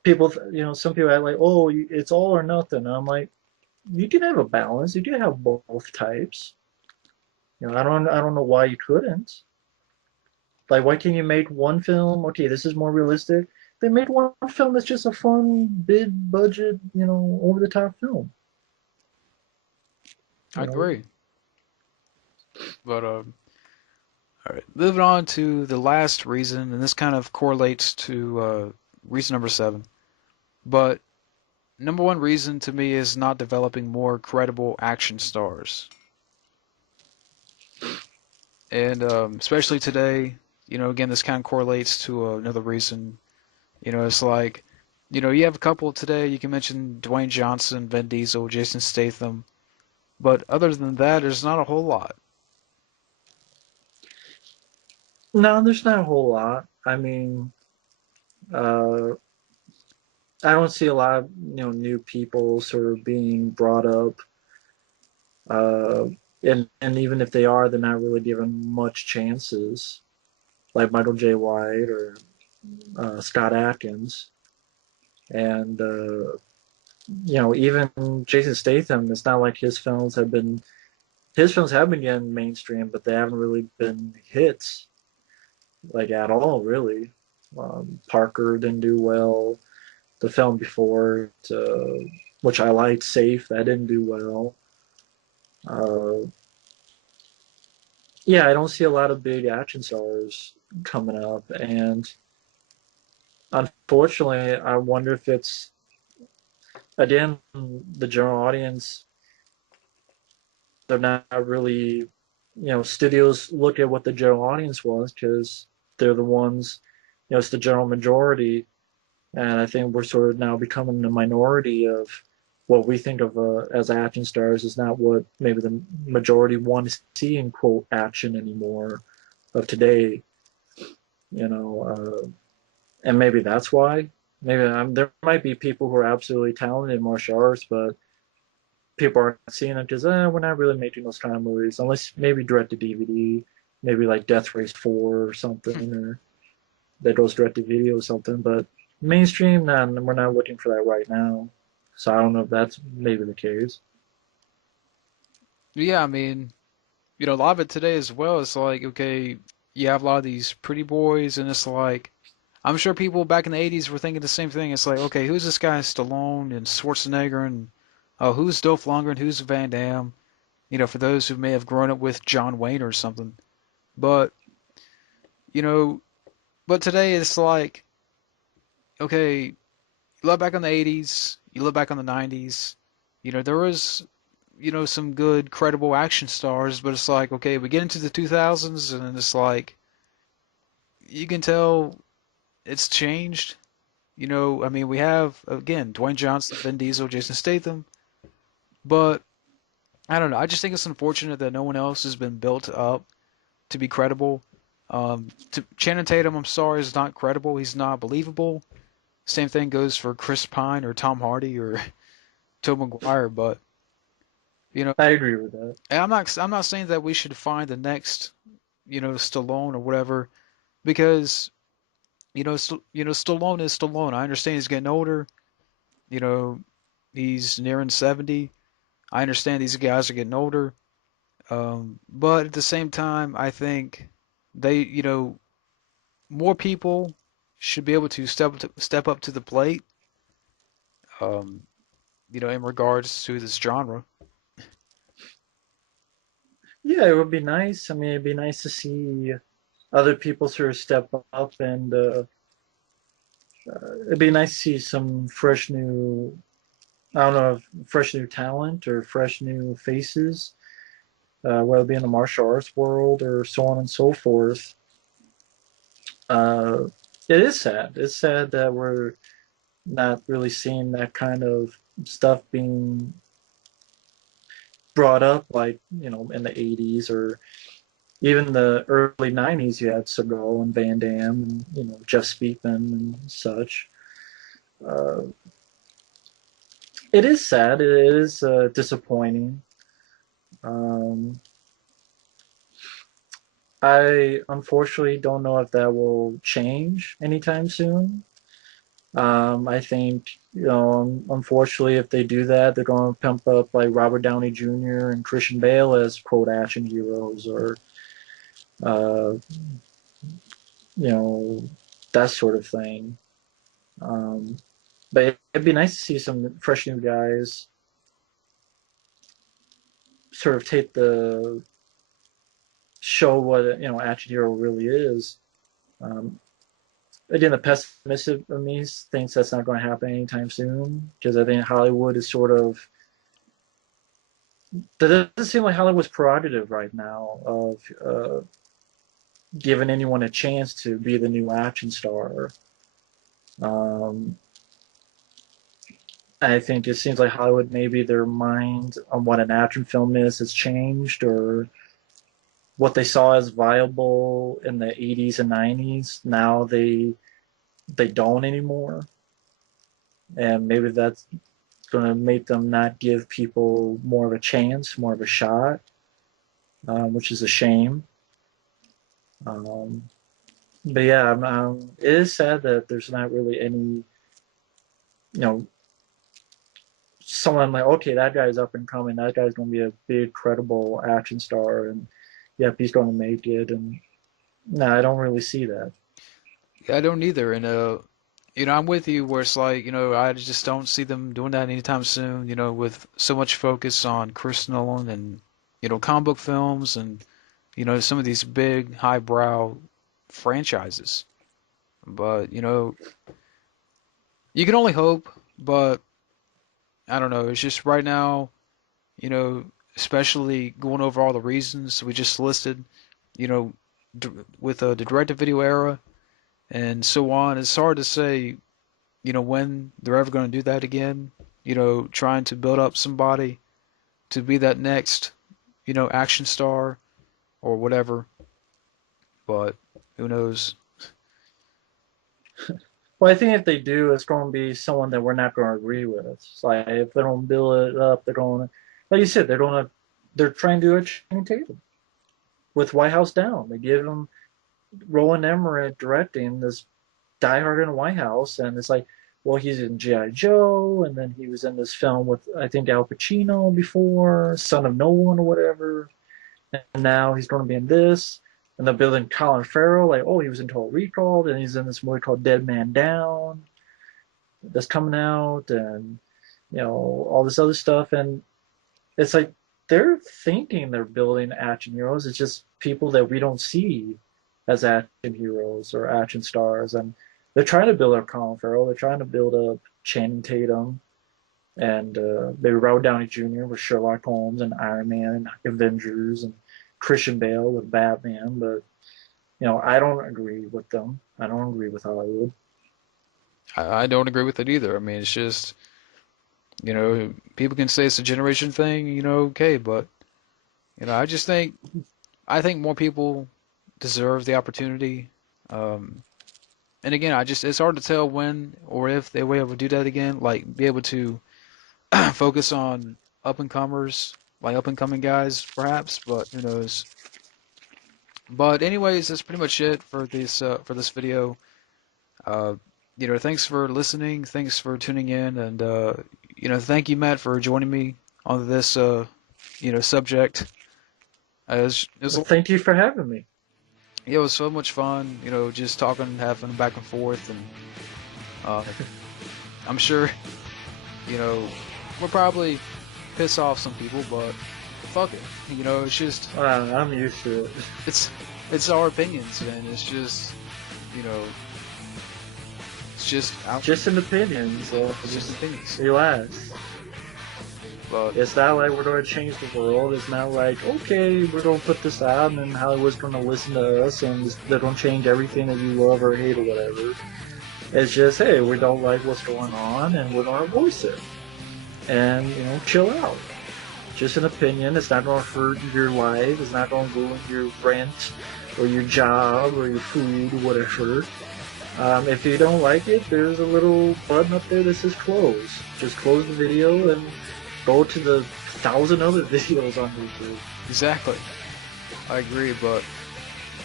people, some people are like, oh, it's all or nothing. And I'm like, you can have a balance. You can have both types. I don't know why you couldn't. Like, why can't you make one film? Okay, this is more realistic. They made one film that's just a fun, big budget, over the top film. I You know, agree. But all right, moving on to the last reason, and this kind of correlates to reason number seven. But number one reason to me is not developing more credible action stars. And especially today, again, this kind of correlates to another reason. It's like, you have a couple today. You can mention Dwayne Johnson, Vin Diesel, Jason Statham, but other than that, there's not a whole lot. no, there's not a whole lot. I mean, uh, I don't see a lot of new people sort of being brought up, uh, and even if they are, they're not really given much chances, like Michael J. White or Scott Adkins, and even Jason Statham. It's not like his films have been getting mainstream, but they haven't really been hits like at all, really. Parker didn't do well. The film before, which I liked, Safe, that didn't do well. Uh, yeah, I don't see a lot of big action stars coming up, and unfortunately, I wonder if it's again the general audience. They're not really, studios look at what the general audience was because they're the ones, it's the general majority, and I think we're sort of now becoming the minority of what we think of as action stars is not what maybe the majority want to see in quote action anymore of today. You know, and maybe that's why. Maybe there might be people who are absolutely talented in martial arts, but people aren't seeing it because we're not really making those kind of movies unless maybe direct to DVD, maybe like Death Race 4 or something, or that goes direct to video or something. But mainstream, nah, we're not looking for that right now. So I don't know if that's maybe the case. Yeah, I mean, a lot of it today as well. It's like, okay, you have a lot of these pretty boys, and it's like, I'm sure people back in the 80s were thinking the same thing. It's like, okay, who's this guy Stallone and Schwarzenegger, and who's Dolph Lundgren, who's Van Damme? For those who may have grown up with John Wayne or something. But, you know, but today it's like, okay, you look back on the 80s, you look back on the 90s, there was, some good, credible action stars, but it's like, okay, we get into the 2000s and it's like, you can tell it's changed. I mean, we have, again, Dwayne Johnson, Vin Diesel, Jason Statham, but I don't know. I just think it's unfortunate that no one else has been built up to be credible. Channing Tatum, I'm sorry, is not credible. He's not believable. Same thing goes for Chris Pine or Tom Hardy or Tobey Maguire. But you know, I agree with that. and I'm not saying that we should find the next Stallone or whatever because Stallone is Stallone. I understand he's getting older. You know, he's nearing 70. I understand these guys are getting older. But at the same time, I think they, more people should be able to step up to the plate. Um, in regards to this genre. Yeah, it would be nice. I mean, it'd be nice to see other people sort of step up, and it'd be nice to see some fresh new, I don't know, fresh new talent or fresh new faces, whether it be in the martial arts world or so on and so forth. Uh, it is sad. It's sad that we're not really seeing that kind of stuff being brought up, like in the '80s or even the early '90s. You had Seagal and Van Damme and Jeff Speakman and such. Uh, it is sad. It is disappointing. Um, I unfortunately don't know if that will change anytime soon. I think, unfortunately, if they do that, they're going to pump up like Robert Downey Jr. and Christian Bale as quote action heroes, or uh, you know, that sort of thing. Um, but it'd be nice to see some fresh new guys sort of take the show what action hero really is. Um, Again, the pessimist of me thinks that's not going to happen anytime soon, because I think Hollywood is sort of, that doesn't seem like Hollywood's prerogative right now of giving anyone a chance to be the new action star. Um, I think it seems like Hollywood, maybe their mind on what an action film is has changed, or what they saw as viable in the 80s and 90s. Now they don't anymore, and maybe that's going to make them not give people more of a chance, more of a shot, which is a shame. Um, but yeah, it is sad that there's not really any, you know, someone like, okay, that guy's up and coming. That guy's going to be a big, credible action star, and yep, he's going to make it. And no, I don't really see that. Yeah, I don't either. And I'm with you where it's like, I just don't see them doing that anytime soon, with so much focus on Chris Nolan and, comic book films and, some of these big highbrow franchises. But, you can only hope, but I don't know. It's just right now, you know, especially going over all the reasons we just listed, you know, with the direct-to-video era and so on, it's hard to say, when they're ever going to do that again. Trying to build up somebody to be that next, action star or whatever. But who knows? Well, I think if they do, it's going to be someone that we're not going to agree with. It's like if they don't build it up, they're going to, like you said, they're trying to do a Channing Tatum with White House Down. They give him Roland Emmerich directing this Die Hard in the White House, and it's like, well, he's in GI Joe, and then he was in this film with I think Al Pacino before, Son of No One or whatever, and now he's going to be in this. And they're building Colin Farrell, like, oh, he was in Total Recall, and he's in this movie called Dead Man Down that's coming out, and all this other stuff, and it's like they're thinking they're building action heroes. It's just people that we don't see as action heroes or action stars, and they're trying to build up Colin Farrell. They're trying to build up Channing Tatum and maybe Robert Downey Jr. with Sherlock Holmes and Iron Man and Avengers, and Christian Bale with Batman. But I don't agree with them. I don't agree with Hollywood. I don't agree with it either. I mean, it's just, people can say it's a generation thing, okay, but I think more people deserve the opportunity. Um, and again, it's hard to tell when or if they will be able to do that again. Like, be able to focus on up and comers, like up and coming guys, perhaps. But who knows? But anyways, that's pretty much it for this video. Uh, thanks for listening. Thanks for tuning in, and thank you, Matt, for joining me on this subject. Well, thank you for having me. Yeah, it was so much fun. Just talking, having back and forth, and uh, I'm sure you know we'll probably piss off some people, but fuck it. It's just I'm used to it. it's it's our opinions, and it's just you know it's just out. Just an opinion, so It's just just opinions. relax. But It's not like we're going to change the world. It's not like, okay, we're going to put this out and Hollywood's going to listen to us and they're going to change everything that you love or hate or whatever. It's just, hey, we don't like what's going on and we're going to voice it. And, chill out. Just an opinion. It's not going to hurt your life. It's not going to ruin your rent or your job or your food or whatever. If you don't like it, there's a little button up there that says close. Just close the video and go to the 1,000 other videos on YouTube. exactly, I agree. But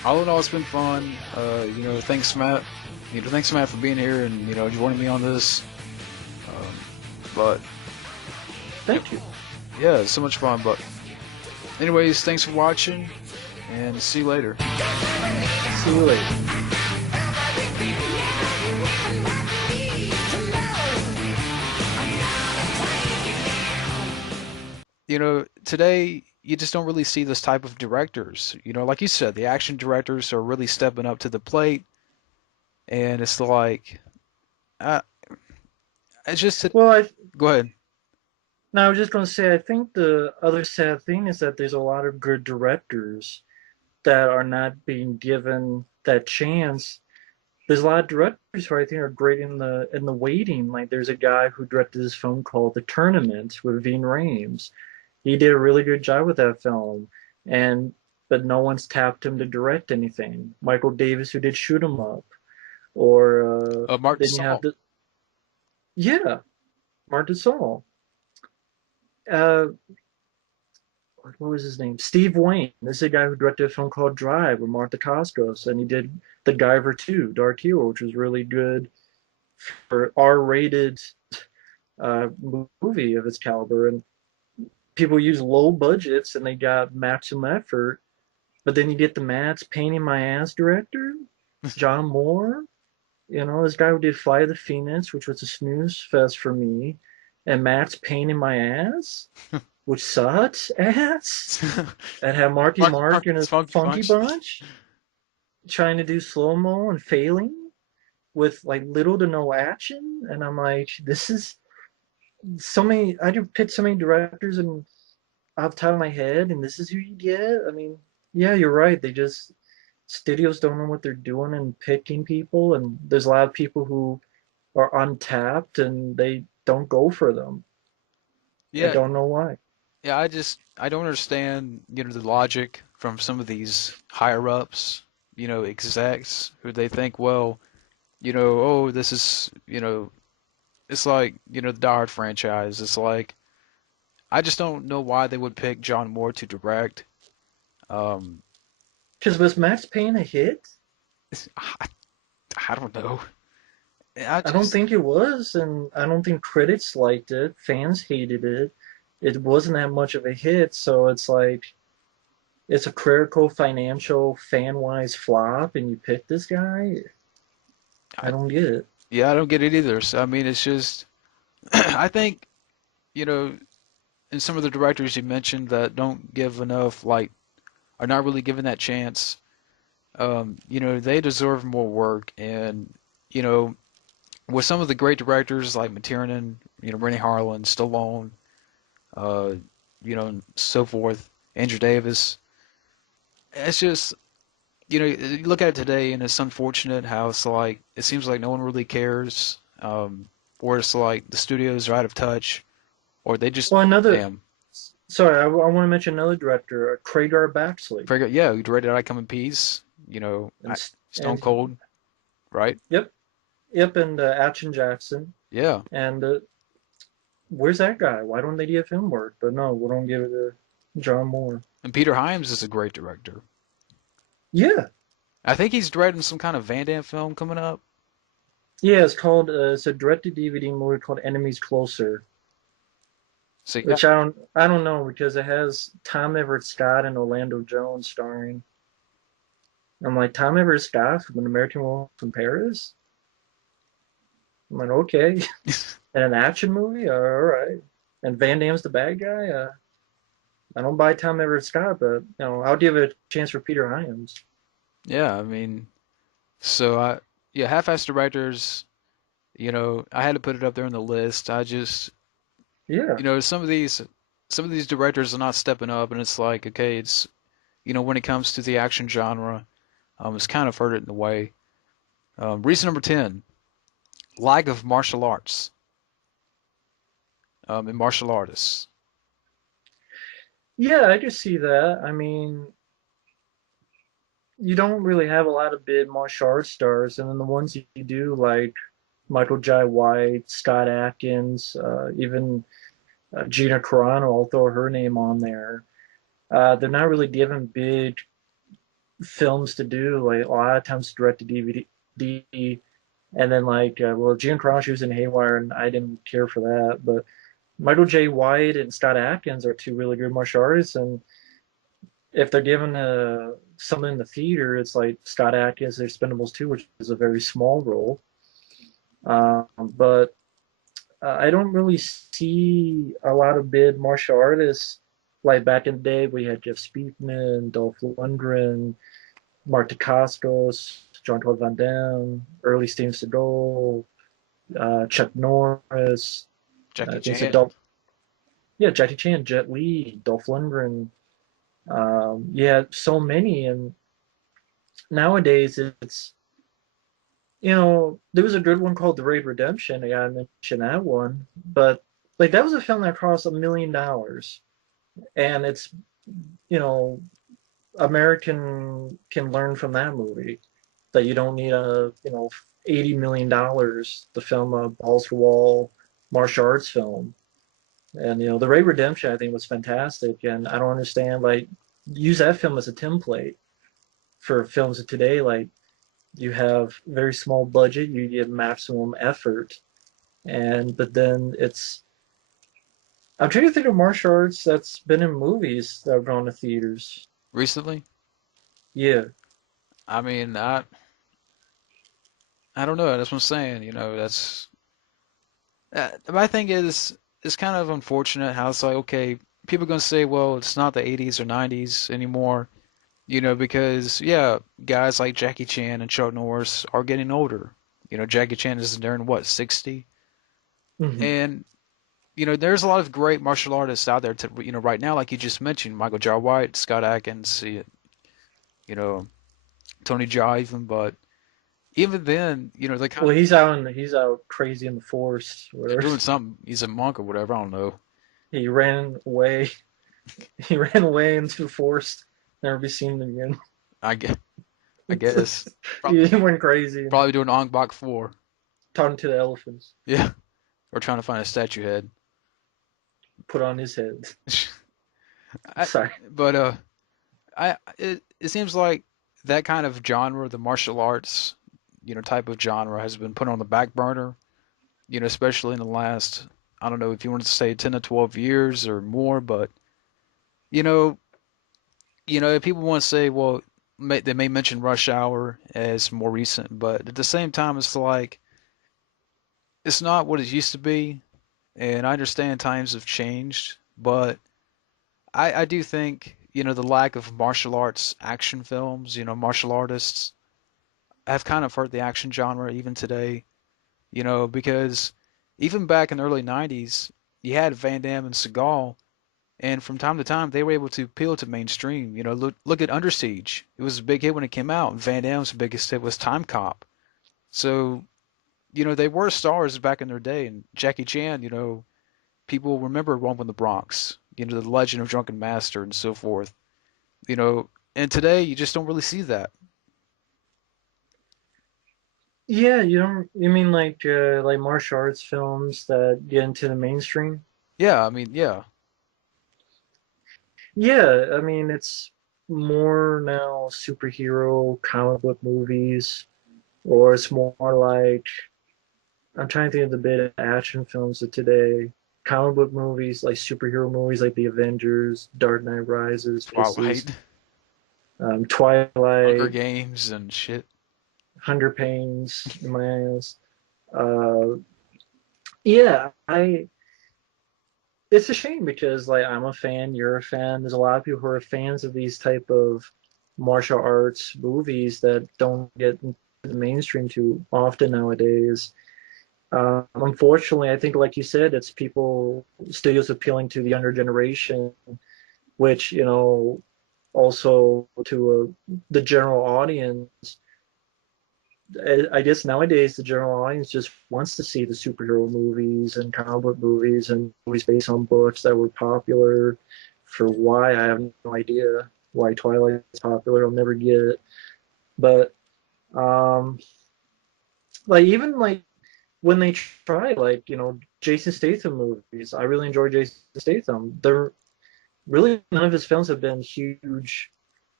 all in all, it's been fun. Thanks, Matt. Thanks, Matt, for being here and joining me on this. Um, but yeah, Thank you. yeah, it's so much fun. But anyways, thanks for watching, and see you later. See you later. Today you just don't really see this type of directors. Like you said, the action directors are really stepping up to the plate, and it's like, uh, it's just Well, go ahead. now I was just going to say, I think the other sad thing is that there's a lot of good directors that are not being given that chance. There's a lot of directors who I think are great in the waiting. Like there's a guy who directed this film called The Tournament with Ving Rhames. He did a really good job with that film, and but no one's tapped him to direct anything. Michael Davis, who did Shoot 'Em Up, or Mark then you have Saul. the yeah, Martin Saul. Uh, what was his name? Steve Wayne. This is a guy who directed a film called Drive with Martha Costos, and he did The Guyver 2, Dark Hero, which was really good for R-rated uh, movie of its caliber. And people use low budgets and they got maximum effort. But then you get the Matt's painting my ass director, John Moore. This guy who did Fly of the Phoenix, which was a snooze fest for me, and Matt's painting my ass, which sucks ass. And had Marky Mark and his Funky Funky Bunch. Bunch trying to do slow mo and failing with like little to no action. And I'm like, this is so many. I do pick so many directors and off the top of my head, and this is who you get. I mean, yeah, you're right. They just studios don't know what they're doing and picking people, and there's a lot of people who are untapped and they don't go for them. I Yeah, don't know why. yeah. I don't understand the logic from some of these higher ups, execs who they think, well, oh, this is it's like the Die Hard franchise. It's like I just don't know why they would pick John Moore to direct. Um, Because was Max Payne a hit? I, I don't know. I I don't just think it was, and I don't think critics liked it. Fans hated it. It wasn't that much of a hit, so it's like it's a critical, financial, fan-wise flop, and you pick this guy. I I don't get it. yeah, I don't get it either. So I mean, it's just I think you know, and some of the directors you mentioned that don't give enough, like, are not really given that chance. They deserve more work, and you know, with some of the great directors like McTiernan, Rennie Harlan, Stallone, uh, and so forth, Andrew Davis. It's just you look at it today, and it's unfortunate how it's like it seems like no one really cares, or it's like the studios are out of touch, or they just Well, another. damn. Sorry, I want to mention another director, Cragar Baxley, Forget, yeah, who directed I Come in Peace, and Stone and Cold, right? yep, yep, and Action Jackson, Yeah, and where's that guy? Why don't they give him work? But no, we don't give it to John Moore. and Peter Hyams is a great director. Yeah, I think he's directing some kind of Van Damme film coming up. yeah, it's a directed DVD movie called Enemies Closer, So yeah, which I don't know because it has Tom Everett Scott and Orlando Jones starring. I'm like Tom Everett Scott from An American Woman from Paris. I'm like okay, and an action movie, all right. And Van Damme's the bad guy. I don't buy Tom Everett Scott, but I'll give it a chance for Peter Hyams. yeah. I mean, so yeah, half-assed directors. I had to put it up there on the list. I just, Yeah, some of these directors are not stepping up, and it's like, okay, it's, when it comes to the action genre, it's kind of hurt it in a way. Reason number 10, lack of martial arts, and martial artists. yeah, I just see that. I mean, you don't really have a lot of big martial arts stars, and then the ones you do, like Michael Jai White, Scott Atkins, even Gina Carano, I'll throw her name on there. They're not really given big films to do. Like a lot of times direct to DVD, and then well, Gene Carano was in Haywire, and I didn't care for that. But Michael J. White and Scott Adkins are two really good martial artists, and if they're given something in the theater, it's like Scott Adkins' Expendables 2, which is a very small role. But I don't really see a lot of big martial artists like back in the day. We had Jeff Speakman, Dolph Lundgren, Mark Dacascos, Jean-Claude Van Damme, early Steven Seagal, Chuck Norris. Jackie I think so. Chan. Yeah, Jackie Chan, Jet Li, Dolph Lundgren. Yeah, so many. And nowadays, it's there was a good one called The Raid Redemption. I gotta mention that one, but like that was a film that cost $1 million, and it's you know American can learn from that movie that you don't need a $80 million to film a balls to wall martial arts film. And The Raid Redemption I think was fantastic, and I don't understand like use that film as a template for films of today. Like you have very small budget, you get maximum effort, and but then I'm trying to think of martial arts that's been in movies that have gone to theaters. Recently, Yeah. I mean, I don't know. That's what I'm saying. My thing is, it's kind of unfortunate how it's like, okay, people are gonna say, well, it's not the 80s or 90s anymore, because yeah, guys like Jackie Chan and Chuck Norris are getting older. Jackie Chan is nearing what, 60? Hmm. And there's a lot of great martial artists out there right now, like you just mentioned, Michael Jai White, Scott Adkins, you know, Tony Jaa even, but even then, they kind Well, of he's out crazy in the forest. Where doing something. He's a monk or whatever. I don't know. he ran away, he ran away into the forest, never be seen again. I guess, I guess He probably went crazy and probably doing Ong Bak 4. talking to the elephants. Yeah, or trying to find a statue head. Put on his head. I, Sorry. but it seems like that kind of genre, the martial arts, type of genre, has been put on the back burner. Especially in the last, I don't know if you wanted to say 10 to 12 years or more, but you know, if people want to say, well, they may mention Rush Hour as more recent, but at the same time, it's like it's not what it used to be. And I understand times have changed, but I do think, the lack of martial arts action films, martial artists have kind of hurt the action genre even today, because even back in the early 90s, you had Van Damme and Seagal, and from time to time they were able to appeal to mainstream. Look at Under Siege. It was a big hit when it came out, and Van Damme's biggest hit was Time Cop. So, they were stars back in their day, and Jackie Chan, people remember Rumble in the Bronx, the Legend of Drunken Master and so forth. And today you just don't really see that. Yeah, you mean like martial arts films that get into the mainstream? Yeah, I mean, yeah. Yeah, I mean it's more now superhero comic book movies, or it's more like I'm trying to think of the big action films of today. Comic book movies, like superhero movies, like The Avengers, Dark Knight Rises, Twilight, Hunger Twilight, Games and shit. Hunger Pains in my eyes. Uh, yeah, I. It's a shame because like I'm a fan, you're a fan. There's a lot of people who are fans of these type of martial arts movies that don't get into the mainstream too often nowadays. Unfortunately, I think, like you said, it's people, studios appealing to the younger generation, which, also to the general audience. I guess nowadays the general audience just wants to see the superhero movies and comic book movies and movies based on books that were popular. For why, I have no idea why Twilight is popular. I'll never get it. But um, like even like when they try Jason Statham movies, I really enjoy Jason Statham. They're really none of his films have been huge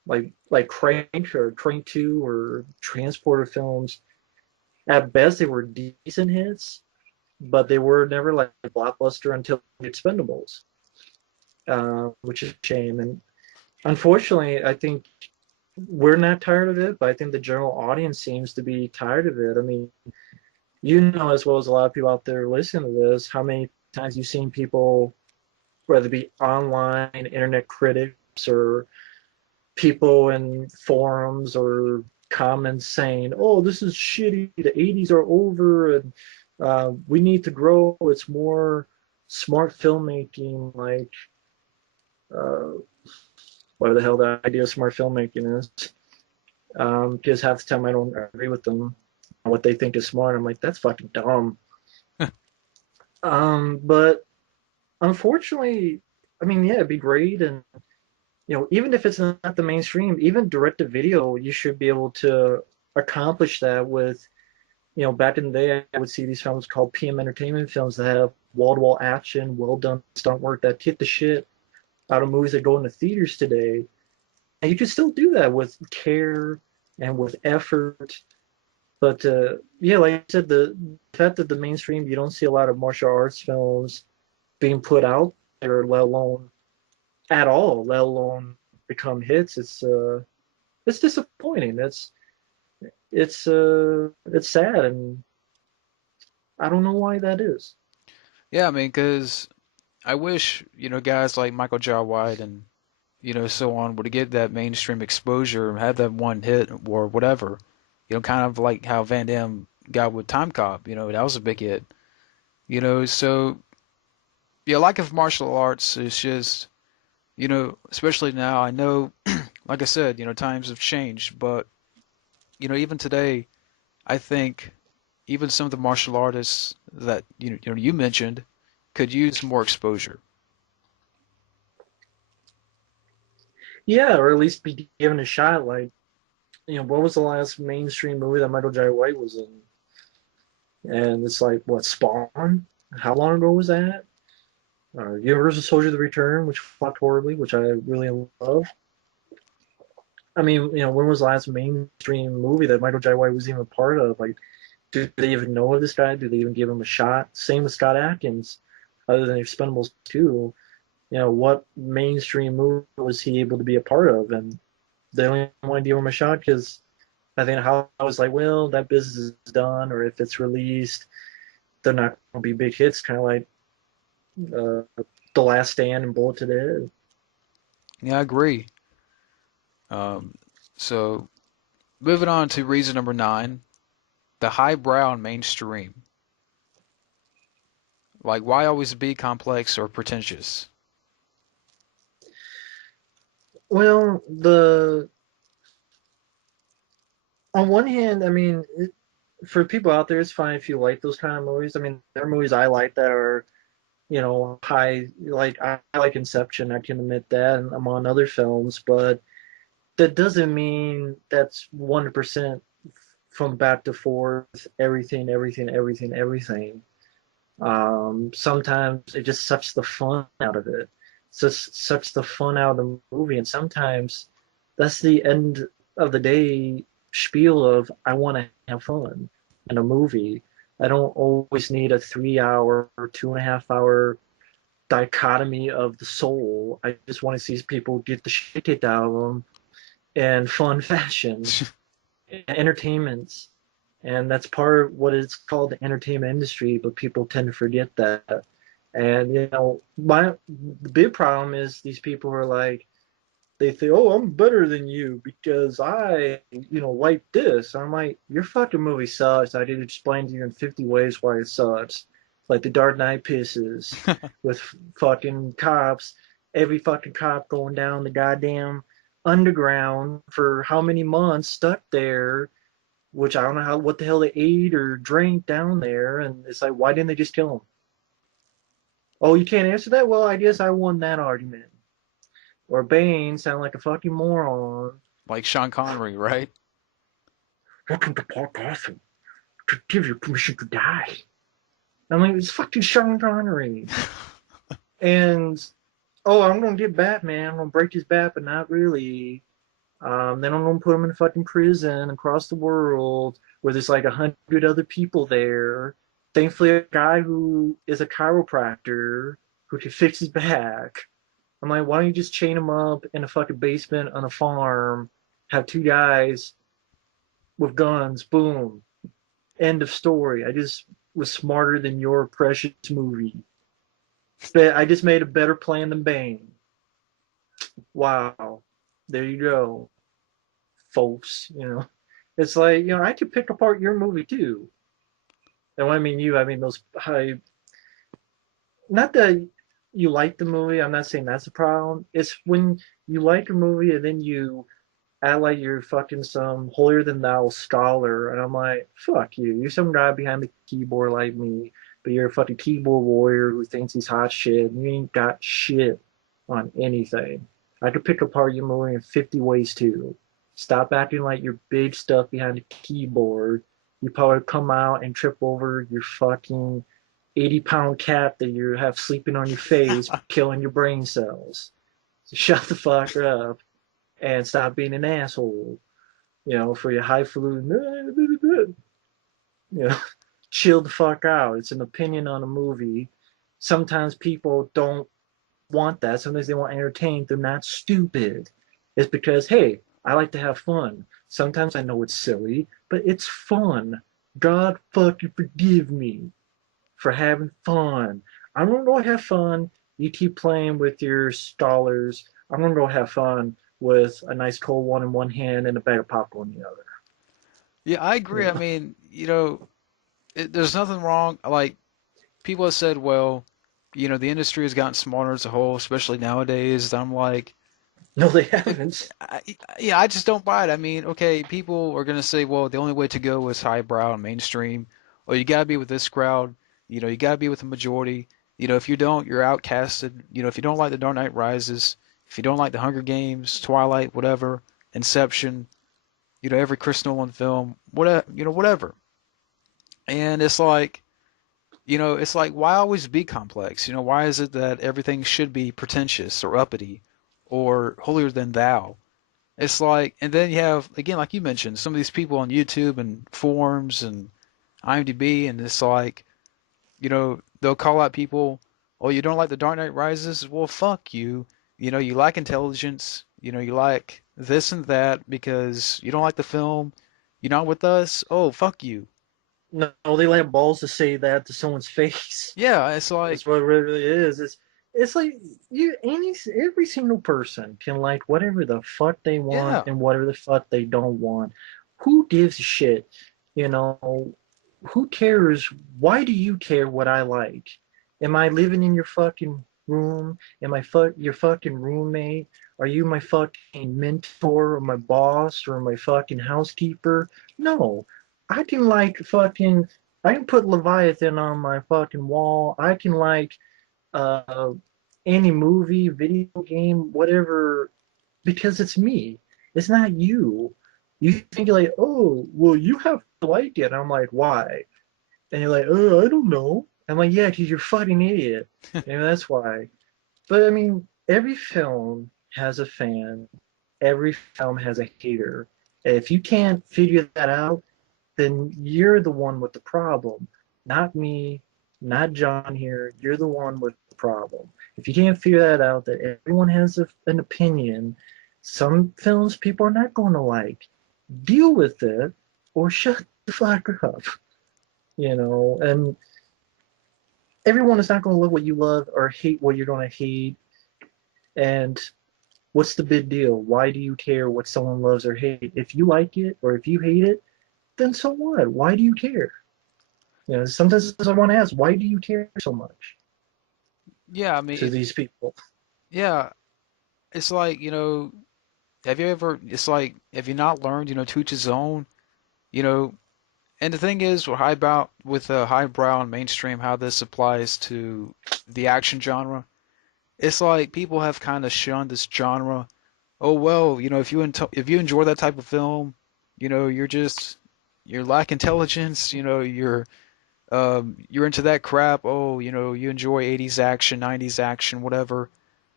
like Crank or Crank 2 or Transporter films. At best, they were decent hits, but they were never like a blockbuster until the Expendables, which is a shame. And unfortunately, I think we're not tired of it, but I think the general audience seems to be tired of it. I mean, you know as well as a lot of people out there listening to this, how many times you've seen people, whether it be online, internet critics, or people in forums or comments saying, "Oh, this is shitty. The '80s are over, and we need to grow. It's more smart filmmaking, like uh, whatever the hell the idea of smart filmmaking is." Because half the time I don't agree with them on what they think is smart. I'm like, that's fucking dumb. But unfortunately, I mean, yeah, it'd be great, and even if it's not the mainstream, even direct to video, you should be able to accomplish that with, back in the day, I would see these films called PM Entertainment films that have wall to wall action, well done stunt work that hit the shit out of movies that go into theaters today. And you can still do that with care and with effort. But yeah, like I said, the fact that the mainstream, you don't see a lot of martial arts films being put out there, let alone at all, let alone become hits. It's disappointing. It's sad, and I don't know why that is. Yeah, I mean, because I wish, guys like Michael Jai White and, so on would get that mainstream exposure and have that one hit or whatever. Kind of like how Van Damme got with Time Cop, that was a big hit. So, yeah, like if martial arts is just, especially now, I know, like I said, times have changed, but, even today, I think even some of the martial artists that, you mentioned could use more exposure. Yeah, or at least be given a shot. Like, what was the last mainstream movie that Michael Jai White was in? And it's like, what, Spawn? How long ago was that? Universal Soldier: The Return, which flopped horribly, which I really love. I mean, when was the last mainstream movie that Michael Jai White was even a part of? Like, do they even know of this guy? Do they even give him a shot? Same with Scott Adkins, other than Expendables 2. What mainstream movie was he able to be a part of? And they only want to give him a shot because I think how I was like, well, that business is done, or if it's released, they're not going to be big hits, kind of like uh, The Last Stand and Bullet to the Head. Yeah, I agree. Um, so moving on to reason number nine, the highbrow and mainstream. Like, why always be complex or pretentious? Well, the on one hand, I mean, for people out there, it's fine if you like those kind of movies. I mean, there are movies I like that are, high. Like I like Inception. I can admit that, and among other films, but that doesn't mean that's 100% from back to forth, everything, everything, everything, everything. Sometimes it just sucks the fun out of it. Just sucks the fun out of the movie, and sometimes that's the end of the day spiel of I want to have fun in a movie. I don't always need a 3 hour or 2.5 hour dichotomy of the soul. I just want to see people get the shit kicked out of them in fun fashion, entertainment. And that's part of what it's called the entertainment industry, but people tend to forget that. And the big problem is these people are like they think, oh, I'm better than you because I like this. I'm like, your fucking movie sucks. I did explain to you in 50 ways why it sucks. Like the Dark Knight pisses with fucking cops, every fucking cop going down the goddamn underground for how many months stuck there, which I don't know what the hell they ate or drank down there. And it's like, why didn't they just kill him? Oh, you can't answer that? Well, I guess I won that argument. Or Bane sound like a fucking moron. Like Sean Connery, right? Welcome to Park Gotham to give you permission to die. I'm like, it's fucking Sean Connery. And, oh, I'm gonna get Batman. I'm gonna break his bat, but not really. Then I'm gonna put him in a fucking prison across the world where there's like 100 other people there. Thankfully, a guy who is a chiropractor who can fix his back. I'm like, why don't you just chain him up in a fucking basement on a farm? Have two guys with guns. Boom. End of story. I just was smarter than your precious movie. But I just made a better plan than Bane. Wow. There you go, folks. It's like, I could pick apart your movie too. And when I mean you, I mean those high. Not that you like the movie. I'm not saying that's a problem. It's when you like a movie and then you act like you're fucking some holier than thou scholar, and I'm like, fuck you. You're some guy behind the keyboard like me, but you're a fucking keyboard warrior who thinks he's hot shit, and you ain't got shit on anything. I could pick apart your movie in 50 ways too. Stop acting like you're big stuff behind the keyboard. You probably come out and trip over your fucking 80-pound cat that you have sleeping on your face, killing your brain cells. So shut the fuck up and stop being an asshole. For your highfalutin, you know, chill the fuck out. It's an opinion on a movie. Sometimes people don't want that. Sometimes they want entertained. They're not stupid. It's because, hey, I like to have fun. Sometimes I know it's silly, but it's fun. God fucking forgive me for having fun. I'm gonna go have fun. You keep playing with your scholars. I'm gonna go have fun with a nice cold one in one hand and a bag of popcorn in the other. Yeah, I You agree. I know? mean, there's nothing wrong. Like people have said, well, the industry has gotten smarter as a whole, especially nowadays. I'm like, No, they look, haven't. yeah, I just don't buy it. I mean, okay, people are gonna say, well, the only way to go is highbrow and mainstream, or you gotta be with this crowd. You gotta be with the majority. If you don't, you're outcasted. If you don't like The Dark Knight Rises, if you don't like The Hunger Games, Twilight, whatever, Inception, every Chris Nolan film, whatever. And it's like, why always be complex? Why is it that everything should be pretentious or uppity or holier than thou? It's like, and then you have, again, like you mentioned, some of these people on YouTube and forums and IMDb, and it's like, they'll call out people, oh, you don't like The Dark Knight Rises? Well, fuck you. You lack intelligence. You like this and that because you don't like the film. You're not with us. Oh, fuck you. No, they let balls to say that to someone's face. Yeah, it's like, That's what it really is. It's like every single person can like whatever the fuck they want yeah. and whatever the fuck they don't want. Who gives a shit? You know, who cares? Why do you care what I like? Am I living in your fucking room? Am I your fucking roommate? Are you my fucking mentor or my boss or my fucking housekeeper? No. I can like fucking I can put Leviathan on my fucking wall. I can like uh any movie, video game, whatever because it's me. It's not you. You think like, oh, well, you have to like it. I'm like, why? And you're like, oh, I don't know. I'm like, yeah, because you're a fucking idiot. That's why. But I mean, every film has a fan. Every film has a hater. If you can't figure that out, then you're the one with the problem. Not me, not John here. You're the one with the problem. If you can't figure that out, that everyone has an opinion, some films people are not going to like. Deal with it or shut the fuck up. And everyone is not going to love what you love or hate what you're going to hate. And what's the big deal? Why do you care what someone loves or hates? If you like it or if you hate it, then so what? Why do you care? Sometimes I want to ask, why do you care so much Yeah, I mean, to these people? yeah, it's like, have you not learned, to each his own, you know, and the thing is, with highbrow and mainstream, how this applies to the action genre, it's like people have kind of shunned this genre. Oh well, if you enjoy that type of film, you lack intelligence. You're into that crap. Oh, you enjoy 80s action, 90s action, whatever.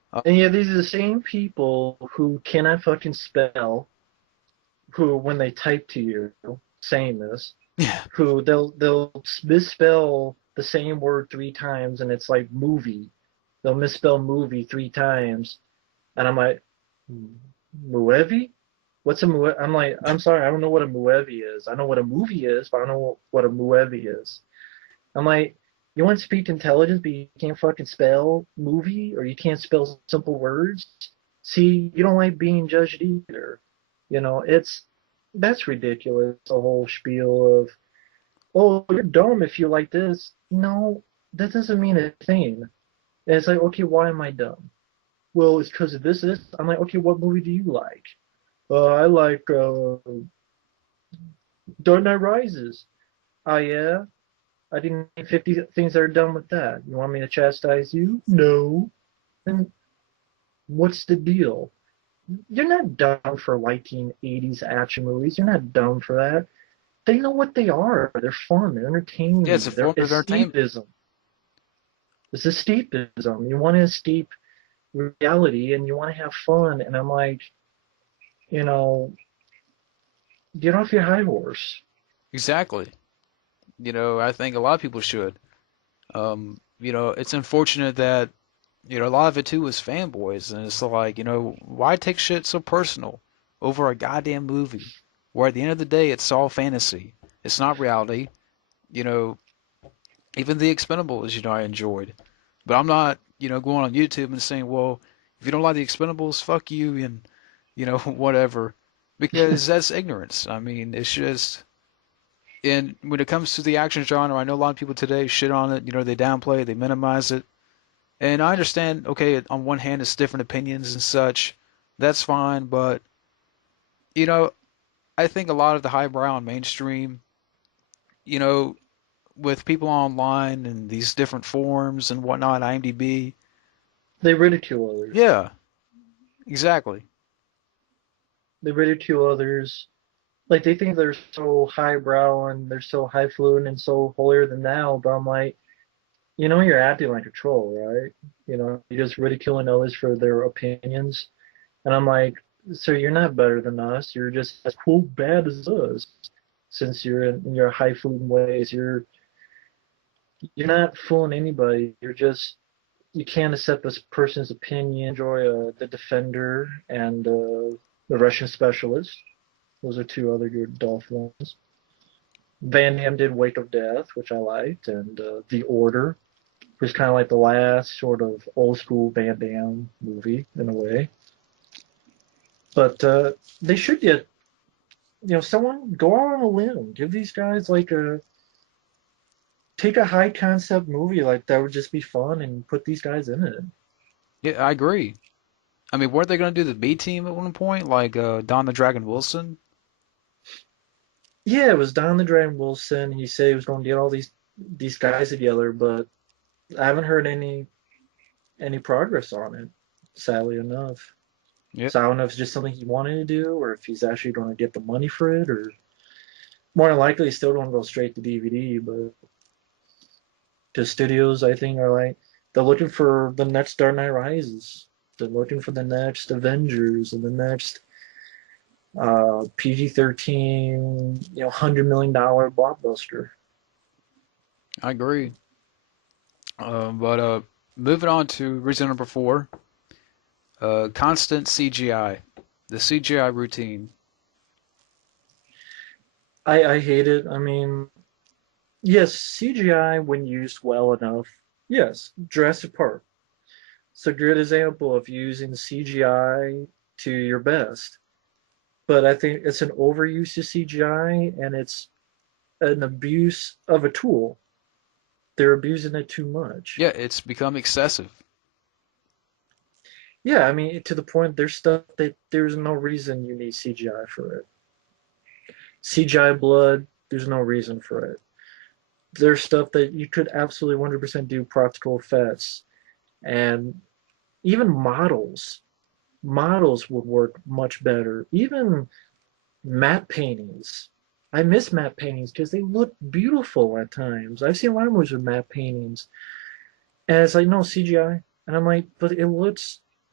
And yeah, these are the same people who cannot fucking spell, who when they type to you saying this, Yeah, who they'll misspell the same word three times and it's like movie. They'll misspell movie three times, and I'm like, Muevi? What's a Muevi? I'm like, I'm sorry, I don't know what a Muevi is. I know what a movie is, but I don't know what a Muevi is. I'm like, you want to speak intelligence, but you can't fucking spell movie, or you can't spell simple words. See, you don't like being judged either. It's that's ridiculous. The whole spiel of, oh, you're dumb if you like this. No, that doesn't mean a thing. And it's like, okay, why am I dumb? Well, it's because of this. I'm like, okay, what movie do you like? I like Dark Knight Rises. Oh yeah, I didn't name 50 things that are done with that. You want me to chastise you? No. Then what's the deal? You're not dumb for liking 80s action movies. You're not dumb for that. They know what they are. They're fun. They're yeah, it's a entertaining. They're form of entertainment. escapism. It's escapism. You want to escape reality and you want to have fun. And I'm like, you know, get off your high horse. Exactly. I think a lot of people should. It's unfortunate that, a lot of it too is fanboys, and it's like, why take shit so personal over a goddamn movie where at the end of the day it's all fantasy. It's not reality. You know, even The Expendables, I enjoyed. But I'm not, going on YouTube and saying, well, if you don't like The Expendables, fuck you and, whatever. Because that's ignorance. I mean, it's just, and when it comes to the action genre, I know a lot of people today shit on it. They downplay it, they minimize it. And I understand, okay, on one hand, it's different opinions and such. That's fine. But, you know, I think a lot of the highbrow and mainstream, you know, with people online and these different forums and whatnot, IMDb, They ridicule others. yeah, exactly. They ridicule others. Like they think they're so highbrow and they're so highfalutin and so holier than thou. But I'm like, you're acting like a troll, right? You're just ridiculing others for their opinions. And I'm like, so you're not better than us. You're just as cool bad as us. Since you're in your highfalutin ways, you're not fooling anybody. You can't accept this person's opinion. Enjoy the Defender and the Russian Specialist. Those are two other good Dolph ones. Van Damme did Wake of Death, which I liked, and The Order, which is kind of like the last sort of old school Van Damme movie in a way. But they should get, someone go out on a limb, give these guys like take a high concept movie like that would just be fun and put these guys in it. Yeah, I agree. I mean, weren't they going to do the B team at one point, like Don the Dragon Wilson? Yeah, it was Don the Dragon Wilson. He said he was going to get all these guys together, but I haven't heard any progress on it, sadly enough. Yep, So I don't know if it's just something he wanted to do, or if he's actually going to get the money for it, or more than likely he's still going to go straight to DVD. But the studios, I think, are like they're looking for the next Dark Knight Rises. They're looking for the next Avengers and the next PG-13, $100 million blockbuster. I agree. But moving on to reason number four, constant CGI, the CGI routine. I hate it. I mean, yes, CGI when used well enough. Yes, Jurassic Park. It's a good example of using CGI to your best. But I think it's an overuse of CGI and it's an abuse of a tool. They're abusing it too much. Yeah, it's become excessive. Yeah, I mean, to the point there's stuff that there's no reason you need CGI for it. CGI blood, there's no reason for it. There's stuff that you could absolutely 100% do practical effects. And even models would work much better. Even matte paintings. I miss matte paintings because they look beautiful at times. I've seen a lot of movies with matte paintings, and it's like no CGI, and I'm like, but it looks.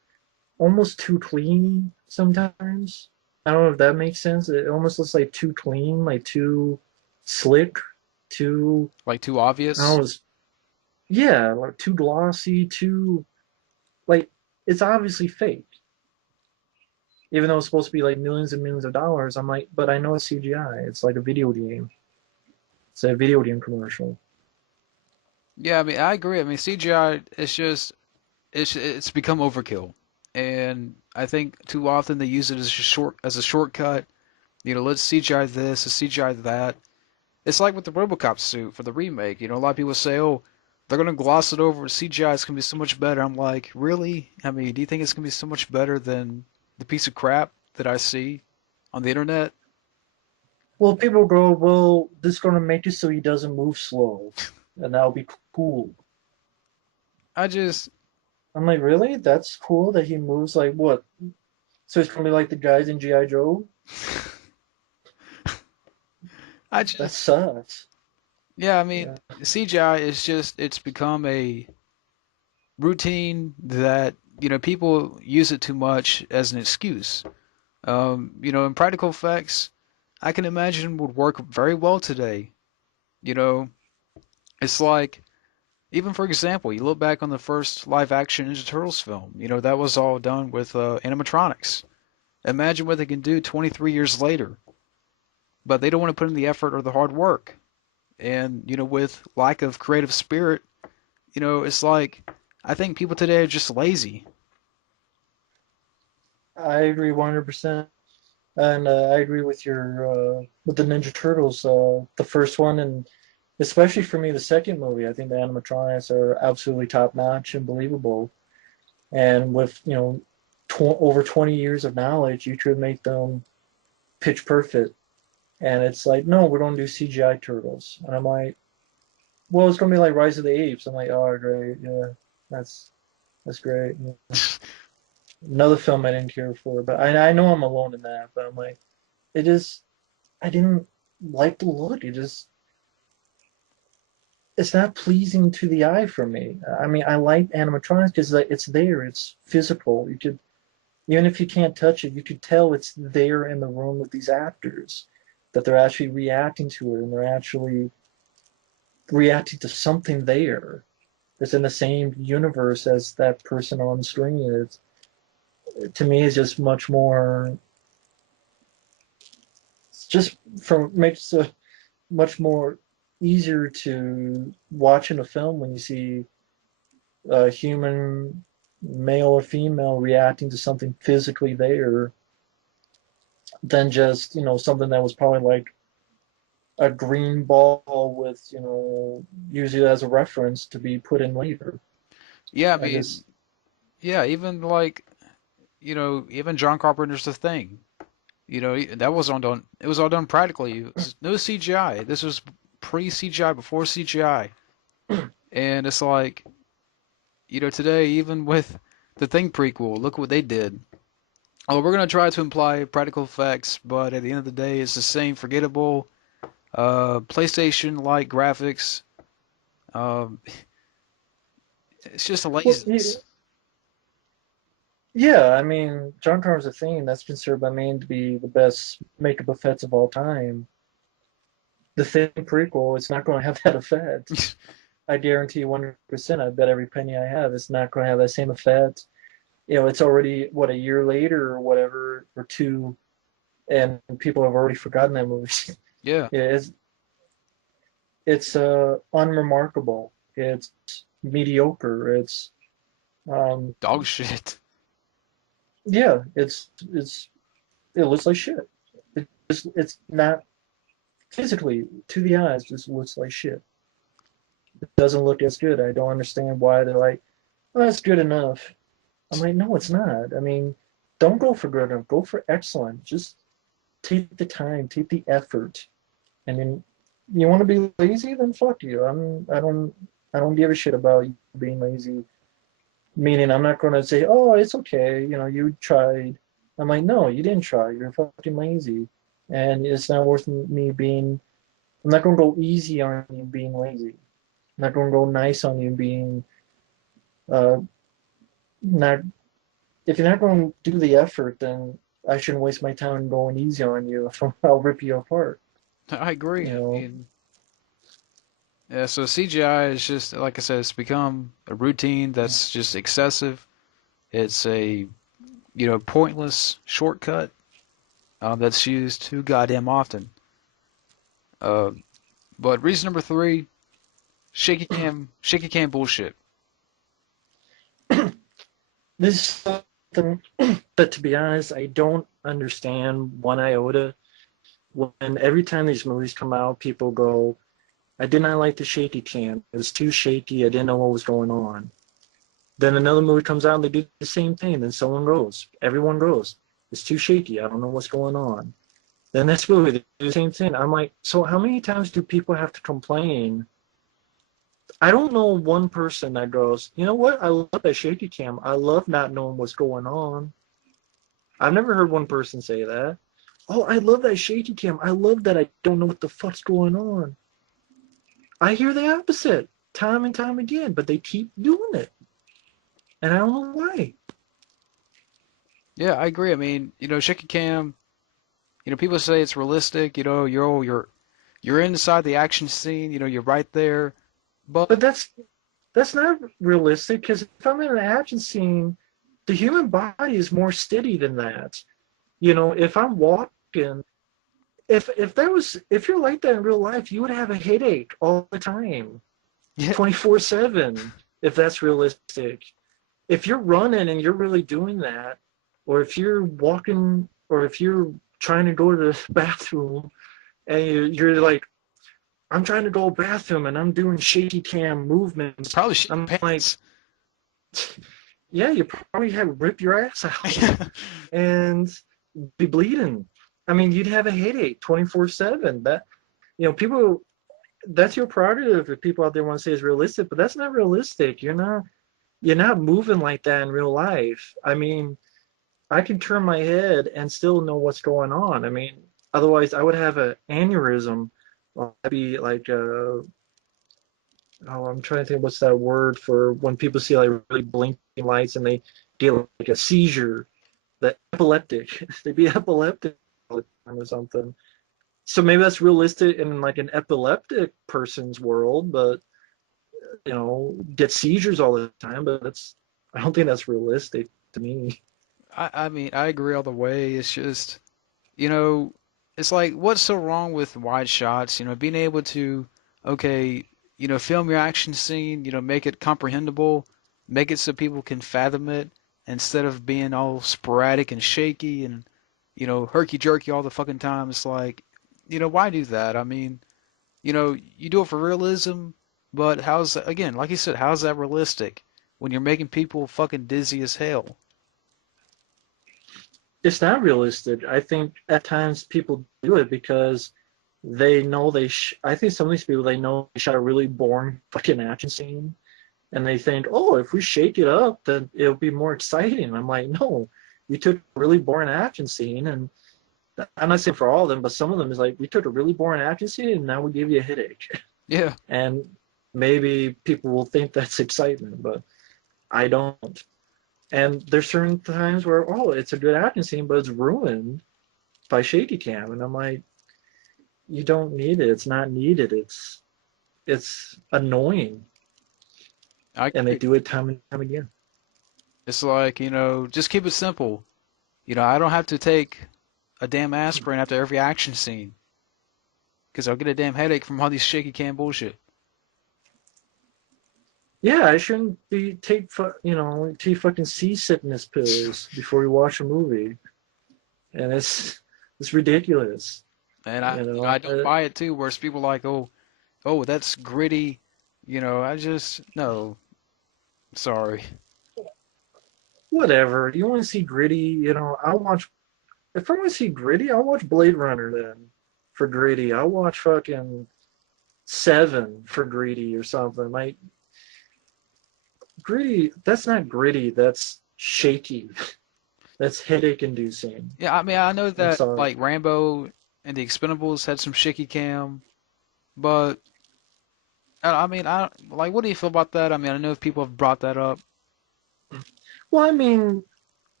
almost too clean sometimes. I don't know if that makes sense. It almost looks like too clean, like too slick, too Like too I don't obvious. know, yeah, like too glossy, too like it's obviously fake. Even though it's supposed to be like millions and millions of dollars, I'm like, but I know it's CGI. It's like a video game. It's a video game commercial. Yeah, I mean, I agree. I mean, CGI is just it's become overkill, and I think too often they use it as a shortcut. You know, let's CGI this, let's CGI that. It's like with the RoboCop suit for the remake. You know, a lot of people say, "Oh, they're gonna gloss it over. CGI is gonna be so much better." I'm like, really? I mean, do you think it's gonna be so much better than the piece of crap that I see on the internet? Well, people go, well, this is gonna make it so he doesn't move slow, and that'll be cool. I just, I'm like, really? That's cool that he moves like what? So it's gonna be like the guys in GI Joe? I That just, sucks. yeah. I mean, Yeah. CGI is just, it's become a routine that people use it too much as an excuse. And practical effects, I can imagine would work very well today. You know, it's like even for example, you look back on the first live action Ninja Turtles film. You know, that was all done with animatronics. Imagine what they can do 23 years later, but they don't want to put in the effort or the hard work. And with lack of creative spirit, it's like I think people today are just lazy. I agree 100%. And I agree with your with the Ninja Turtles, the first one, and especially for me, the second movie. I think the animatronics are absolutely top notch and believable. And with over 20 years of knowledge, you could make them pitch perfect. And it's like, no, we're going to do CGI turtles. And I'm like, well, it's going to be like Rise of the Apes. I'm like, oh, great, yeah, that's that's great. Yeah. Another film I didn't care for, but I know I'm alone in that. But I'm like, it is. I didn't like the look. It's not pleasing to the eye for me. I mean, I like animatronics because like, it's there. It's physical. You could even if you can't touch it, you could tell it's there in the room with these actors, that they're actually reacting to it and they're actually reacting to something there that's in the same universe as that person on screen. To me, it's just much more. It's just for makes it much more easier to watch in a film when you see a human, male or female, reacting to something physically there than just something that was probably like a green ball with use it as a reference to be put in later. Yeah, I I mean, just yeah, even like even John Carpenter's The Thing. That was all done. It was all done practically. It was no CGI. This was pre-CGI, before CGI, and it's like today, even with the Thing prequel, look what they did. Oh, we're gonna try to imply practical effects, but at the end of the day, it's the same forgettable PlayStation-like graphics. Um, it's just a well, laziness. yeah. I mean, John Carter's a thing that's considered by many to be the best makeup effects of all time. The Thing prequel, it's not going to have that effect. I guarantee you 100%. I bet every penny I have, it's not going to have that same effect. It's already what, a year later or whatever, or two, and people have already forgotten that movie. Yeah, Yeah, it's unremarkable. It's mediocre. Um, dog shit. yeah, it looks like shit. It's not physically to the eyes. Just looks like shit. It doesn't look as good. I don't understand why they're like, oh, that's good enough. I'm like, no, it's not. I mean, don't go for good enough. Go for excellent. Just take the time, take the effort. I mean, you want to be lazy, then fuck you. I don't give a shit about you being lazy. Meaning, I'm not going to say, oh, it's okay. You tried. I'm like, no, you didn't try. You're fucking lazy, and it's not worth me being. I'm not going to go easy on you being lazy. I'm not going to go nice on you being not if you're not going to do the effort, then I shouldn't waste my time going easy on you. I'll rip you apart. I agree. You I know, mean, yeah, so CGI is just, like I said, it's become a routine that's just excessive. It's a, pointless shortcut that's used too goddamn often. Uh, but reason number three, shaky cam bullshit. this is something that, to be honest, I don't understand one iota. When every time these movies come out, people go, "I did not like the shaky cam. It was too shaky. I didn't know what was going on." Then another movie comes out and they do the same thing. Then everyone goes, "It's too shaky. I don't know what's going on." Then next movie, they do the same thing. I'm like, so how many times do people have to complain? I don't know one person that goes, you know what? I love that shaky cam. I love not knowing what's going on. I've never heard one person say that. Oh, I love that shaky cam. I love that I don't know what the fuck's going on. I hear the opposite time and time again, but they keep doing it. And I don't know why. Yeah, I agree. I mean, shaky cam. People say it's realistic. You're inside the action scene. You're right there. But But that's not realistic because if I'm in an action scene, the human body is more steady than that. If I'm walking, if you're like that in real life, you would have a headache all the time, yeah, 24/7, if that's realistic. If you're running and you're really doing that, or if you're walking, or if you're trying to go to the bathroom and you're like, I'm trying to go to the bathroom and I'm doing shaky cam you movements, probably shit I'm your like, pants. yeah, you probably have rip your ass out and be bleeding. I mean, you'd have a headache 24/7. People, that's your prerogative if people out there want to say it's realistic, but that's not realistic. You're not moving like that in real life. I mean, I can turn my head and still know what's going on. I mean, otherwise I would have an aneurysm. Well, I'd be like, oh, I'm trying to think what's that word for when people see like really blinking lights and they get like a seizure. The epileptic. They'd be epileptic all the time or something. So maybe that's realistic in like an epileptic person's world, but get seizures all the time. But I don't think that's realistic to me. I mean, I agree all the way. It's just, you know, it's like, what's so wrong with wide shots? Being able to, okay, film your action scene, make it comprehensible, make it so people can fathom it instead of being all sporadic and shaky and, herky jerky all the fucking time. It's like, why do that? I mean, you do it for realism, but how's that, again, like you said, how's that realistic when you're making people fucking dizzy as hell? It's not realistic. I think at times people do it because they know I think some of these people they know they shot a really boring fucking action scene, and they think, oh, if we shake it up, then it'll be more exciting. I'm like, no, you took a really boring action scene, and I'm not saying for all of them, but some of them is like, we took a really boring action scene, and now we give you a headache. Yeah, And maybe people will think that's excitement, but I don't. And there's certain times where, oh, it's a good action scene, but it's ruined by shaky cam, and I'm like, you don't need it. It's not needed. It's annoying, I and they agree. do it time and time again. It's like, just keep it simple. I don't have to take a damn aspirin after every action scene because I'll get a damn headache from all these shaky cam bullshit. Yeah, I shouldn't be take fucking seasickness pills before you watch a movie, and it's ridiculous. And I You know, don't buy it too, where it's people like, oh, that's gritty. I just, no, sorry. whatever. You want to see gritty? I'll watch. If I want to see gritty, I'll watch Blade Runner then. For gritty, I'll watch fucking Seven for gritty or something. Like gritty, that's not gritty. That's shaky. That's headache inducing. Yeah, I mean, I know I'm that sorry. like Rambo and the Expendables had some shaky cam, but I mean, what do you feel about that? I mean, I know people have brought that up. Well, I mean,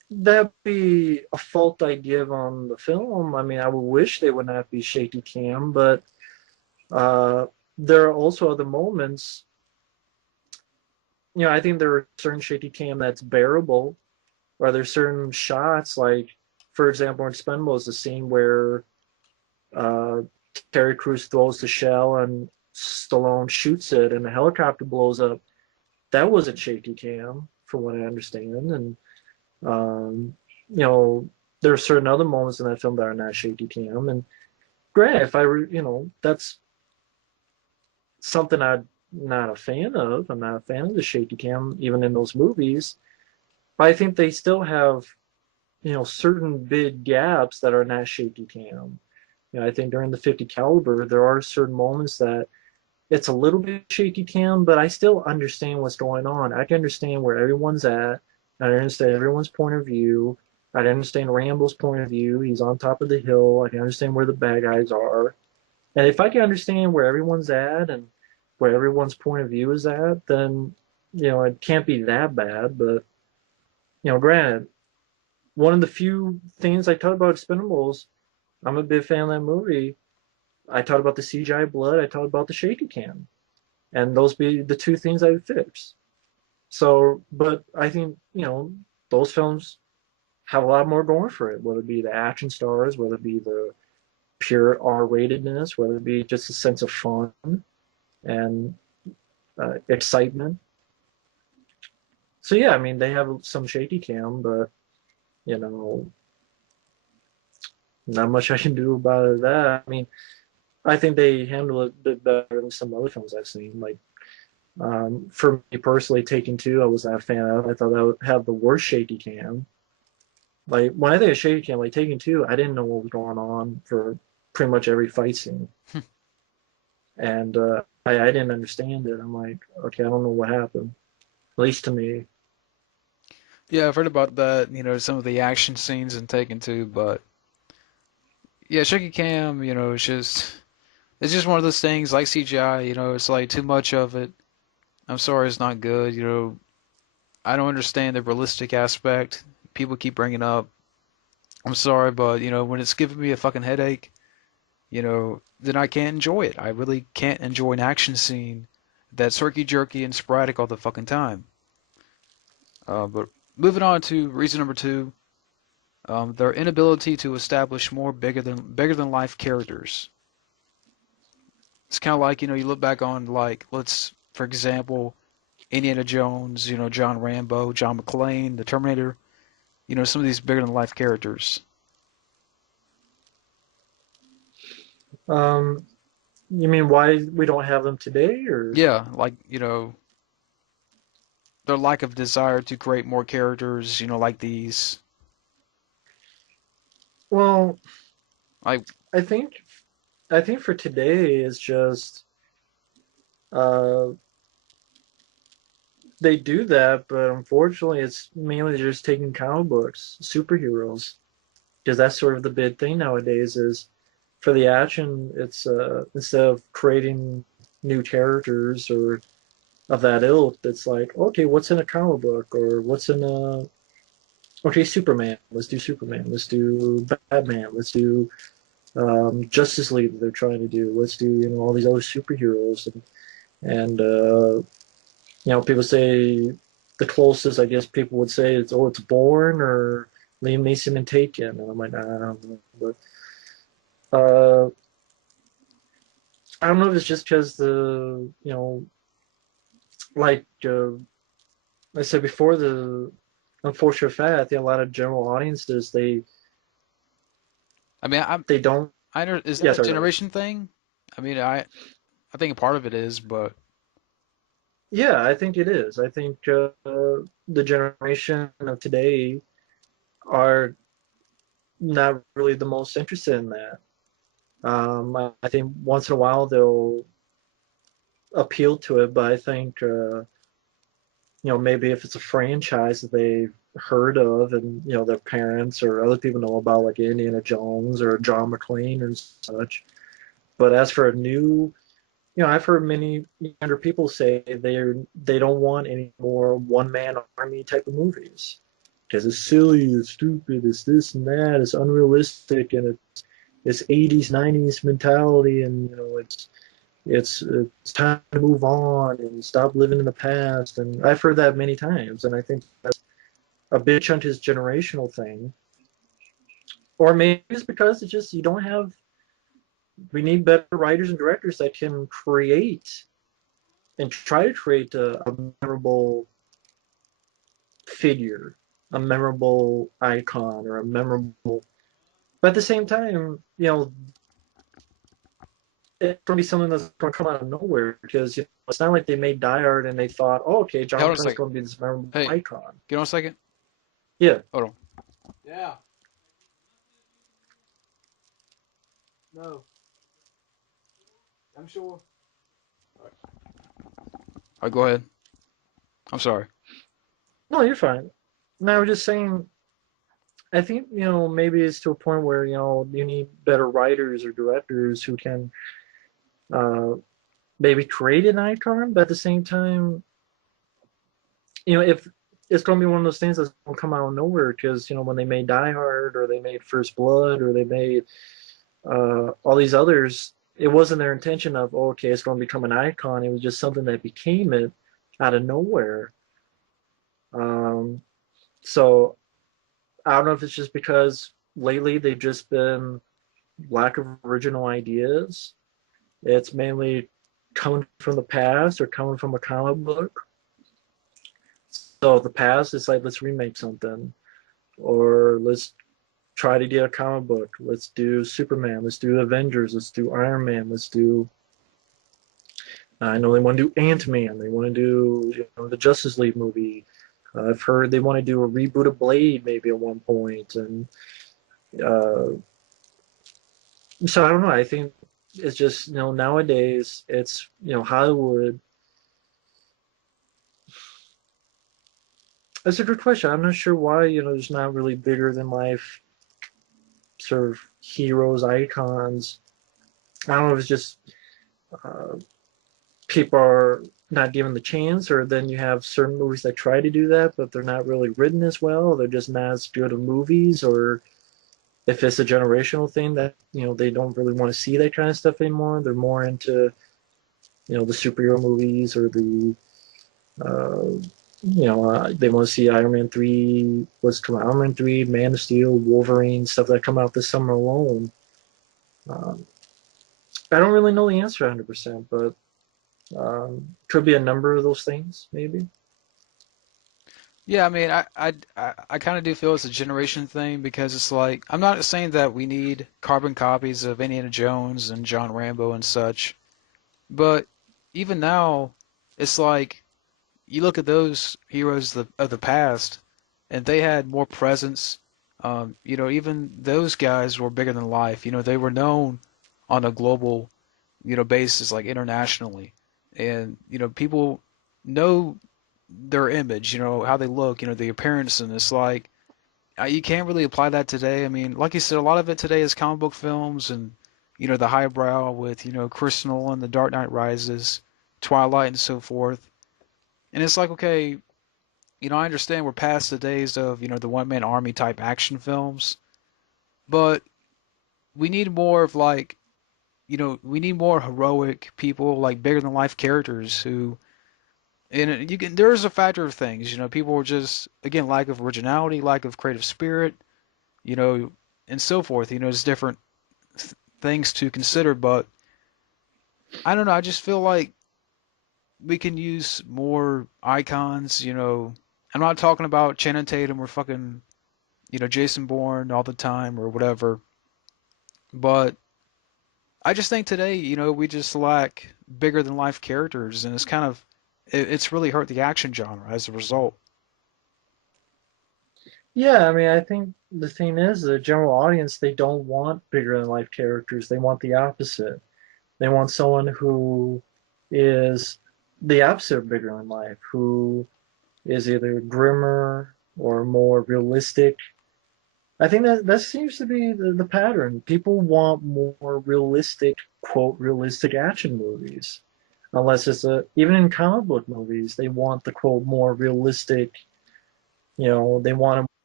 that'd be a fault I give on the film. I mean, I would wish they would not be shaky cam, but uh, there are also other moments. I think there are certain shaky cam that's bearable, or there's certain shots, like, for example, in Expendables, the scene where uh, Terry Crews throws the shell and Stallone shoots it and the helicopter blows up. That wasn't shaky cam, from what I understand. And, um, you know, there are certain other moments in that film that are not shaky cam. And granted, if that's something I'm not a fan of. I'm not a fan of the shaky cam, even in those movies. But I think they still have, certain big gaps that are not shaky cam. I think during the 50 caliber, there are certain moments that it's a little bit shaky cam, but I still understand what's going on. I can understand where everyone's at. I understand everyone's point of view. I understand Rambo's point of view. He's on top of the hill. I can understand where the bad guys are. And if I can understand where everyone's at and where everyone's point of view is at, then, it can't be that bad. But, granted, one of the few things I talked about Expendables, I'm a big fan of that movie. I talked about the CGI blood. I talked about the shaky cam. And those be the two things I would fix. So, but I think, those films have a lot more going for it, whether it be the action stars, whether it be the pure R-ratedness, whether it be just a sense of fun and excitement. So yeah, I mean they have some shaky cam, but you know not much I can do about that. I mean I think they handle it a bit better than some other films I've seen. Like for me personally, Taken Two, I was not a fan of. I thought that would have the worst shaky cam. Like when I think of shaky cam, like Taken Two, I didn't know what was going on for pretty much every fight scene, and I didn't understand it. I'm like, okay, I don't know what happened. At least to me. Yeah, I've heard about that, some of the action scenes in Taken 2, but yeah, shaky cam, it's just one of those things like CGI, it's like too much of it. I'm sorry it's not good, I don't understand the realistic aspect people keep bringing up. I'm sorry, but when it's giving me a fucking headache, then I can't enjoy it. I really can't enjoy an action scene that's herky jerky and sporadic all the fucking time. But moving on to reason number two, their inability to establish more bigger than life characters. It's kind of like, you look back on, like, let's, for example, Indiana Jones, John Rambo, John McClane, the Terminator, some of these bigger than life characters. Um, you mean why we don't have them today, or? Yeah, like, their lack of desire to create more characters, like these. Well, Like, I think I think for today is just uh, they do that, but unfortunately, it's mainly just taking comic books, superheroes, because that's sort of the big thing nowadays. Is for the action, it's instead of creating new characters or of that ilk, it's like, okay, what's in a comic book or what's in a okay, Superman. Let's do Superman. Let's do Batman. Let's do Justice League that they're trying to do. Let's do all these other superheroes and people say the closest I guess people would say is it's Bourne or Liam Neeson and Taken, and I'm like nah, I don't know, but I don't know if it's just because the like I said before, the unfortunate fact I think a lot of general audiences I mean, they don't. is that Yeah, a sorry, go ahead. generation thing? I mean, I think a part of it is, but Yeah, I think it is. I think the generation of today are not really the most interested in that. I think once in a while they'll appeal to it, but I think maybe if it's a franchise that they've heard of and their parents or other people know about, like Indiana Jones or John McClane and such. But as for a new, I've heard many younger people say they don't want any more one man army type of movies. because it's silly, it's stupid, it's this and that, it's unrealistic, and it's 80s, 90s mentality, and it's time to move on and stop living in the past. And I've heard that many times, and I think that's a big chunk is generational thing. Or maybe it's because it's just you don't have. We need better writers and directors that can create and try to create a memorable figure, a memorable icon, or a memorable. But at the same time, it's going to be something that's going to come out of nowhere because it's not like they made Die Hard and they thought, oh, okay, Hey, hold John on a Connor's second. going to be this memorable Hey, icon. get on a second. Yeah, Hold on. Yeah. No. I'm sure. All right, go ahead. I'm sorry. no, you're fine. No, I was just saying. I think maybe it's to a point where you need better writers or directors who can uh, maybe create an icon, but at the same time, if it's going to be one of those things that's going to come out of nowhere because when they made Die Hard or they made First Blood or they made all these others, it wasn't their intention of okay, it's going to become an icon. It was just something that became it out of nowhere. Um, so I don't know if it's just because lately they've just been lack of original ideas. It's mainly coming from the past or coming from a comic book. So the past is like let's remake something or let's try to get a comic book. Let's do Superman. Let's do Avengers. Let's do Iron Man. Let's do. I know they want to do Ant Man. They want to do the Justice League movie. I've heard they want to do a reboot of Blade maybe at one point, and uh, so I don't know. I think it's just nowadays it's Hollywood. That's a good question. I'm not sure why there's not really bigger than life sort of heroes icons. I don't know if it's just uh, people are not given the chance, or then you have certain movies that try to do that, but they're not really written as well. They're just not as good of movies, or if it's a generational thing that they don't really want to see that kind of stuff anymore. They're more into the superhero movies or they want to see Iron Man 3, what's coming out, Iron Man 3, Man of Steel, Wolverine, stuff that come out this summer alone. Um, I don't really know the answer 100%, but could be a number of those things, maybe. Yeah, I mean, I kind of do feel it's a generation thing because it's like I'm not saying that we need carbon copies of Indiana Jones and John Rambo and such, but even now, it's like you look at those heroes of the past, and they had more presence. Even those guys were bigger than life. They were known on a global, basis, like internationally, and people know their image, how they look, the appearance, and it's like you can't really apply that today. I mean, like you said, a lot of it today is comic book films and the highbrow with Chris Nolan, The Dark Knight Rises, Twilight, and so forth. And it's like, okay, I understand we're past the days of the one man army type action films, but we need more of like we need more heroic people, like bigger than life characters who and you can there's a factor of things, people are just again lack of originality, lack of creative spirit, you know, and so forth. There's different things to consider, but I don't know. I just feel like we can use more icons. I'm not talking about Channing Tatum or fucking Jason Bourne all the time or whatever, but I just think today, we just lack bigger than life characters, and it's really hurt the action genre as a result. Yeah, I mean, I think the thing is, the general audience, they don't want bigger than life characters. They want the opposite. They want someone who is the opposite of bigger than life, who is either grimmer or more realistic. I think that seems to be the pattern. People want more realistic, quote, realistic action movies. Unless it's even in comic book movies, they want the quote more realistic, they want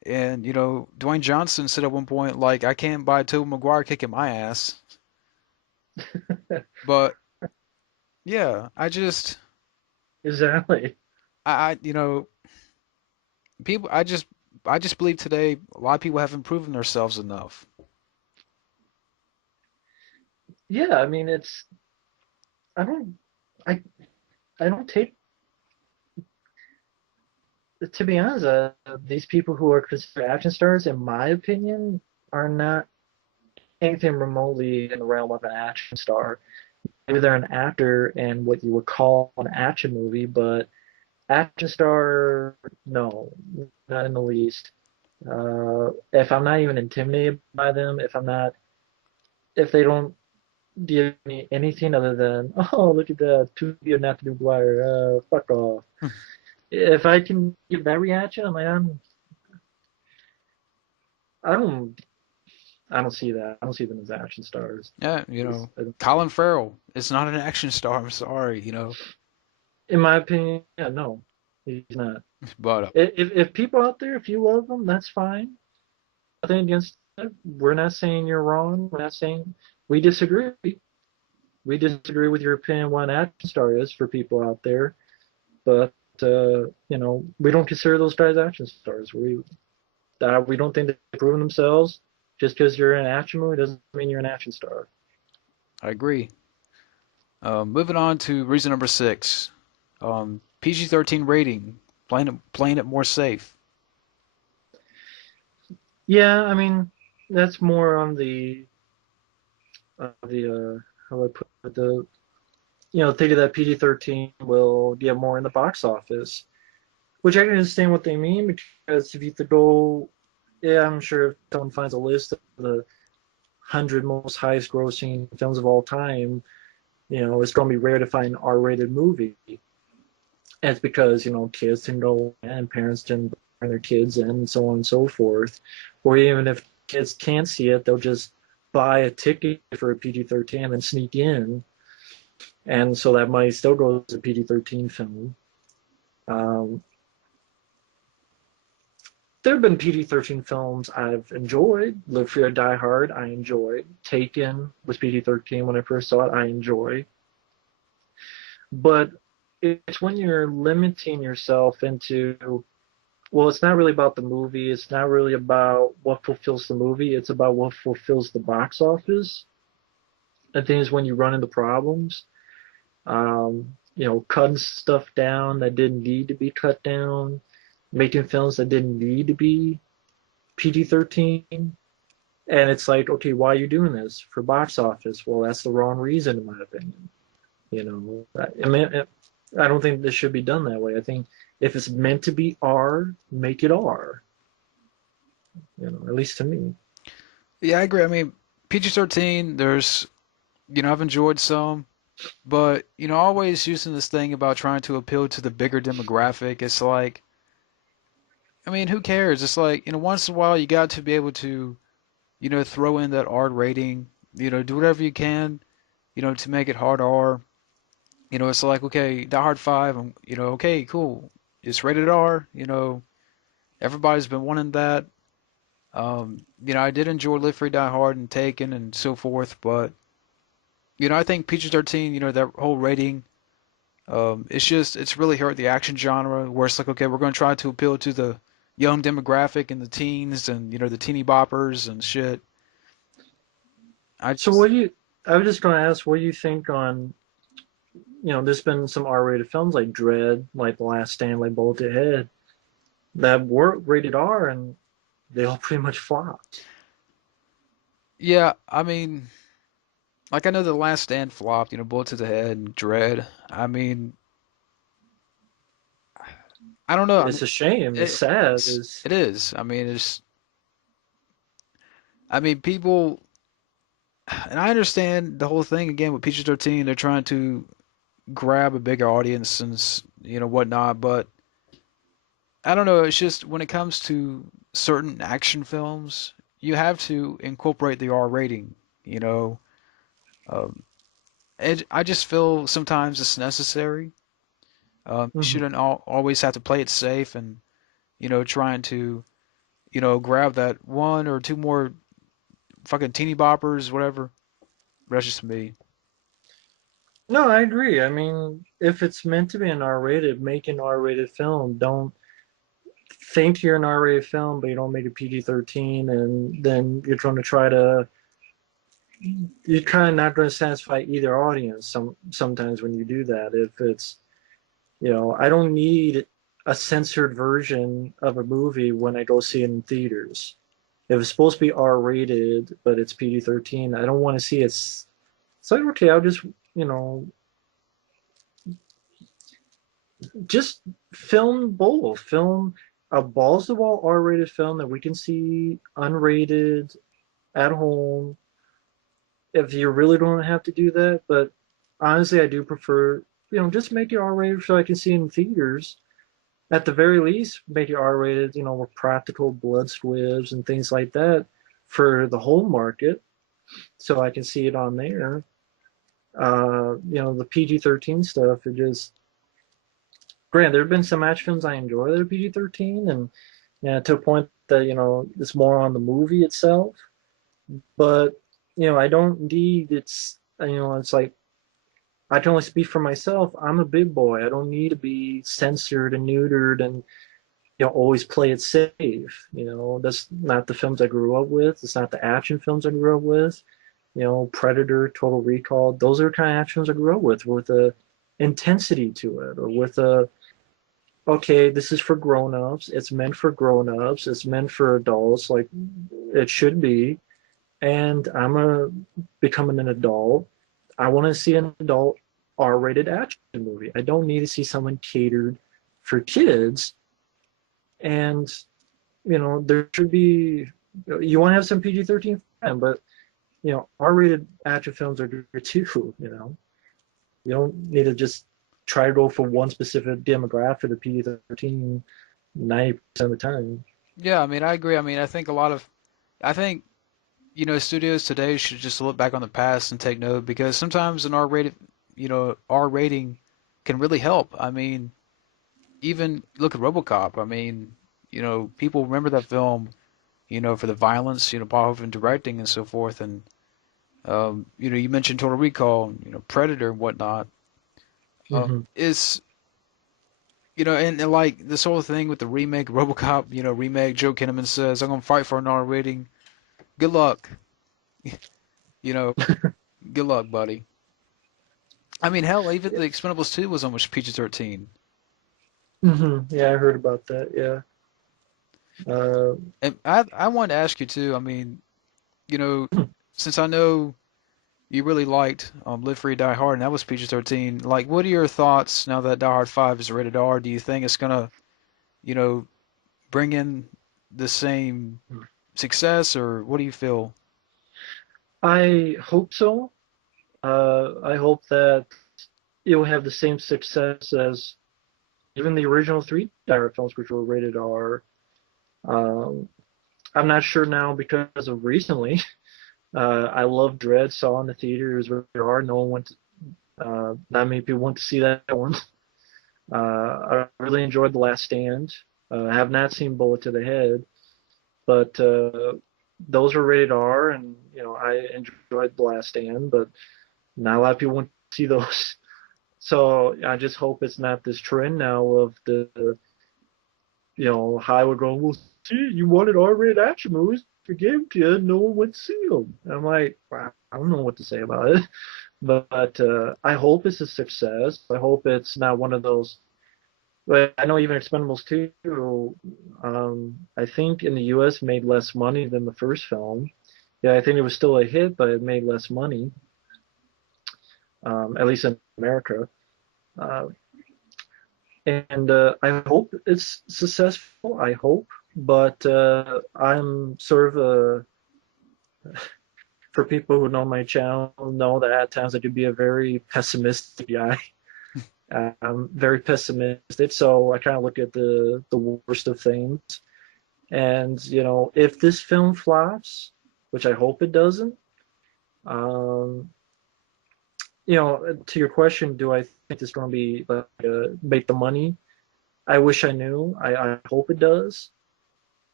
And, Dwayne Johnson said at one point, like, I can't buy Tobey Maguire kicking my ass. But yeah, Exactly. people, I just believe today a lot of people haven't proven themselves enough. Yeah, I mean it's I don't I I don't take to be honest, these people who are considered action stars, in my opinion, are not anything remotely in the realm of an action star. Maybe they're an actor in what you would call an action movie, but action star, no, not in the least. If I'm not even intimidated by them, if they don't give me anything other than, oh, look at that, to be or not to be Blair, fuck off. If I can give that reaction, I'm like, I don't, I don't see that. I don't see them as action stars. Yeah, Colin Farrell is not an action star. I'm sorry. In my opinion, yeah, no, he's not. But If people out there, if you love them, that's fine. Nothing against that. We're not saying you're wrong. We're not saying we disagree. We disagree with your opinion what an action star is for people out there, but we don't consider those guys action stars. We don't think they've proven themselves. Just because you're in an action movie doesn't mean you're an action star. I agree. Moving on to reason number six. PG-13 rating, playing it more safe. Yeah, I mean that's more on the how do I put it, the thinking that PG-13 will get more in the box office, which I can understand what they mean because if you go, yeah, I'm sure if someone finds a list of the 100 most highest grossing films of all time, it's going to be rare to find an R-rated movie. And it's because, kids can go and parents can bring their kids in and so on and so forth. Or even if kids can't see it, they'll just buy a ticket for a PG-13 and sneak in. And so that money still goes to a PG-13 film. Um, there have been PG-13 films I've enjoyed. Live Free or Die Hard, I enjoyed. Taken was PG-13 when I first saw it, I enjoyed. But it's when you're limiting yourself into, well, it's not really about the movie. It's not really about what fulfills the movie. It's about what fulfills the box office. I think is when you run into problems. Cutting stuff down that didn't need to be cut down, making films that didn't need to be PG-13. And it's like, okay, why are you doing this? For box office? Well, that's the wrong reason, in my opinion. I mean, I don't think this should be done that way. I think if it's meant to be R, make it R. At least to me. Yeah, I agree. I mean, PG-13, I've enjoyed some, but, always using this thing about trying to appeal to the bigger demographic. It's like, I mean, who cares? It's like, once in a while you got to be able to, throw in that R rating, do whatever you can, to make it hard R. It's like, okay, Die Hard 5, okay, cool. It's rated R, everybody's been wanting that. I did enjoy Live Free Die Hard and Taken and so forth, but I think PG-13, that whole rating, it's really hurt the action genre where it's like, okay, we're going to try to appeal to the young demographic and the teens and the teeny boppers and shit. I So just I was just going to ask, what do you think on, there's been some R-rated films like Dread, like The Last Stand, like Bullet to Head, that were rated R and they all pretty much flopped. Yeah, I mean, like I know the Last Stand flopped, Bullet to the Head and Dread. I mean, I don't know. I mean, It's a shame. It's sad. it is. I mean, people, and I understand the whole thing again with PG-13. They're trying to grab a bigger audience and whatnot, but I don't know. It's just when it comes to certain action films, you have to incorporate the R rating. You know, um, I just feel sometimes it's necessary. You Mhm. shouldn't always have to play it safe and trying to grab that one or two more fucking teeny boppers, whatever. That's just me. No, I agree. I mean, if it's meant to be an R-rated, make an R-rated film. Don't think you're an R-rated film, but you don't make it PG-13, and then you're kind of not going to satisfy either audience. Sometimes when you do that, if it's I don't need a censored version of a movie when I go see it in theaters. If it's supposed to be R-rated, but it's PG-13, I don't want to see it. It's like, okay, I'll just film both. Film a balls to wall R-rated film that we can see unrated at home if you really don't have to do that. But honestly, I do prefer, just make it R-rated so I can see it in theaters. At the very least, make it R-rated, with practical blood squibs and things like that for the home market, so I can see it on there. The PG-13 stuff, it just, granted, there have been some action films I enjoy that are PG-13, and to a point that it's more on the movie itself. But I don't need it's like I can only speak for myself. I'm a big boy. I don't need to be censored and neutered and always play it safe. That's not the films I grew up with. It's not the action films I grew up with. Predator, Total Recall. Those are the kind of action films I grew up with a intensity to it, or with a okay, this is for grown-ups. It's meant for grown-ups. It's meant for adults, like it should be. And becoming an adult. I want to see an adult R-rated action movie. I don't need to see someone catered for kids. And there should be. You want to have some PG-13 fun, but R-rated action films are good too. You don't need to just try to go for one specific demographic of PG-13 90% of the time. Yeah, I mean, I agree. I mean, I think, studios today should just look back on the past and take note because sometimes an R rating can really help. I mean, even look at RoboCop. I mean, people remember that film, for the violence, Paul Verhoeven directing and so forth. And, you mentioned Total Recall, Predator and whatnot. Mm-hmm. Is, and like this whole thing with the remake, RoboCop, remake, Joe Kinnaman says, I'm going to fight for an R rating. Good luck. You know, good luck, buddy. I mean, hell, even the Expendables 2 was almost PG-13. Mm-hmm. Yeah, I heard about that. Yeah. Uh, And I wanted to ask you too. I mean, you know, since I know you really liked Live Free Die Hard, and that was PG-13. Like, what are your thoughts now that Die Hard 5 is rated R? Do you think it's gonna, you know, bring in the same success, or what do you feel? I hope so. I hope that it will have the same success as even the original three Dire films, which were rated R. Um, I'm not sure now because of recently. I love Dread, saw in the theater. It was rated R. No one went. Not many people went to see that one. I really enjoyed The Last Stand. I have not seen Bullet to the Head, but those are rated R, and I enjoyed The Last Stand, but not a lot of people went to see those. So I just hope it's not this trend now of Hollywood going, well, see, you wanted R-rated action movies, forgive you, no one went to see them. I'm like, wow, I don't know what to say about it, but I hope it's a success. I hope it's not one of those. But I know even Expendables 2, I think in the U.S. made less money than the first film. Yeah, I think it was still a hit, but it made less money, at least in America. Uh, and I hope it's successful. I hope, but I'm sort of for people who know my channel know that at times I could be a very pessimistic guy. I'm very pessimistic, so I kind of look at the worst of things. And if this film flops, which I hope it doesn't, um, to your question, do I think it's going to be make the money? I wish I knew. I hope it does.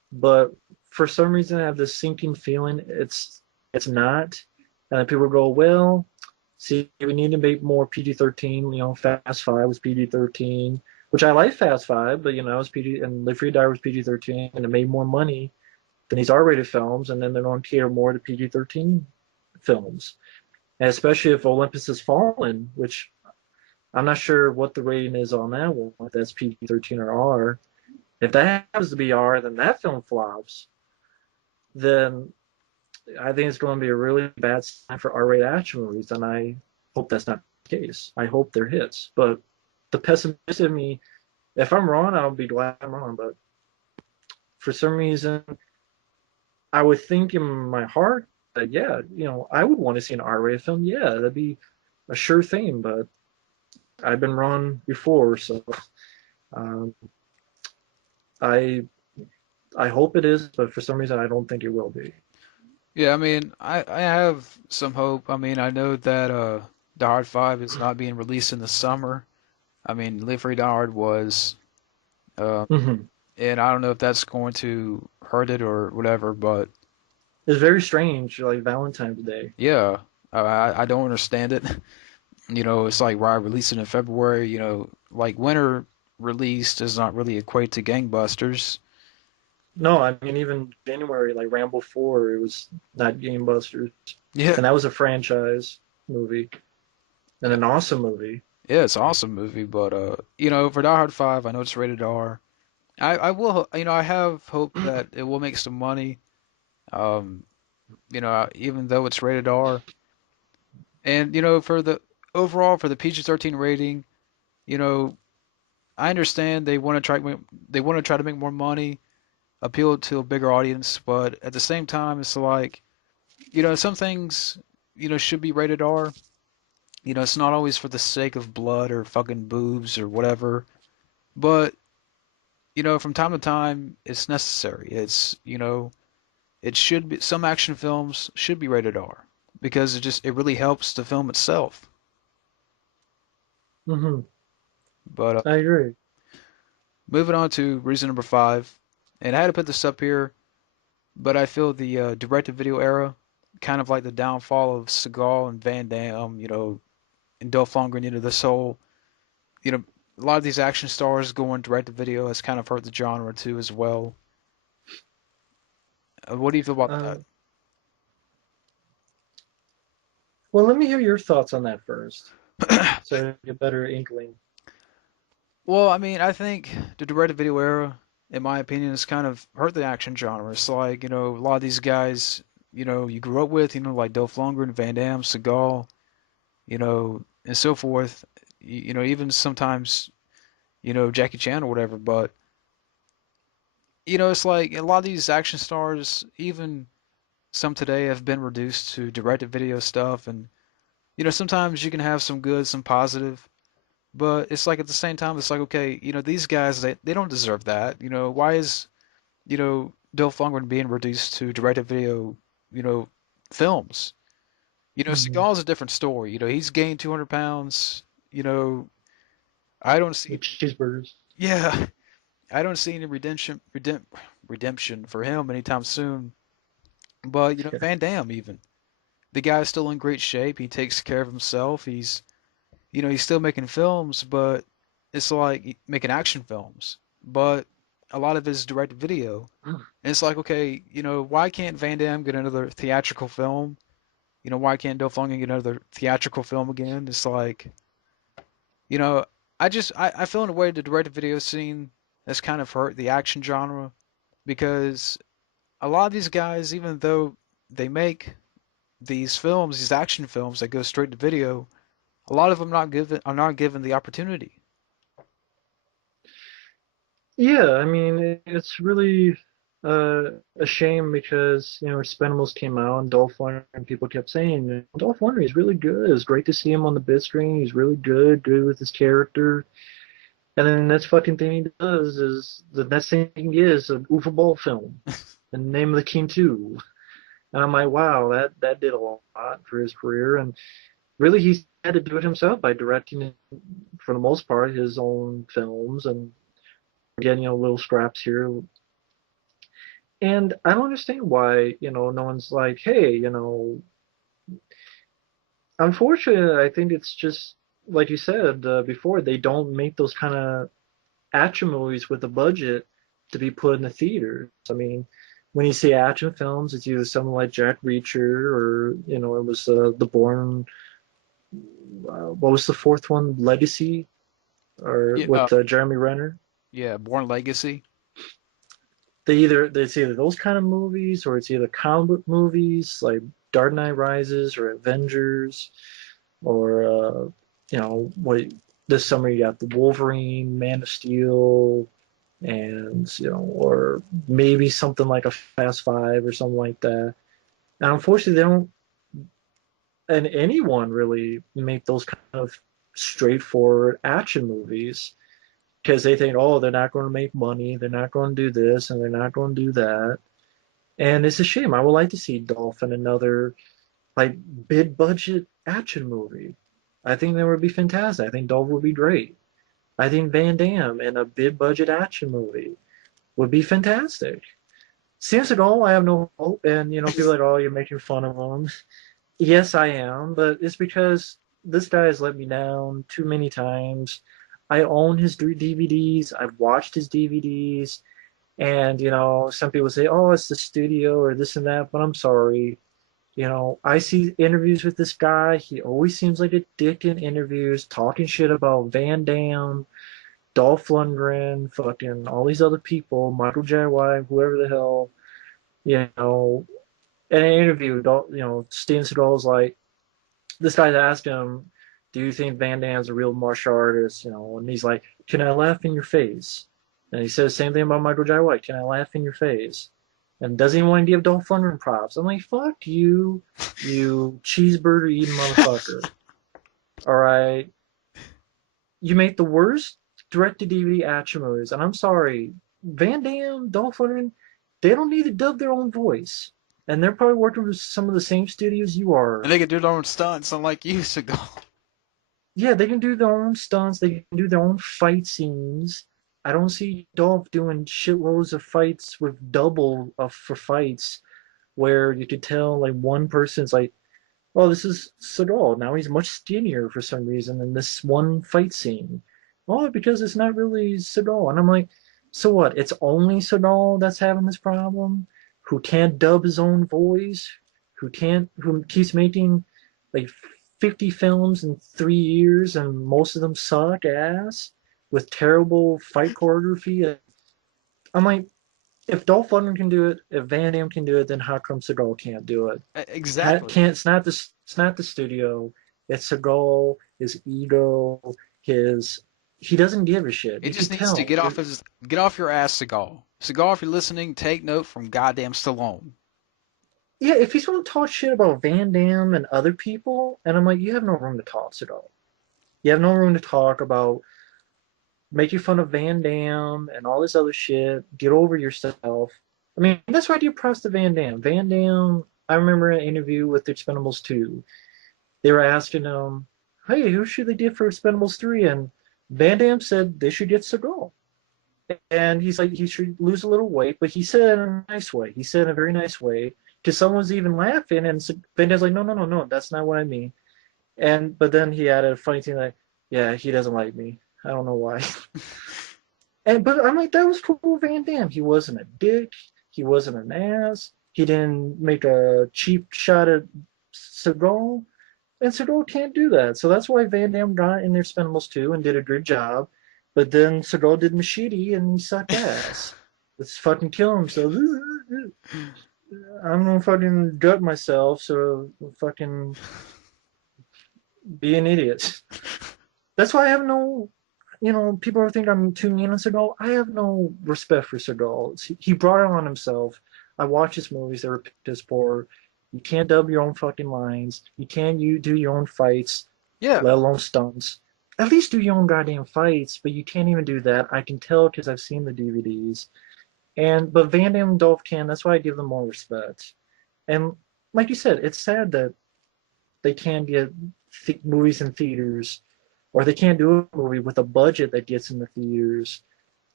but for some reason I have this sinking feeling it's not. And then people go, well, see, we need to make more PG-13. You know, Fast Five was PG-13, which I like Fast Five, but you know, it was PG, and Live Free Die was PG-13, and it made more money than these R-rated films, and then they're going to cater more to PG-13 films, and especially if Olympus Has Fallen, which I'm not sure what the rating is on that one, if that's PG-13 or R. If that happens to be R, then that film flops. Then I think it's going to be a really bad sign for R-rated action movies, and I hope that's not the case. I hope they're hits. But the pessimist in me, if I'm wrong, I'll be glad I'm wrong. But for some reason, I would think in my heart that yeah, you know, I would want to see an R-rated film. Yeah, that'd be a sure thing. But I've been wrong before, so um, I I hope it is, but for some reason, I don't think it will be. Yeah, I mean, I have some hope. I mean, I know that Die Hard 5 is not being released in the summer. I mean, Live Free Die Hard was, uh, Mm-hmm. and I don't know if that's going to hurt it or whatever, but It's very strange, like Valentine's Day. yeah, I don't understand it. You know, it's like why release it in February, you know, like winter release does not really equate to gangbusters. No, I mean even January, like Rambo 4, it was not Gamebusters, Yeah, and that was a franchise movie and an awesome movie. yeah, it's an awesome movie, but you know, for Die Hard 5, I know it's rated R. I will, you know, I have hope that it will make some money. Um, you know, even though it's rated R. And, you know, for the overall for the PG-13 rating, you know, I understand they want to try to make more money, appeal to a bigger audience, but at the same time, it's like, you know, some things, you know, should be rated R. You know, it's not always for the sake of blood or fucking boobs or whatever, but you know, from time to time, it's necessary. It's, you know, it should be some action films should be rated R because it really helps the film itself. Hmm. But I agree. moving on to reason number five, and I had to put this up here, but I feel the direct-to-video era, kind of like the downfall of Seagal and Van Damme, you know, and Dolph Lundgren into this whole, you know, a lot of these action stars going direct-to-video has kind of hurt the genre too as well. What do you feel about that? Um, well, let me hear your thoughts on that first, so I get a better inkling. Well, I mean, I think the direct-to-video era, in my opinion, has kind of hurt the action genre. It's like, you know, a lot of these guys, you know, you grew up with, you know, like Dolph Lundgren, Van Damme, Seagal, you know, and so forth. You know, even sometimes, you know, Jackie Chan or whatever. But, you know, it's like a lot of these action stars, even some today, have been reduced to direct-to-video stuff. And, you know, sometimes you can have some good, some positive. But it's like at the same time, it's like, okay, you know, these guys, they don't deserve that. You know, why is, you know, Dolph Lundgren being reduced to direct-to-video, you know, films? You know, Hmm. Seagal's a different story. You know, he's gained 200 pounds. You know, I don't see, With cheeseburgers. yeah, I don't see any redemption for him anytime soon. But, you know, Yeah. Van Damme even. The guy's still in great shape. He takes care of himself. You know, he's still making films, but it's like making action films. But a lot of it is direct video. And it's like, okay, you know, why can't Van Damme get another theatrical film? You know, why can't Dolph Lundgren get another theatrical film again? It's like, you know, I feel in a way the direct video scene has kind of hurt the action genre because a lot of these guys, even though they make these films, these action films that go straight to video, a lot of them not given are not given the opportunity. Yeah, I mean, it's really a shame because, you know, Expendables came out and Dolph Lundgren, people kept saying, Dolph Lundgren is really good. It's great to see him on the big screen. He's really good, good with his character. And then the next fucking thing he does is the next thing he is an Uwe Boll film, and Name of the King 2. And I'm like, wow, that did a lot for his career. And really, he had to do it himself by directing, for the most part, his own films and getting, you know, little scraps here. And I don't understand why, no one's like, hey, unfortunately, I think it's just like you said before, they don't make those kind of action movies with a budget to be put in the theaters. I mean, when you see action films, it's either something like Jack Reacher or, it was The Bourne. What was the fourth one? Legacy, or Yeah, with Jeremy Renner. yeah, Born Legacy. It's either those kind of movies or it's either comic book movies like Dark Knight Rises or Avengers or what this summer you got the Wolverine, Man of Steel, and or maybe something like a Fast Five or something like that. And unfortunately, they don't, and anyone really make those kind of straightforward action movies because they think, oh, they're not going to make money, they're not going to do this, and they're not going to do that. And it's a shame. I would like to see Dolph in another like big budget action movie. I think that would be fantastic. I think Dolph would be great. I think Van Damme in a big budget action movie would be fantastic. Seems at all, I have no hope. And people are like, oh, you're making fun of him. Yes, I am, but it's because this guy has let me down too many times. I own his three DVDs. I've watched his DVDs. And, some people say, oh, it's the studio or this and that, but I'm sorry. I see interviews with this guy. He always seems like a dick in interviews, talking shit about Van Damme, Dolph Lundgren, fucking all these other people, Michael J. White, whoever the hell, you know. In an interview, Steven Seagal's like, this guy's asked him, "Do you think Van Damme's a real martial artist?" And he's like, "Can I laugh in your face?" And he said the same thing about Michael J. White. "Can I laugh in your face?" And doesn't even want to give Dolph Lundgren props. I'm like, "Fuck you, you cheeseburger eating motherfucker." All right, you make the worst direct-to-DVD action movies, and I'm sorry, Van Damme, Dolph Lundgren, they don't need to dub their own voice, and they're probably working with some of the same studios you And are. they can do their own stunts, unlike you, Seagal. Yeah, they can do their own stunts. They can do their own fight scenes. I don't see Dolph doing shitloads of fights with double for fights where you could tell like one person's like, oh, this is Seagal. Now he's much skinnier for some reason in this one fight scene. Oh, because it's not really Seagal. And I'm like, so what? It's only Seagal that's having this problem? Who can't dub his own voice? Who keeps making like 50 films in 3 years and most of them suck ass with terrible fight choreography? I'm like, if Dolph Lundgren can do it, if Van Damme can do it, then how come Seagal can't do it? Exactly. Can't it's not the studio. It's Seagal, his ego, his he doesn't give a shit. He You can just needs to tell. get off your ass, Seagal. Seagal, if you're listening, take note from goddamn Stallone. Yeah, if he's going to talk shit about Van Damme and other people, and I'm like, you have no room to talk, Seagal. You have no room to talk about making fun of Van Damme and all this other shit. Get over yourself. I mean, that's why I do props to Van Damme. Van Damme, I remember an interview with the Expendables 2. They were asking him, hey, who should they get for Expendables 3? And Van Damme said they should get Seagal. And he's like, he should lose a little weight, but he said it in a nice way. He said it in a very nice way. Because someone was even laughing, and Van Damme's like, no, no, no, no, that's not what I mean. But then he added a funny thing like, yeah, he doesn't like me. I don't know why. But I'm like, that was cool, Van Damme. He wasn't a dick. He wasn't an ass. He didn't make a cheap shot at Seagal. And Seagal can't do that. So that's why Van Damme got in their Expendables 2 and did a good job. But then Seagal did Machete and he sucked ass. Let's fucking kill him. So I'm gonna fucking gut myself. So fucking be an idiot. That's why I have no, people think I'm too mean on Seagal. I have no respect for Seagal. He brought it on himself. I watch his movies; they were piss poor. You can't dub your own fucking lines. You can't do your own fights, Yeah, let alone stunts. At least do your own goddamn fights, but you can't even do that. I can tell because I've seen the DVDs. But Van Damme and Dolph can. That's why I give them more respect. And like you said, it's sad that they can't get movies in theaters, or they can't do a movie with a budget that gets in the theaters.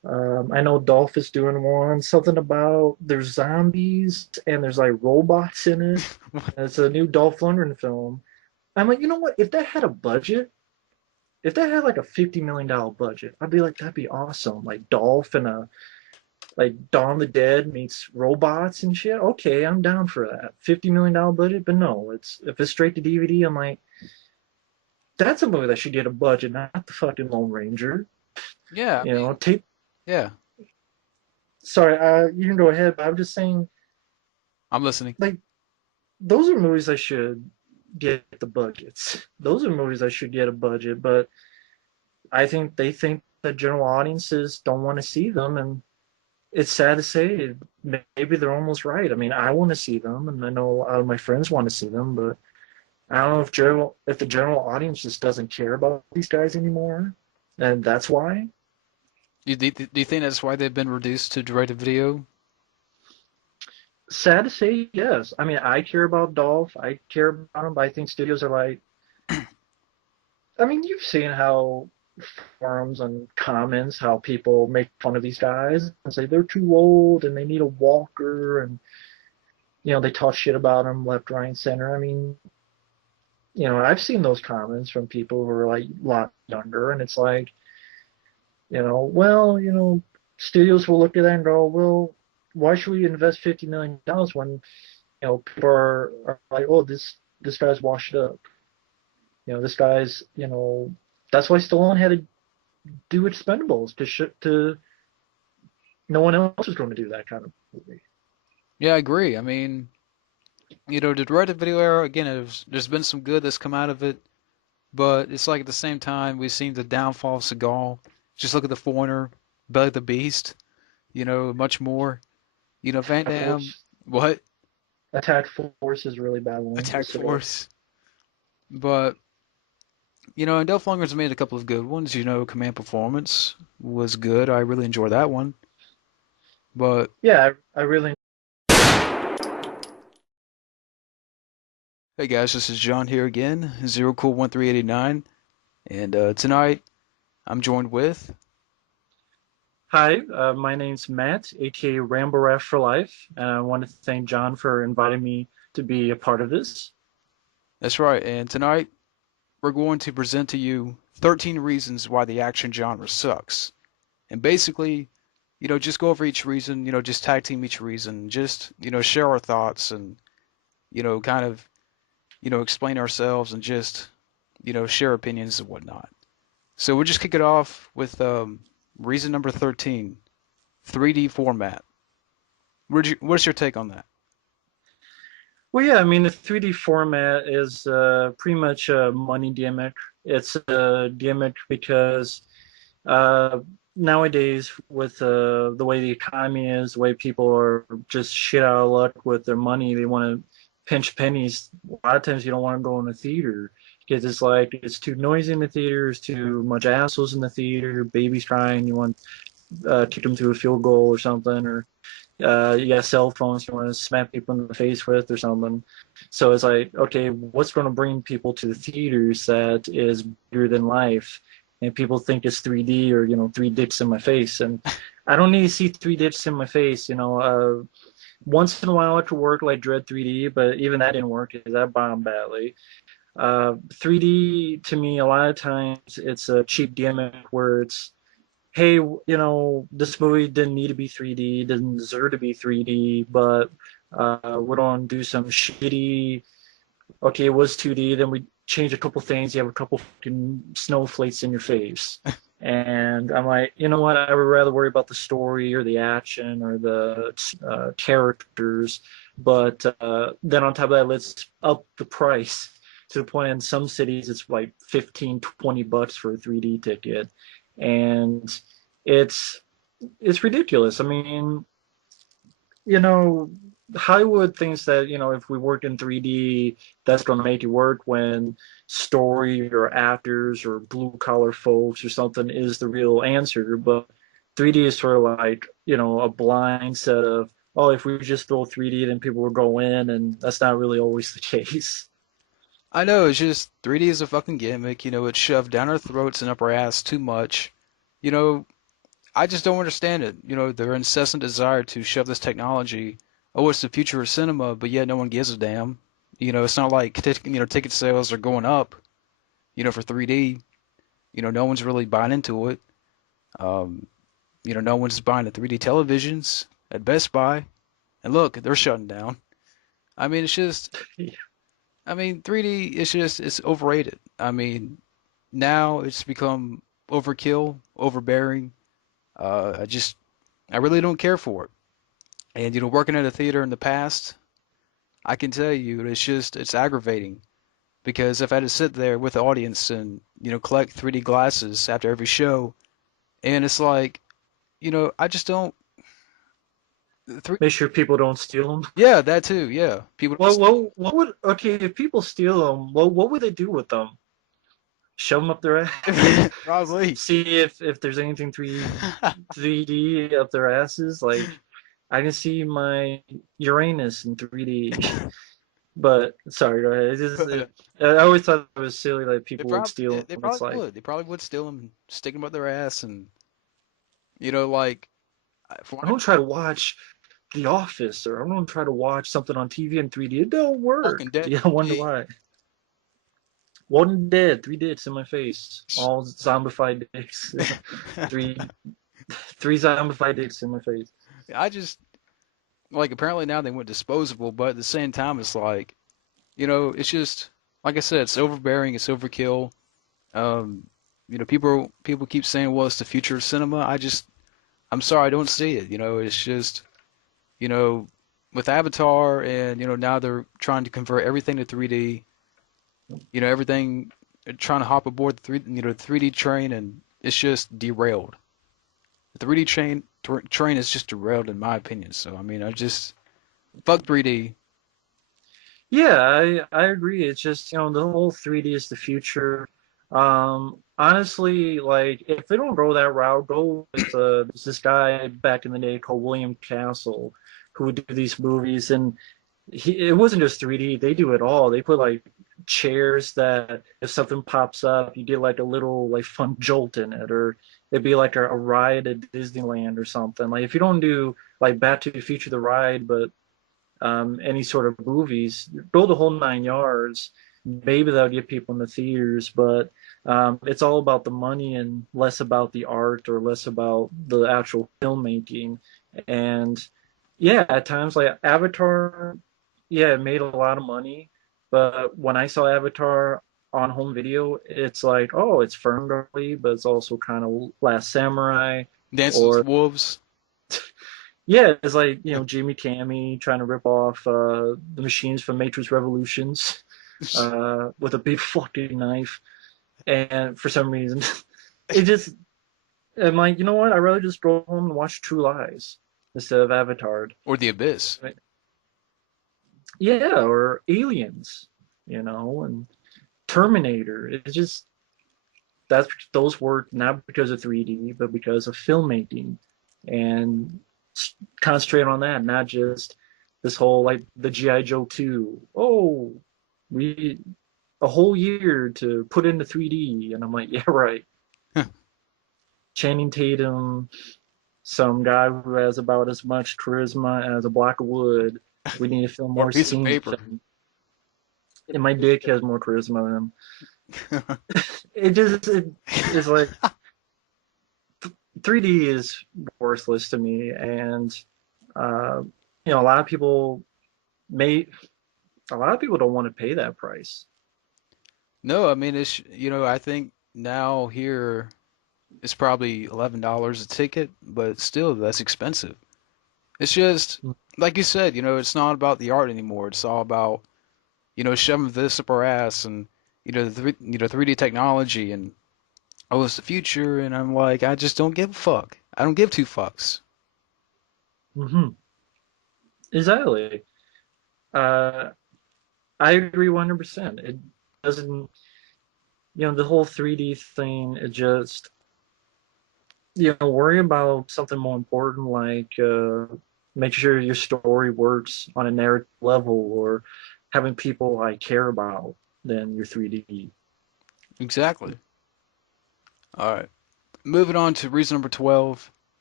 I know Dolph is doing one. Something about there's zombies and there's like robots in it. It's a new Dolph Lundgren film. I'm like, you know what? If that had a budget, if that had like a $50 million budget, I'd be like, that'd be awesome. Like Dolph and a like Dawn of the Dead meets robots and shit. Okay, I'm down for that. $50 million budget, but no, it's if it's straight to DVD, I'm like, that's a movie that should get a budget, not the fucking Lone Ranger. Yeah, I You mean, know, take. yeah, Sorry, you can go ahead, but I'm just saying, I'm listening. like, those are movies I should get the budgets. Those are movies I should get a budget, but I think they think that general audiences don't want to see them, and it's sad to say. Maybe they're almost right. I mean, I want to see them, and I know a lot of my friends want to see them, but I don't know if the general audience just doesn't care about these guys anymore, and that's why. Do you think that's why they've been reduced to direct-to-video? Sad to say, yes. I mean, I care about Dolph. I care about him, but I think studios are like, I mean, you've seen how forums and comments, how people make fun of these guys and say they're too old and they need a walker, and they talk shit about them left, right, and center. I mean, I've seen those comments from people who are like a lot younger, and it's like, well, studios will look at that and go, well, why should we invest $50 million when people are like, oh, this guy's washed up. This guy's, that's why Stallone had to do Expendables to no one else is going to do that kind of movie. Yeah, I agree. I mean, the direct-to-video era, again, there's been some good that's come out of it, but it's like at the same time we've seen the downfall of Seagal. Just look at The Foreigner, Belly the Beast, much more. Van Attack Damme, Force, what? Attack Force is a really bad one Attack with Seagal. Force. But, and Dolph Lundgren's made a couple of good ones. Command Performance was good. I really enjoyed that one. But, Yeah, I really. hey guys, this is John here again, Zero Cool 1389. And tonight I'm joined with, Hi, my name's Matt, aka Rambo for Life, and I want to thank John for inviting me to be a part of this. that's right, and tonight we're going to present to you 13 reasons why the action genre sucks. And basically, just go over each reason, just tag team each reason, just, share our thoughts and, kind of, explain ourselves and just, share opinions and whatnot. So we'll just kick it off with reason number 13, 3D format. What's your take on that? Well, yeah, I mean, the 3D format is pretty much a money gimmick. It's a gimmick because uh, nowadays, with the way the economy is, the way people are just shit out of luck with their money, they want to pinch pennies. A lot of times, you don't want to go in the theater because it's like it's too noisy in the theater, there's too much assholes in the theater, babies crying, you want kick them through a field goal or something, or you got cell phones you want to smack people in the face with or something. So it's like, okay, what's going to bring people to the theaters that is bigger than life? And people think it's 3D or, three dicks in my face. And I don't need to see three dicks in my face. Once in a while after work, like Dread 3D, but even that didn't work because that bombed badly. 3D to me, a lot of times it's a cheap gimmick where it's, hey, this movie didn't need to be 3D, didn't deserve to be 3D, but we're going to do some shitty. Okay, it was 2D, then we change a couple things. You have a couple fucking snowflakes in your face. And I'm like, you know what? I would rather worry about the story or the action or the characters. But then on top of that, let's up the price to the point in some cities it's like 15, $20 for a 3D ticket. And it's it's ridiculous. I mean, you know, Hollywood thinks that, if we work in 3D, that's going to make it work when story or actors or blue collar folks or something is the real answer. But 3D is sort of like, a blind set of, oh, if we just throw 3D, then people will go in, and that's not really always the case. I know, it's just 3D is a fucking gimmick, it's shoved down our throats and up our ass too much. You know, I just don't understand it. Their incessant desire to shove this technology. Oh, it's the future of cinema, but yet no one gives a damn. It's not like ticket sales are going up. For 3D. No one's really buying into it. Um, no one's buying the 3D televisions at Best Buy. And look, they're shutting down. I mean, it's just, I mean, 3D is just, it's overrated. I mean, now it's become overkill, overbearing. I really don't care for it. And, working at a theater in the past, I can tell you it's aggravating because if I had to sit there with the audience and, collect 3D glasses after every show, and it's like, I just don't, three, Make sure people don't steal them. yeah, that too, yeah. People don't steal What would okay if people steal them? What would they do with them? Shove them up their ass? them. Probably. See if there's anything 3D up their asses. Like I can see my Uranus in 3D. But sorry, go ahead. I always thought it was silly that They people would probably steal they them. It's probably like would. They probably would steal them, stick them up their ass, and like for I one, don't try to watch The Office or I don't try to watch something on TV in 3D. It don't Walking work. Dead Yeah, I wonder 3D. why. Walking Dead, 3 dicks in my face. All zombified dicks. three three zombified dicks in my face. I just like apparently now they went disposable, but at the same time it's like it's just like I said, it's overbearing, it's overkill. Um, people keep saying, well, it's the future of cinema. I'm sorry, I don't see it. It's just you know with Avatar and now they're trying to convert everything to 3D. Everything trying to hop aboard the 3D train, and it's just derailed. The 3D train is just derailed in my opinion. So I mean, I just fuck 3D. Yeah, I agree. It's just, the whole 3D is the future. Honestly, like if they don't go that route, go with there's this guy back in the day called William Castle who would do these movies and it wasn't just 3D, they do it all. They put like chairs that if something pops up, you get like a little like fun jolt in it, or it'd be like a ride at Disneyland or something. Like if you don't do like Back to the Future the ride, but any sort of movies, go the whole 9 yards. Maybe that'll get people in the theaters, but it's all about the money and less about the art or less about the actual filmmaking. And yeah, at times like Avatar, yeah, it made a lot of money, but when I saw Avatar on home video, it's like, oh, it's Ferngully, but it's also kind of Last Samurai, Dances with or Wolves. yeah, it's like Jimmy Cammy trying to rip off the machines from Matrix Revolutions with a big fucking knife, and for some reason, it just I'm like, you know what? I'd rather just go home and watch True Lies instead of Avatar. Or The Abyss. Right? Yeah, or Aliens, and Terminator. It's just that's those work not because of 3D, but because of filmmaking, and concentrate on that, not just this whole like the GI Joe 2. Oh, we a whole year to put into 3D, and I'm like, yeah, right. Channing Tatum, some guy who has about as much charisma as a block of wood. We need to film Or a more piece of scenes with paper. him. And my dick has more charisma than him. It's like 3D is worthless to me, and uh, a lot of people may a lot of people don't want to pay that price. No, I mean I think now here it's probably $11 a ticket, but still that's expensive. It's just like you said, it's not about the art anymore. It's all about, shoving this up our ass and the 3D technology and oh, it's the future and I'm like, I just don't give a fuck. I don't give two fucks. Mm-hmm. Exactly. Uh, I agree 100%. It doesn't, the whole 3D thing. It just, worry about something more important like make sure your story works on a narrative level or having people I care about than your 3D. Exactly. All right. Moving on to reason number 12.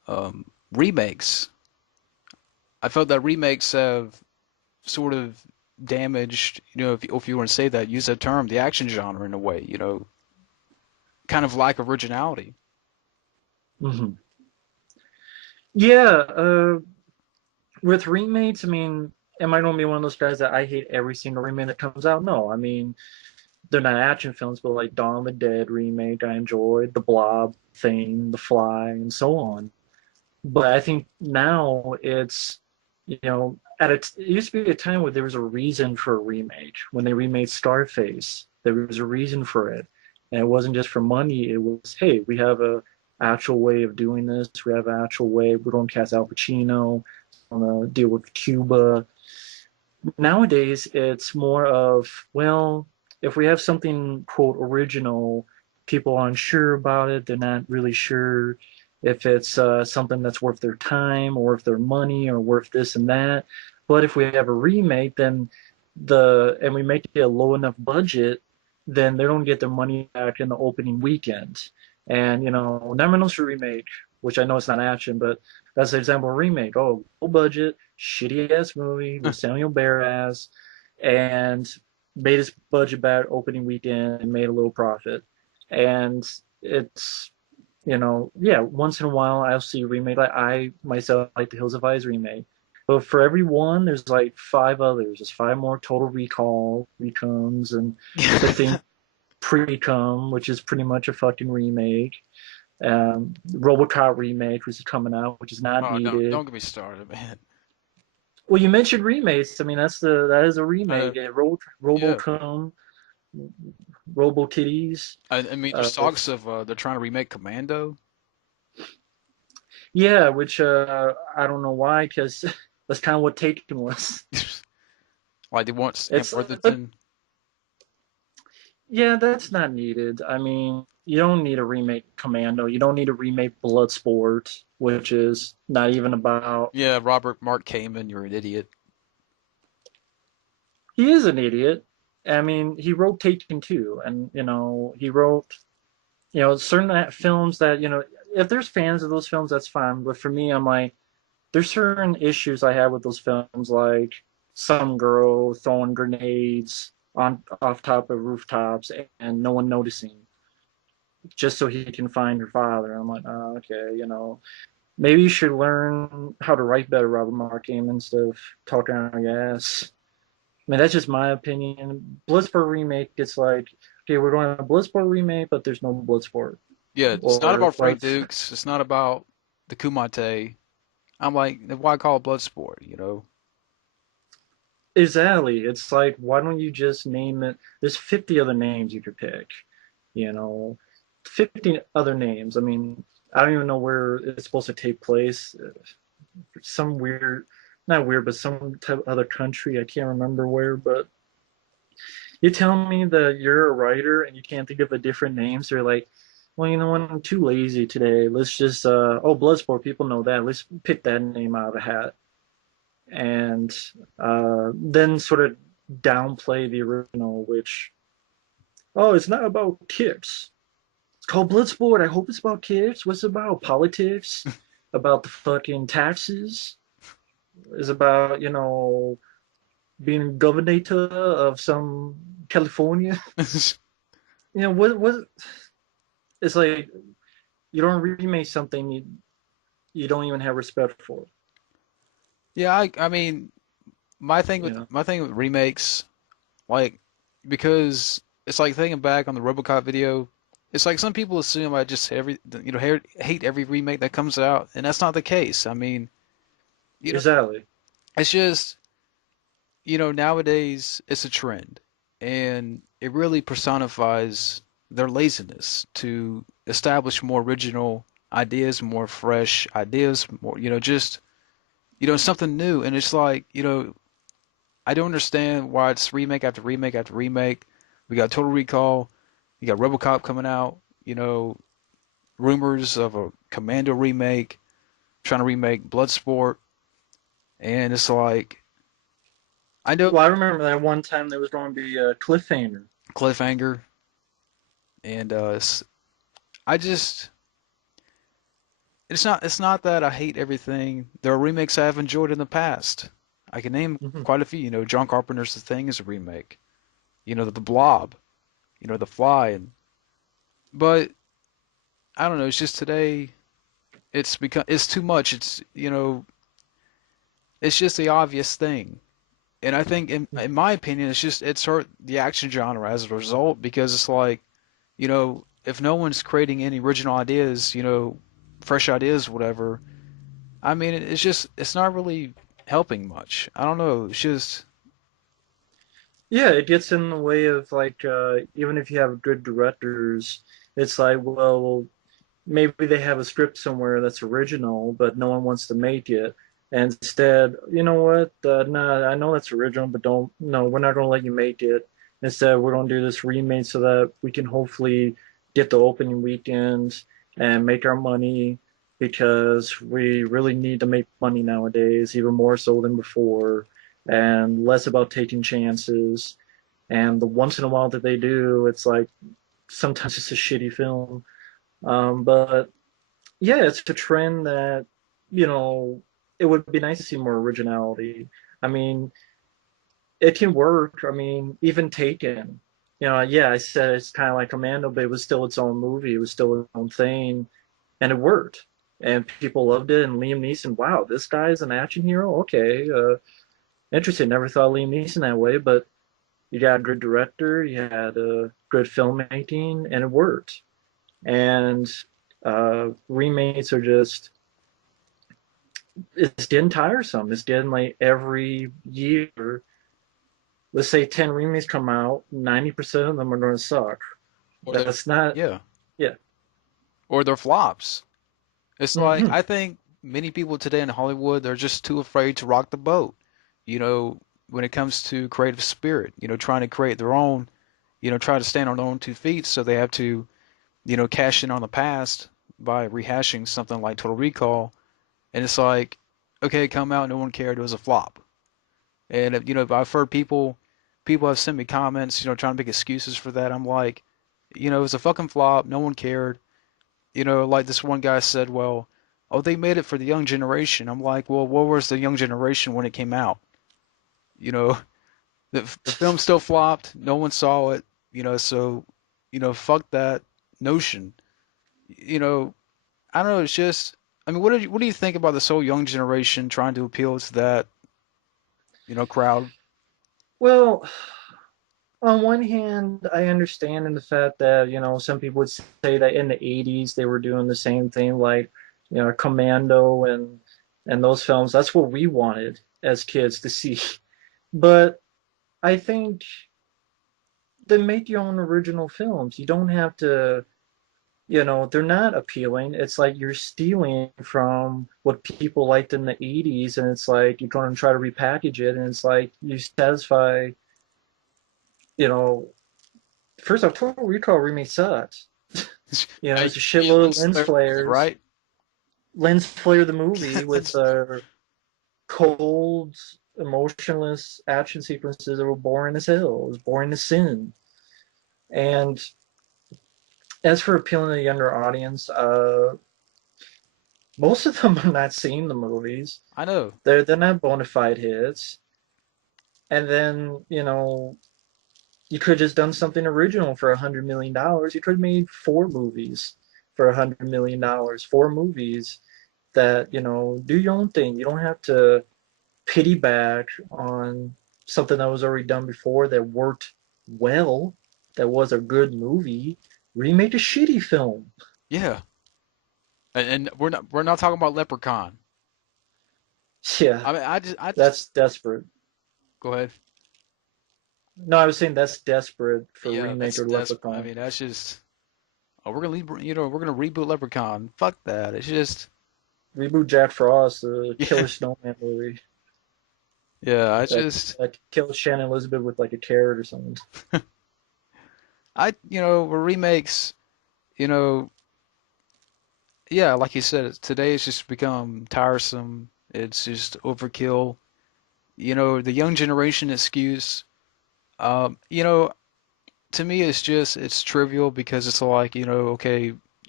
Remakes. I felt that remakes have sort of damaged, if you want to say that, use that term, the action genre in a way, kind of lack originality. Hmm. Yeah, with remakes, I mean, am I going to be one of those guys that I hate every single remake that comes out? No, I mean, they're not action films, but like Dawn of the Dead remake, I enjoyed, The Blob, Thing, The Fly, and so on. But I think now it's, it used to be a time where there was a reason for a remake. When they remade Scarface, there was a reason for it. And it wasn't just for money. It was, hey, we have a actual way of doing this. We have an actual way. We don't cast Al Pacino. We want to deal with Cuba. Nowadays, it's more of, well, if we have something, quote, original, people aren't sure about it. They're not really sure if it's something that's worth their time or worth their money or worth this and that. But if we have a remake, then and we make it a low enough budget, then they don't get their money back in the opening weekend. And Never No remake, which I know it's not action, but that's an example of remake. Oh, low budget, shitty ass movie with Samuel Baraz, and made his budget back opening weekend and made a little profit. And it's yeah, once in a while I'll see a remake. Like I myself like the Hills of Eyes remake. But for every one, there's like five others. There's five more Total Recall recomes and the thing Precum, which is pretty much a fucking remake. RoboCop remake, which is coming out, which is not Oh, needed. don't get me started, man. Well, you mentioned remakes. I mean, that is a Uh, remake. yeah. RoboCom, RoboKitties. I mean, there's talks of they're trying to remake Commando. Yeah, which I don't know why, because that's kind of what Taken was. Like they want Sam It's but Worthington. yeah, that's not needed. I mean, you don't need a remake Commando. You don't need a remake Bloodsport, which is not even about. Yeah, Robert Mark Kamen, you're an idiot. He is an idiot. I mean, he wrote Taken 2, and he wrote certain films that if there's fans of those films, that's fine. But for me, I'm like, there's certain issues I have with those films, like some girl throwing grenades on off top of rooftops and no one noticing, just so he can find her father. I'm like, oh, okay, maybe you should learn how to write better, Robert Markham, instead of talking out your ass. I mean, that's just my opinion. Bloodsport remake, it's like, okay, we're going to a Bloodsport remake, but there's no Bloodsport. Yeah, it's not Or about Frank let's Dukes. It's not about the Kumite. I'm like, why call it Bloodsport? exactly. It's like, why don't you just name it? There's 50 other names you could pick, you know, 50 other names. I mean, I don't even know where it's supposed to take place. Some weird, not weird, but some type of other country. I can't remember where, but you tell me that you're a writer and you can't think of a different name, so you're like, well, you know what? I'm too lazy today. Let's just Bloodsport. People know that. Let's pick that name out of a hat, and then sort of downplay the original. Which it's not about kids. It's called Bloodsport. I hope it's about kids. What's it about? Politics? About the fucking taxes? Is about being governor of some California? What? It's like you don't remake something you don't even have respect for. Yeah, I mean, You know, my thing with remakes, like, because it's like thinking back on the RoboCop video, it's like some people assume I just hate every remake that comes out, and that's not the case. I mean, you know, exactly. it's just, nowadays it's a trend, and it really personifies their laziness to establish more original ideas, more fresh ideas, more, just, something new. And it's like, I don't understand why it's remake after remake after remake. We got Total Recall, you got RoboCop coming out, rumors of a Commando remake, trying to remake Bloodsport, and it's like I know Well, I remember that one time there was going to be a cliffhanger. cliffhanger, and I just it's not that I hate everything. There are remakes I have enjoyed in the past. I can name Hmm. quite a few. John Carpenter's The Thing is a remake. The Blob. The Fly, but I don't know. It's just today. It's too much. It's just the obvious thing. And I think, in my opinion, it's hurt the action genre as a result because it's like, if no one's creating any original ideas, fresh ideas, whatever. I mean, it's not really helping much. I don't know. It's just Yeah, it gets in the way of like even if you have good directors, it's like, well, maybe they have a script somewhere that's original, but no one wants to make it. And instead, you know what? Nah, I know that's original, but don't. No, we're not going to let you make it. Instead, we're going to do this remake so that we can hopefully get the opening weekend and make our money because we really need to make money nowadays, even more so than before, and less about taking chances. And the once in a while that they do, it's like sometimes it's a shitty film. But yeah, it's a trend that, you know, it would be nice to see more originality. I mean, it can work. I mean, even Taken, yeah, I said it's kind of like Commando, but it was still its own movie. It was still its own thing, and it worked. And people loved it. And Liam Neeson, wow, this guy's an action hero? Okay, interesting. Never thought Liam Neeson that way, but you got a good director, you had good filmmaking, and it worked. And remakes are just it's getting tiresome. It's getting like every year, let's say 10 remakes come out, 90% of them are going to suck. or they're That's not, yeah, yeah. or they're flops. It's like Hmm. I think many people today in Hollywood they're just too afraid to rock the boat. You know, when it comes to creative spirit, trying to create their own, try to stand on their own 2 feet, so they have to, cash in on the past by rehashing something like Total Recall, and it's like, okay, come out, no one cared, it was a flop. And I've heard people have sent me comments, trying to make excuses for that. I'm like, it was a fucking flop, no one cared. Like this one guy said, well, oh, they made it for the young generation. I'm like, well, what was the young generation when it came out? You know, the film still flopped. No one saw it. So, fuck that notion. You know, I don't know. It's just, I mean, what do you think about this whole young generation trying to appeal to that, crowd? Well, on one hand, I understand in the fact that, some people would say that in the 80s they were doing the same thing, like, Commando and those films. That's what we wanted as kids to see. But I think then make your own original films. You don't have to, they're not appealing. It's like you're stealing from what people liked in the 80s, and it's like you're going to try to repackage it, and it's like you satisfy, you know, first off, Total Recall remake sucks. It's a Yeah, shitload of Lens lens flare was it, flares. right? Lens flare the movie with cold, emotionless action sequences that were boring as hell. It was boring as sin. And as for appealing to a younger audience, most of them are not seeing the movies. I know. They're not bona fide hits. And then, you could have just done something original for $100 million. You could have made 4 movies for $100 million. 4 movies that, do your own thing. You don't have to pity back on something that was already done before that worked well, that was a good movie. Remake a shitty film. Yeah, and we're not talking about Leprechaun. Yeah, I mean, I just that's desperate. go ahead. No, I was saying that's desperate for Yeah, remake that's or I Leprechaun. mean, that's just. Oh, we're gonna reboot Leprechaun. Fuck that. It's just. Reboot Jack Frost, the Yeah, Killer Snowman movie. yeah. I That just. that kills Shannon Elizabeth with like a carrot or something. With remakes. You know, yeah, like you said, today it's just become tiresome. It's just overkill. The young generation excuse. Um, you know, to me, it's trivial because it's like, okay,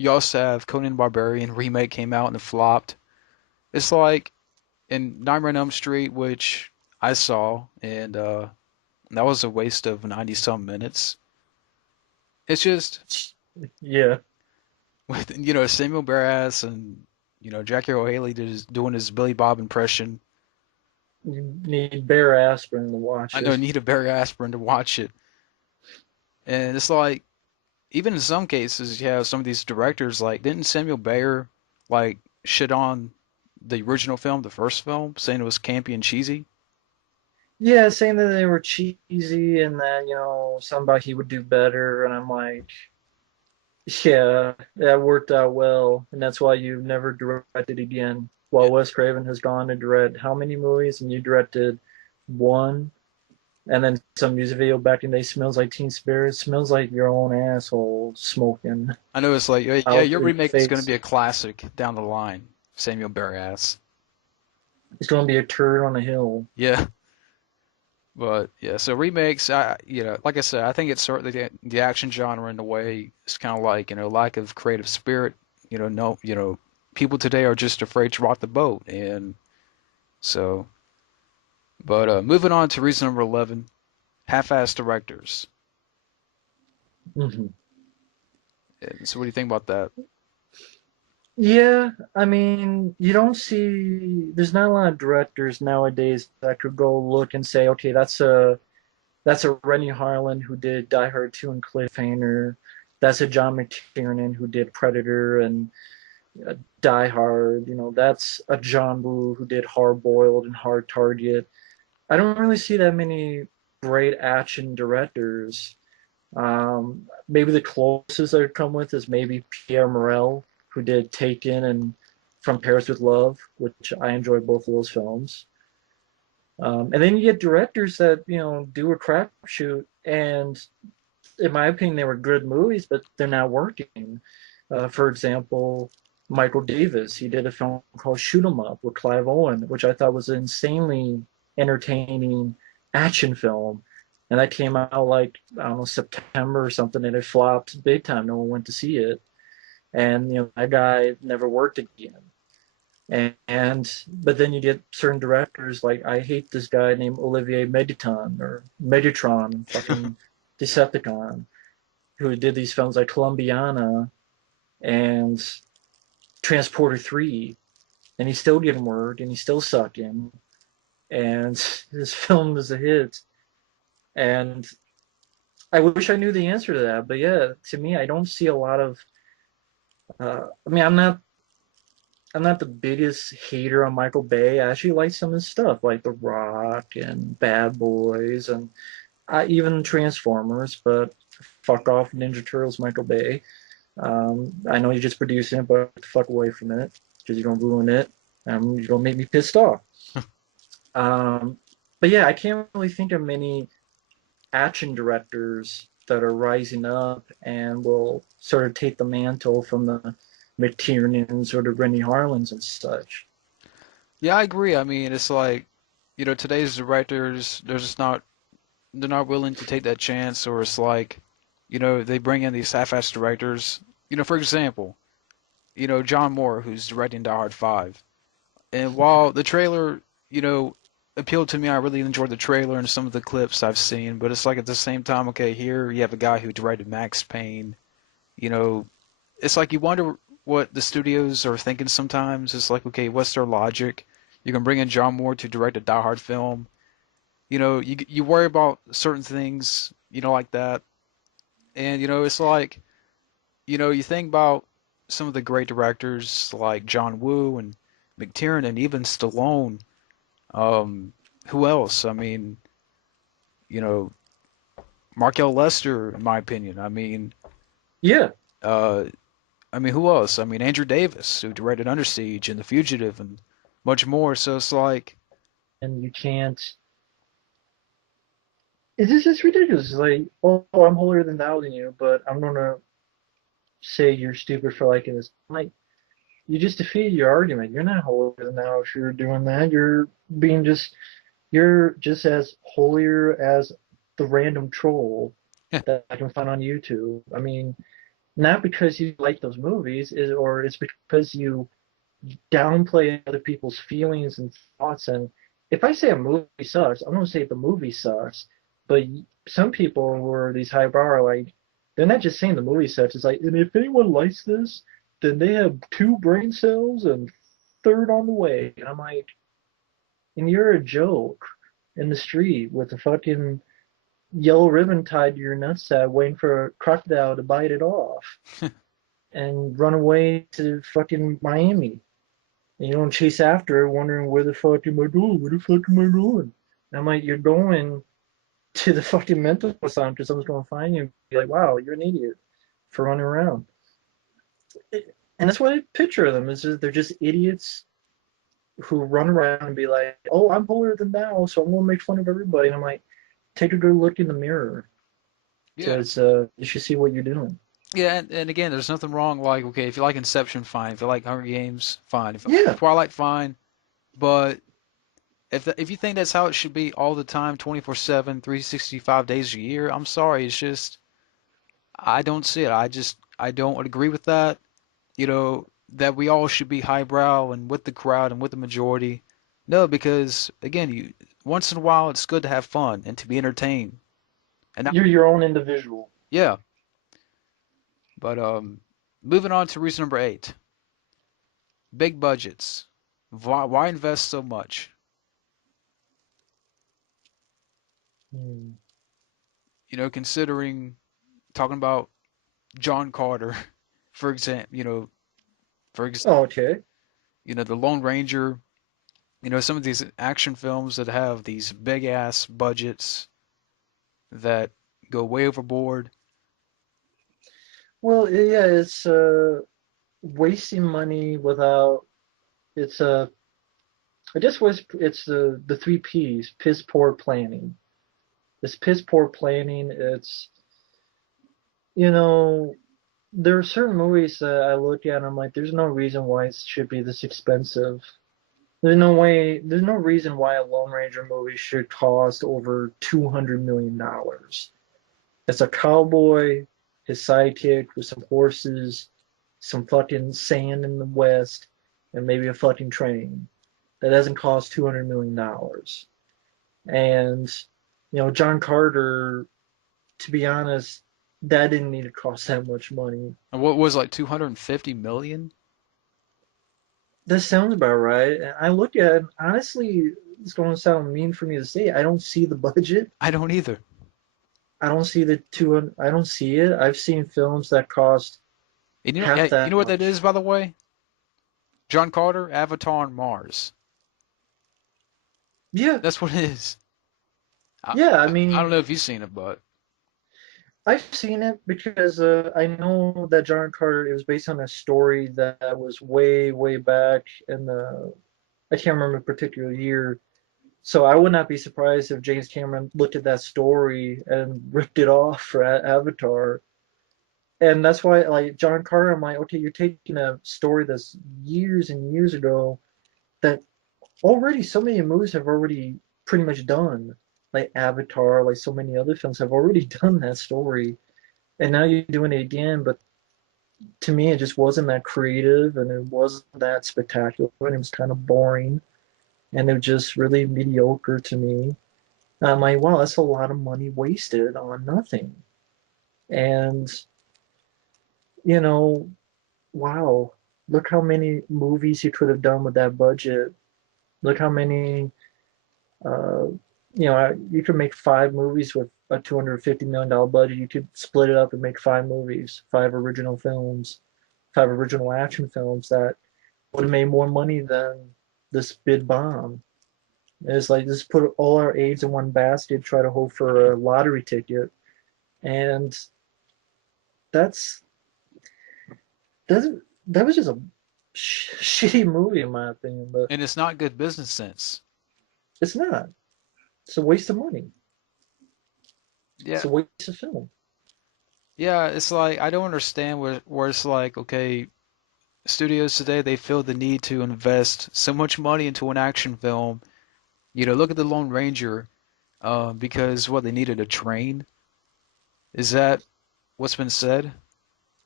you also have Conan the Barbarian remake came out and it flopped. It's like in Nightmare on Elm Street, which I saw, and that was a waste of 90 some minutes. It's just Yeah, with Samuel Barras and Jackie Earle Haley just doing his Billy Bob impression. you need bare aspirin to I watch know it. need a Barry aspirin to watch it, and it's like even in some cases you have some of these directors like didn't Samuel Bayer like shit on the original film, the first film, saying it was campy and cheesy. Yeah, saying that they were cheesy and that, somehow he would do better. And I'm like, yeah, that worked out well. And that's why you never directed again. Yeah, While Wes Craven has gone to direct how many movies? And you directed one. And then some music video back in the day, Smells Like Teen Spirit. Smells like your own asshole smoking I know it's like yeah, out your your remake is going to face. be a classic down the line, Samuel Barras. It's going to be a turd on a hill. Yeah. But yeah, so remakes, like I said, I think it's certainly the action genre in a way. It's kind of like lack of creative spirit. No, people today are just afraid to rock the boat, and so. But moving on to reason number 11, half-assed directors. Mm-hmm. And so, what do you think about that? Yeah, I mean, you don't see, there's not a lot of directors nowadays that could go look and say, okay, that's a Rennie Harlan who did Die Hard 2 and Cliffhanger. That's a John McTiernan who did Predator and Die Hard. That's a John Woo who did Hard Boiled and Hard Target. I don't really see that many great action directors. Maybe the closest I've come with is maybe Pierre Morel, who did Taken and From Paris with Love, which I enjoy both of those films. And then you get directors that do a crapshoot, and in my opinion, they were good movies, but they're not working. For example, Michael Davis, he did a film called Shoot 'Em Up with Clive Owen, which I thought was an insanely entertaining action film. And that came out like, I don't know, September or something, and it flopped big time. No one went to see it. And, that guy never worked again. But then you get certain directors like I hate this guy named Olivier Mediton or Megatron, fucking Decepticon, who did these films like Columbiana and Transporter 3, and he's still getting work and he's still sucking, and his film is a hit. And I wish I knew the answer to that, but yeah, to me, I don't see a lot of. I mean, I'm not the biggest hater on Michael Bay. I actually like some of his stuff, like The Rock and Bad Boys and even Transformers. But fuck off, Ninja Turtles, Michael Bay. I know you're just producing it, but get the fuck away from it because you're gonna ruin it. You're gonna make me pissed off. Um, but yeah, I can't really think of many action directors that are rising up and will sort of take the mantle from the McTiernans or the Rennie Harlins and such. Yeah, I agree. I mean, it's like, today's directors, they're not willing to take that chance, or it's like, they bring in these half-assed directors. For example, John Moore, who's directing Die Hard 5. And while the trailer, you know, appealed to me, I really enjoyed the trailer and some of the clips I've seen, but it's like at the same time, okay, here you have a guy who directed Max Payne. You know, it's like you wonder what the studios are thinking sometimes. It's like, okay, what's their logic? You can bring in John Moore to direct a Die Hard film. You worry about certain things, like that. And it's like, you think about some of the great directors like John Woo and McTiernan and even Stallone. Um, who else? I mean, you know, Markel Lester, in my opinion. Yeah, Uh, who else? Andrew Davis, who directed Under Siege and The Fugitive and much more. So it's like, and you can't. It's just ridiculous. It's like, oh, I'm holier than thou than you, but I'm gonna say you're stupid for liking this. Like, you just defeated your argument. You're not holier than thou if you're doing that. Being just, you're just as holier as the random troll that I can find on YouTube. I mean, Not because you like those movies, or it's because you downplay other people's feelings and thoughts. And if I say a movie sucks, I'm gonna say the movie sucks. But some people who are these highbrow are like, they're not just saying the movie sucks. It's like, and if anyone likes this, then they have two brain cells and third on the way. And I'm like, and you're a joke in the street with a fucking yellow ribbon tied to your nutsack, waiting for a crocodile to bite it off and run away to fucking Miami. And you don't chase after her, wondering where the fuck am I going? Where the fuck am I going? And I'm like, you're going to the fucking mental asylum because someone's going to find you and be like, wow, you're an idiot for running around. And that's what I picture them is they're just idiots who run around and be like, oh, I'm holier than thou, so I'm going to make fun of everybody. And I'm like, take a good look in the mirror Yeah. because you should see what you're doing. Yeah, and again, there's nothing wrong. Like, okay, if you like Inception, fine. If you like Hunger Games, fine. If Yeah, Twilight, fine. But if you think that's how it should be all the time, 24/7, 365 days a year, I'm sorry. It's just I don't see it. I don't agree with that. That we all should be highbrow and with the crowd and with the majority. No, because again, you once in a while it's good to have fun and to be entertained. And you're your own individual. yeah, but moving on to reason number 8. Big budgets. Why invest so much? Hmm. Considering talking about John Carter, for example, for ex Oh, okay. the Lone Ranger, some of these action films that have these big ass budgets that go way overboard. Well, yeah, it's wasting money without it's I guess was it's the three P's, piss poor planning. This piss poor planning, it's you know, there are certain movies that I look at and I'm like, there's no reason why it should be this expensive. There's no reason why a Lone Ranger movie should cost over $200 million. It's a cowboy, his sidekick with some horses, some fucking sand in the west, and maybe a fucking train. That doesn't cost $200 million. And John Carter, to be honest, that didn't need to cost that much money. And what was like 250 million? That sounds about right. And I look at it, honestly, it's going to sound mean for me to say. I don't see the budget. I don't either. I don't see the 200. I don't see it. I've seen films that cost And half you know that what that is, much. by the way? John Carter, Avatar on Mars. Yeah, That's what it is. I, yeah. I I don't mean, know if you've seen it, but I've seen it because I know that John Carter it was based on a story that was way, way back in the I can't remember a particular year. So I would not be surprised if James Cameron looked at that story and ripped it off for Avatar. And that's why, like John Carter, I'm like, okay, you're taking a story that's years and years ago that already so many movies have already pretty much done, like Avatar, like so many other films have already done that story, and now you're doing it again. But to me, it just wasn't that creative, and it wasn't that spectacular, and it was kind of boring, and it was just really mediocre to me. And I'm like, wow, that's a lot of money wasted on nothing. And you know, wow, look how many movies you could have done with that budget. Look how many, uh, you could make 5 movies with a $250 million budget. You could split it up and make 5 movies, 5 original films, 5 original action films that would have made more money than this bid bomb. It's like just put all our eggs in one basket, try to hope for a lottery ticket, and that's that was just a shitty movie in my opinion. But and it's not good business sense. it's not. It's a waste of money. It's Yeah, a waste of film. yeah. It's like I don't understand where it's like, okay, studios today they feel the need to invest so much money into an action film. Look at the Lone Ranger, because what they needed a train. Is that what's been said?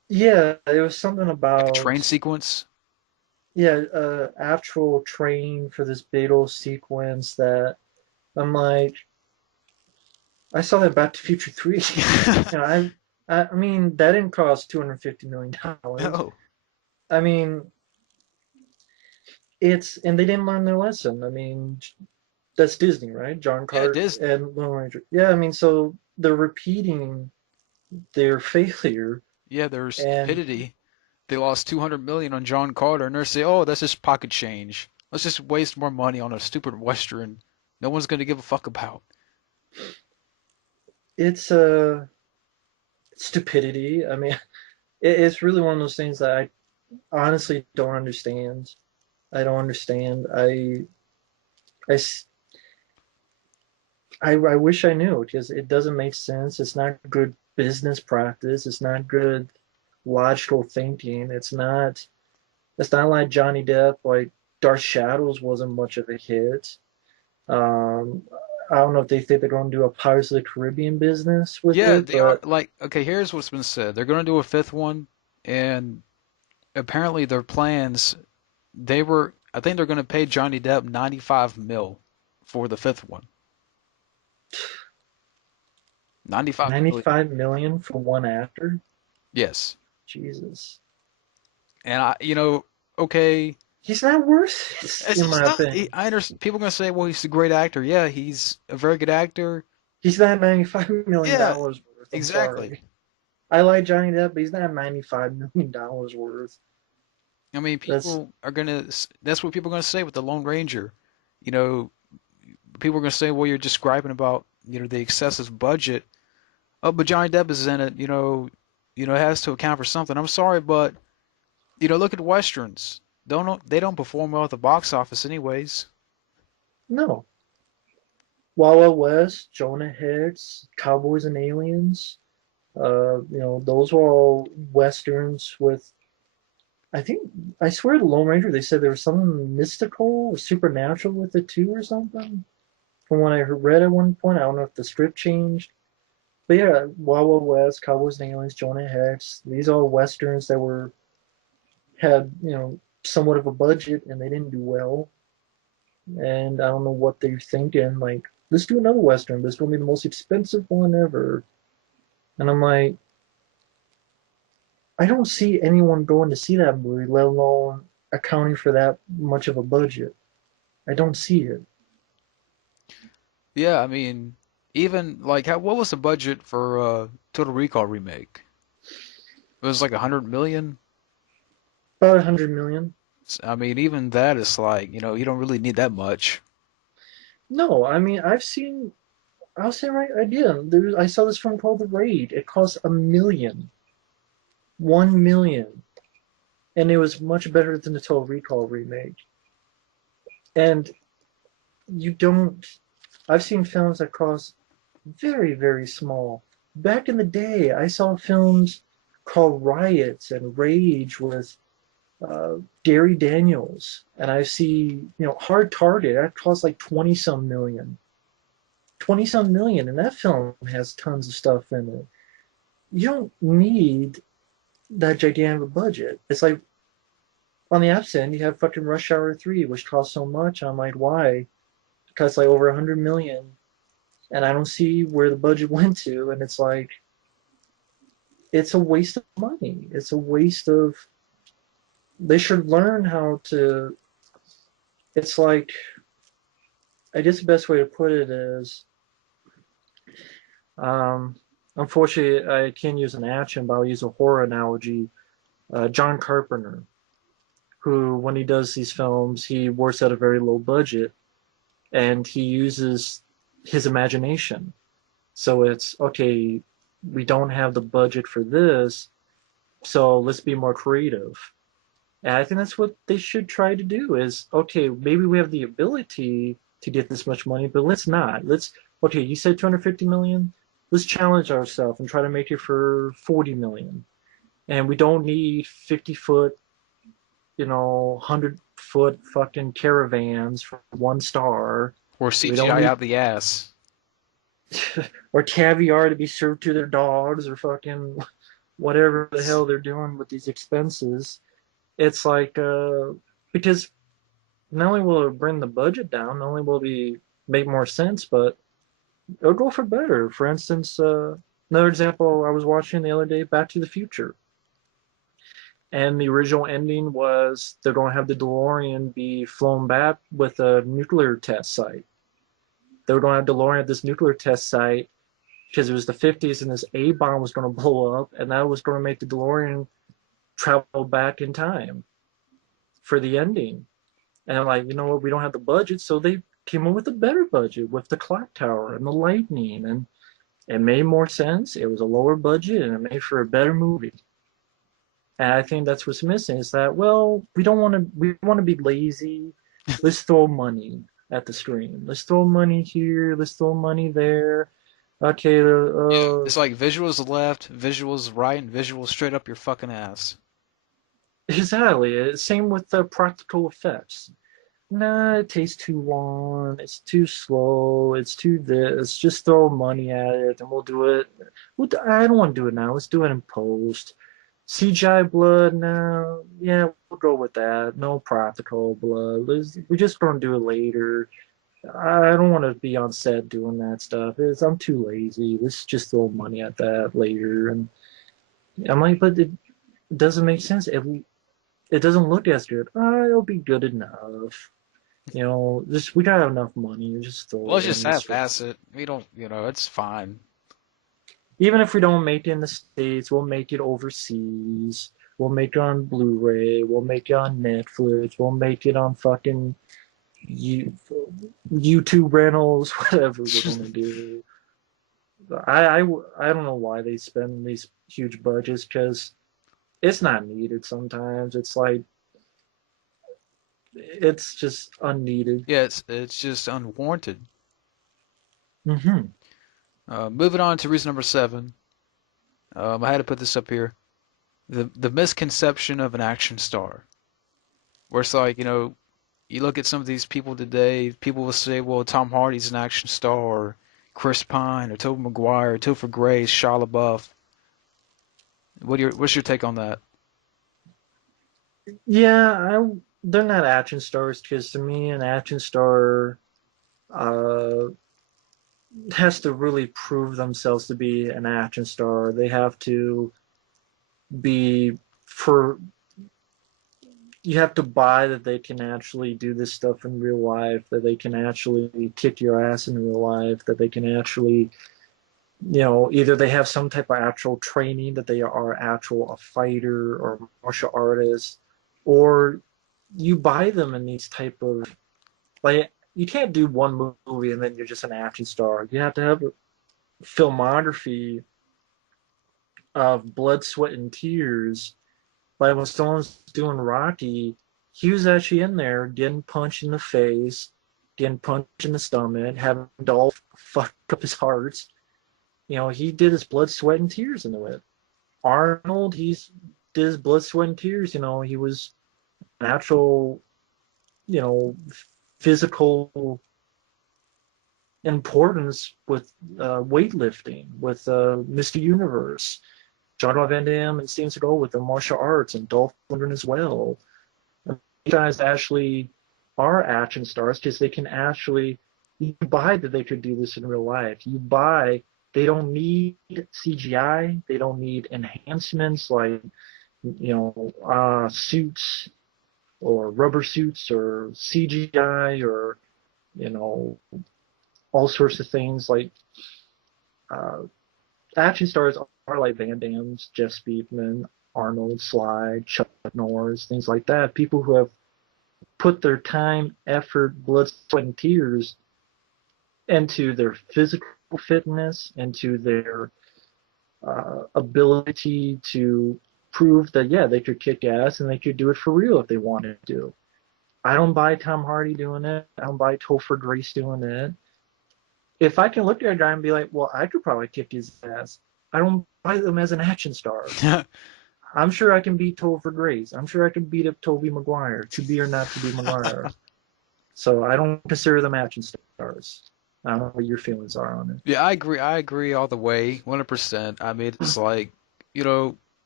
Yeah, it was something Like a train about sequence? yeah, actual training for this battle sequence that I'm like, I saw that Back to Future 3. You know, I mean, that didn't cost $250 million. No. I mean, and they didn't learn their lesson. I mean, that's Disney, right? John Yeah, Carter Disney. and Lone Ranger. Yeah, I mean, so they're repeating their failure, Yeah, their and stupidity. They lost 200 million on John Carter, and they're saying, "Oh, that's just pocket change. Let's just waste more money on a stupid western. No one's gonna give a fuck about." it's stupidity. I mean, it's really one of those things that I honestly don't understand. I don't understand. I, I wish I knew because it doesn't make sense. It's not good business practice. It's not good logical thinking. It's not like Johnny Depp, like Dark Shadows wasn't much of a hit. Um, I don't know if they think they're going to do a Pirates of the Caribbean business with Yeah, it, they are but like, okay, here's what's been said. They're gonna do a fifth one, and apparently their plans, I think they're gonna pay Johnny Depp 95 mil for the fifth one. 95 million. 95 million for one actor? Yes. Jesus. And okay, He's not worth it, it's in just my not. opinion. I understand. People are gonna say, "Well, he's a great actor." Yeah, he's a very good actor. He's not $95 million Yeah, worth. I'm exactly. sorry. I like Johnny Depp, but he's not $95 million worth. I mean, That's that's what people are gonna say with the Lone Ranger. You know, people are gonna say, "Well, you're just griping about, the excessive budget." Oh, but Johnny Depp is in it. It has to account for something. I'm sorry, but look at westerns. They don't perform well at the box office, anyways. no. Wild Wild West, Jonah Hex, Cowboys and Aliens. Those were all westerns with. I think I swear the Lone Ranger. They said there was something mystical or supernatural with it too, or something. From what I read at one point, I don't know if the script changed. But yeah, Wild Wild West, Cowboys and Aliens, Jonah Hex. These are westerns that were had somewhat of a budget and they didn't do well. And I don't know what they're thinking. Like, let's do another western. This is gonna be the most expensive one ever. And I'm like, I don't see anyone going to see that movie, let alone accounting for that much of a budget. I don't see it. Yeah, I mean, even like, what was the budget for Total Recall remake? It was like 100 million. About 100 million. I mean, even that is like, you don't really need that much. No, I mean I've seen. I'll say right idea. I saw this film called The Raid. It cost 1 million, 1 million, and it was much better than the Total Recall remake. And you don't. I've seen films that cost very, very small. Back in the day, I saw films called Riots and Rage with Gary Daniels, and I see, Hard Target. That costs like 20 some million. 20 some million, and that film has tons of stuff in it. You don't need that gigantic budget. It's like on the opposite end, you have fucking Rush Hour 3, which costs so much. I'm like, why? Because like over 100 million, and I don't see where the budget went to, and it's like, it's a waste of money. It's a waste of. They should learn how to. It's like, I guess the best way to put it is, um, unfortunately, I can't use an action, but I'll use a horror analogy. John Carpenter, who, when he does these films, he works at a very low budget and he uses his imagination. So it's okay, we don't have the budget for this, so let's be more creative. And I think that's what they should try to do is okay, maybe we have the ability to get this much money, but let's not. Let's okay, you said 250 million. Let's challenge ourselves and try to make it for 40 million. And we don't need 50-foot, 100-foot fucking caravans for one star. Or We don't CGI need out the ass. or caviar to be served to their dogs or fucking whatever the It's, hell they're doing with these expenses. It's like because not only will it bring the budget down, not only will it be make more sense, but it'll go for better. For instance, another example I was watching the other day, Back to the Future. And the original ending was they're going to have the DeLorean be flown back with a nuclear test site. They were going to have DeLorean at this nuclear test site because it was the 50s and this A bomb was going to blow up, and that was going to make the DeLorean travel back in time for the ending. And I'm like, you know what? We don't have the budget, so they came up with a better budget with the clock tower and the lightning, and it made more sense. It was a lower budget, and it made for a better movie. And I think that's what's missing is that, well, we want to be lazy. Let's throw money at the screen. Let's throw money here. Let's throw money there. Okay, yeah, it's like visuals left, visuals right, and visuals straight up your fucking ass. exactly. Same with the practical effects. Nah, it takes too long. It's too slow. It's too this. Just throw money at it, and we'll do it. I don't want to do it now. Let's do it in post. CGI blood now, yeah, we'll go with that. No practical blood. We're just gonna do it later. I don't want to be on set doing that stuff. I'm too lazy. Let's just throw money at that later. And I'm like, but it doesn't make sense. It doesn't look as good. It'll be good enough. Just we got enough money. Just throw Well, it let's just in. Let's half-ass it. We don't, it's fine. even if we don't make it in the States, we'll make it overseas. We'll make it on Blu-ray. We'll make it on Netflix. We'll make it on fucking YouTube rentals, whatever we're gonna do. I don't know why they spend these huge budgets because it's not needed. Sometimes it's like it's just unneeded. Yeah, it's just unwarranted. Hmm. Moving on to reason number seven. I had to put this up here. The misconception of an action star, where it's like, you look at some of these people today, people will say, well, Tom Hardy's an action star, or Chris Pine, or Tobey Maguire, or Topher Grace, Shia LaBeouf. What's your take on that? Yeah, they're not action stars because to me, an action star uh, has to really prove themselves to be an action star. They have to be for you have to buy that they can actually do this stuff in real life, that they can actually kick your ass in real life, that they can actually, either they have some type of actual training, that they are actual a fighter or martial artist, or you buy them in these type of like you can't do one movie and then you're just an action star. You have to have a filmography of blood, sweat, and tears. Like when someone's doing Rocky, he was actually in there getting punched in the face, getting punched in the stomach, having Dolph fuck up his heart. He did his blood, sweat, and tears into it. Arnold, he's did his blood, sweat, and tears. He was natural, you know, physical importance with weightlifting, with Mr. Universe. John Van Damme and Steven Seagal with the martial arts, and Dolph Lundgren as well. And these guys actually are action stars because they can actually you buy that they could do this in real life. You buy they don't need CGI, they don't need enhancements like suits or rubber suits or CGI or you know all sorts of things like uh, action stars are like Van Damme's, Jeff Speakman, Arnold, Sly, Chuck Norris, things like that. People who have put their time, effort, blood, sweat, and tears into their physical fitness, into their ability to prove that, yeah, they could kick ass and they could do it for real if they wanted to. I don't buy Tom Hardy doing it. I don't buy Topher Grace doing it. If I can look at a guy and be like, well, I could probably kick his ass, I don't buy them as an action star. I'm sure I can beat Topher Grace. I'm sure I can beat up Tobey Maguire, to be or not to be Maguire. So I don't consider them action stars. I don't know what your feelings are on it. Yeah, I agree. I agree all the way, 100%. I mean, it's like, you know,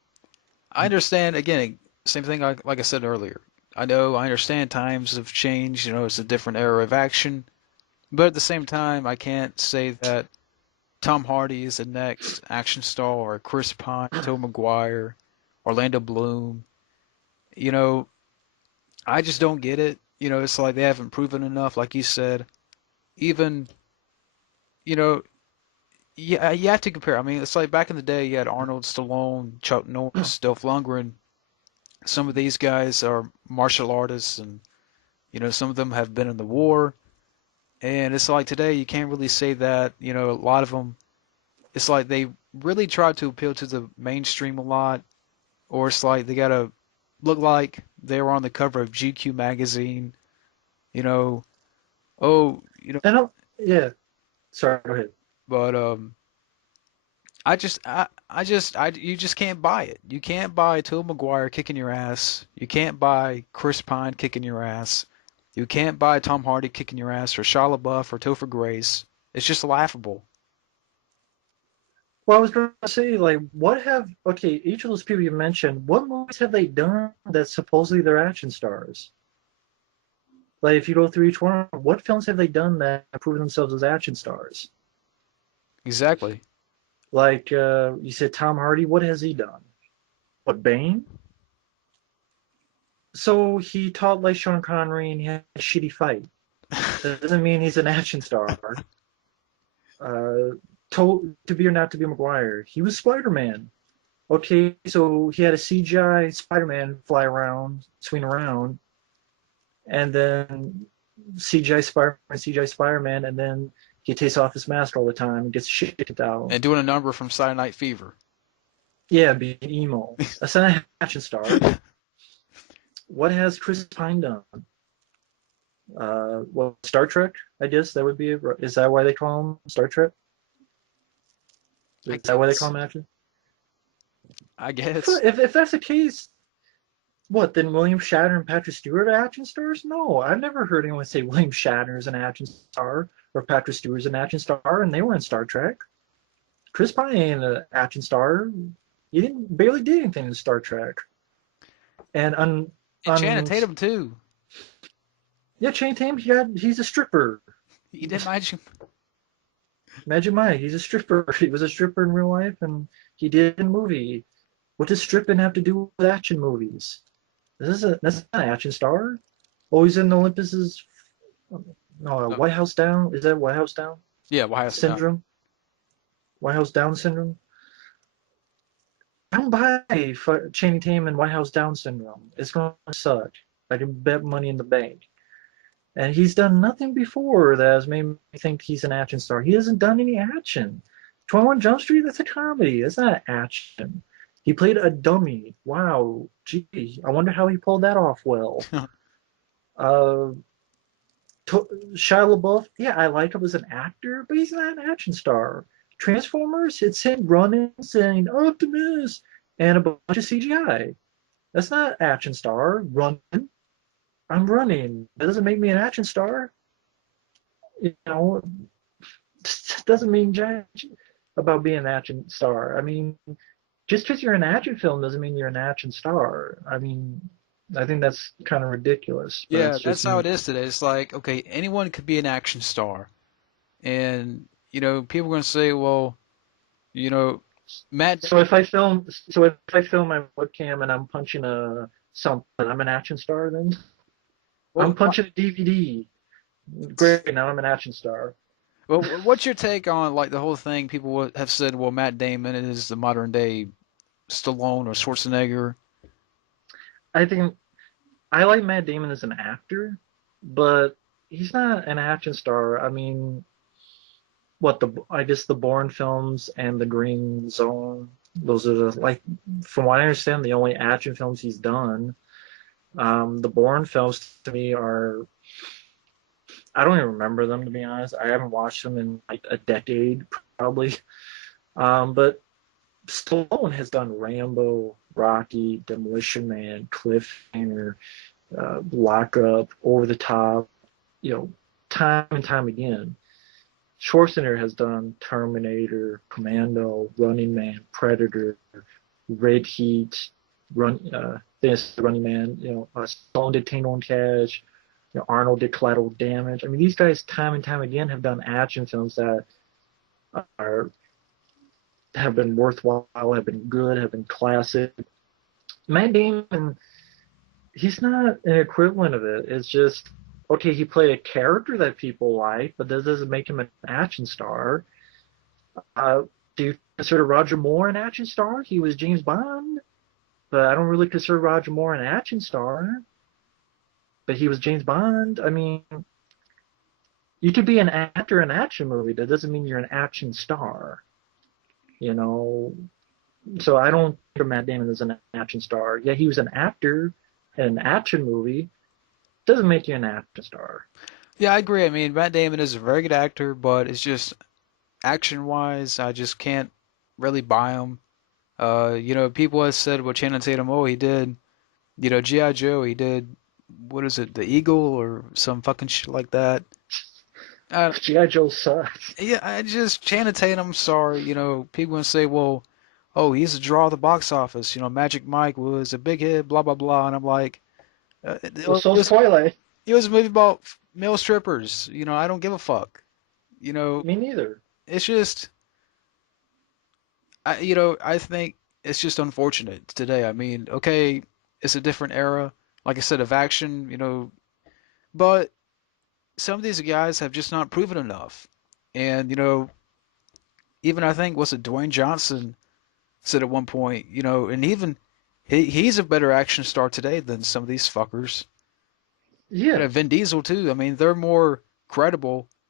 I understand again, same thing like I said earlier. I understand times have changed, it's a different era of action, but at the same time, I can't say that Tom Hardy is the next action star or Chris Pine, Tobey Maguire, Orlando Bloom. You know, I just don't get it. It's like they haven't proven enough, like you said. Even, you know, yeah, you have to compare. I mean, it's like back in the day, you had Arnold, Stallone, Chuck Norris, Dolph Lundgren. Some of these guys are martial artists, and some of them have been in the war. And it's like today, you can't really say that. A lot of them, it's like they really try to appeal to the mainstream a lot, or it's like they gotta look like they were on the cover of GQ magazine. You know, oh, I don't. Yeah. Sorry. Go ahead. but you just can't buy it. You can't buy Tobey Maguire kicking your ass. You can't buy Chris Pine kicking your ass. You can't buy Tom Hardy kicking your ass or Shia LaBeouf or Topher Grace. It's just laughable. Well, I was going to say, like, what have okay? Each of those people you mentioned, what movies have they done that supposedly they're action stars? Like, if you go through each one, what films have they done that have proven themselves as action stars? Exactly. Like, you said Tom Hardy, what has he done? What, Bane? So he taught like Sean Connery and he had a shitty fight. That doesn't mean he's an action star. Uh, to be or not to be Maguire, he was Spider-Man. Okay, so he had a CGI Spider-Man fly around, swing around, and then CGI Spider-Man, CGI Spider-Man, and then he takes off his mask all the time and gets shit kicked out. And doing a number from Saturday Night Fever. Yeah, being emo. That's not an action star. What has Chris Pine done? Well, Star Trek, I guess that would be. Is that why they call him Star Trek? I Is that why they call guess. him action? I guess. If that's the case, what, then William Shatner and Patrick Stewart are action stars? No, I've never heard anyone say William Shatner is an action star or Patrick Stewart is an action star, and they were in Star Trek. Chris Pine ain't an action star. He didn't barely did anything in Star Trek. And And Channing on Tatum too. yeah, Channing Tatum, he's a stripper. You didn't imagine. Magic Mike, he's a stripper. He was a stripper in real life, and he did in a movie. What does stripping have to do with action movies? That's not an action star. Oh, he's in Olympus's no Oh, White House Down. Is that White House Down yeah, White House Down. syndrome? White House Down syndrome. Don't buy for Channing Tatum and White House Down syndrome. It's gonna suck. I can bet money in the bank. And he's done nothing before that has made me think he's an action star. He hasn't done any action. 21 Jump Street, that's a comedy. That's not action. He played a dummy. Wow. Gee, I wonder how he pulled that off well. Uh, Shia LaBeouf, yeah, I like him as an actor, but he's not an action star. Transformers, it's him running, saying Optimus, and a bunch of CGI. That's not action star. Running. I'm running. That doesn't make me an action star. You know, doesn't mean jack about being an action star. I mean, just because you're an action film doesn't mean you're an action star. I mean, I think that's kind of ridiculous, but Yeah, that's that's just how me. it is today. It's like, okay, anyone could be an action star. And, people are going to say, well, you know, Matt So if I film my webcam and I'm punching a something, I'm an action star then. I'm well, punching a DVD. Great, now I'm an action star. what's your take on like the whole thing? People have said, well, Matt Damon is the modern day Stallone or Schwarzenegger. I think I like Matt Damon as an actor, but he's not an action star. I mean, what the I guess the Bourne films and the Green Zone. Those are the like, from what I understand, the only action films he's done. The Bourne films to me are I don't even remember them to be honest. I haven't watched them in like a decade probably. But Stallone has done Rambo, Rocky, Demolition Man, Cliffhanger, Lock Up, Over the Top, you know, time and time again. Schwarzenegger has done Terminator, Commando, Running Man, Predator, Red Heat. Dennis the Running Man, Stallone did Tango and Cash, Arnold did Collateral Damage. I mean, these guys time and time again have done action films that are have been worthwhile, have been good, have been classic. Matt Damon, he's not an equivalent of it. It's just okay. He played a character that people like, but that doesn't make him an action star. Do you consider Roger Moore an action star? He was James Bond, but I don't really consider Roger Moore an action star. But he was James Bond. I mean, you could be an actor in an action movie. That doesn't mean you're an action star. You know, so I don't think of Matt Damon as an action star. Yeah, he was an actor in an action movie. Doesn't make you an action star. Yeah, I agree. I mean, Matt Damon is a very good actor, but it's just action-wise, I just can't really buy him. People have said, well, Channing Tatum, oh, he did, G.I. Joe, he did, what is it, The Eagle or some fucking shit like that. Uh, G.I. Joe sucks. yeah, I just, Channing Tatum, sorry, people gonna say, well, oh, he's a draw at the box office, Magic Mike was a big hit, blah, blah, blah, and I'm like, it Well, so's was, Twilight. it was a movie about male strippers, I don't give a fuck, you know, Me neither. it's just, I think it's just unfortunate today. I mean, okay, it's a different era, like I said, of action, but some of these guys have just not proven enough. And, even I think, was it Dwayne Johnson said at one point, and even he's a better action star today than some of these fuckers. Yeah, Vin Diesel too. I mean, they're more credible.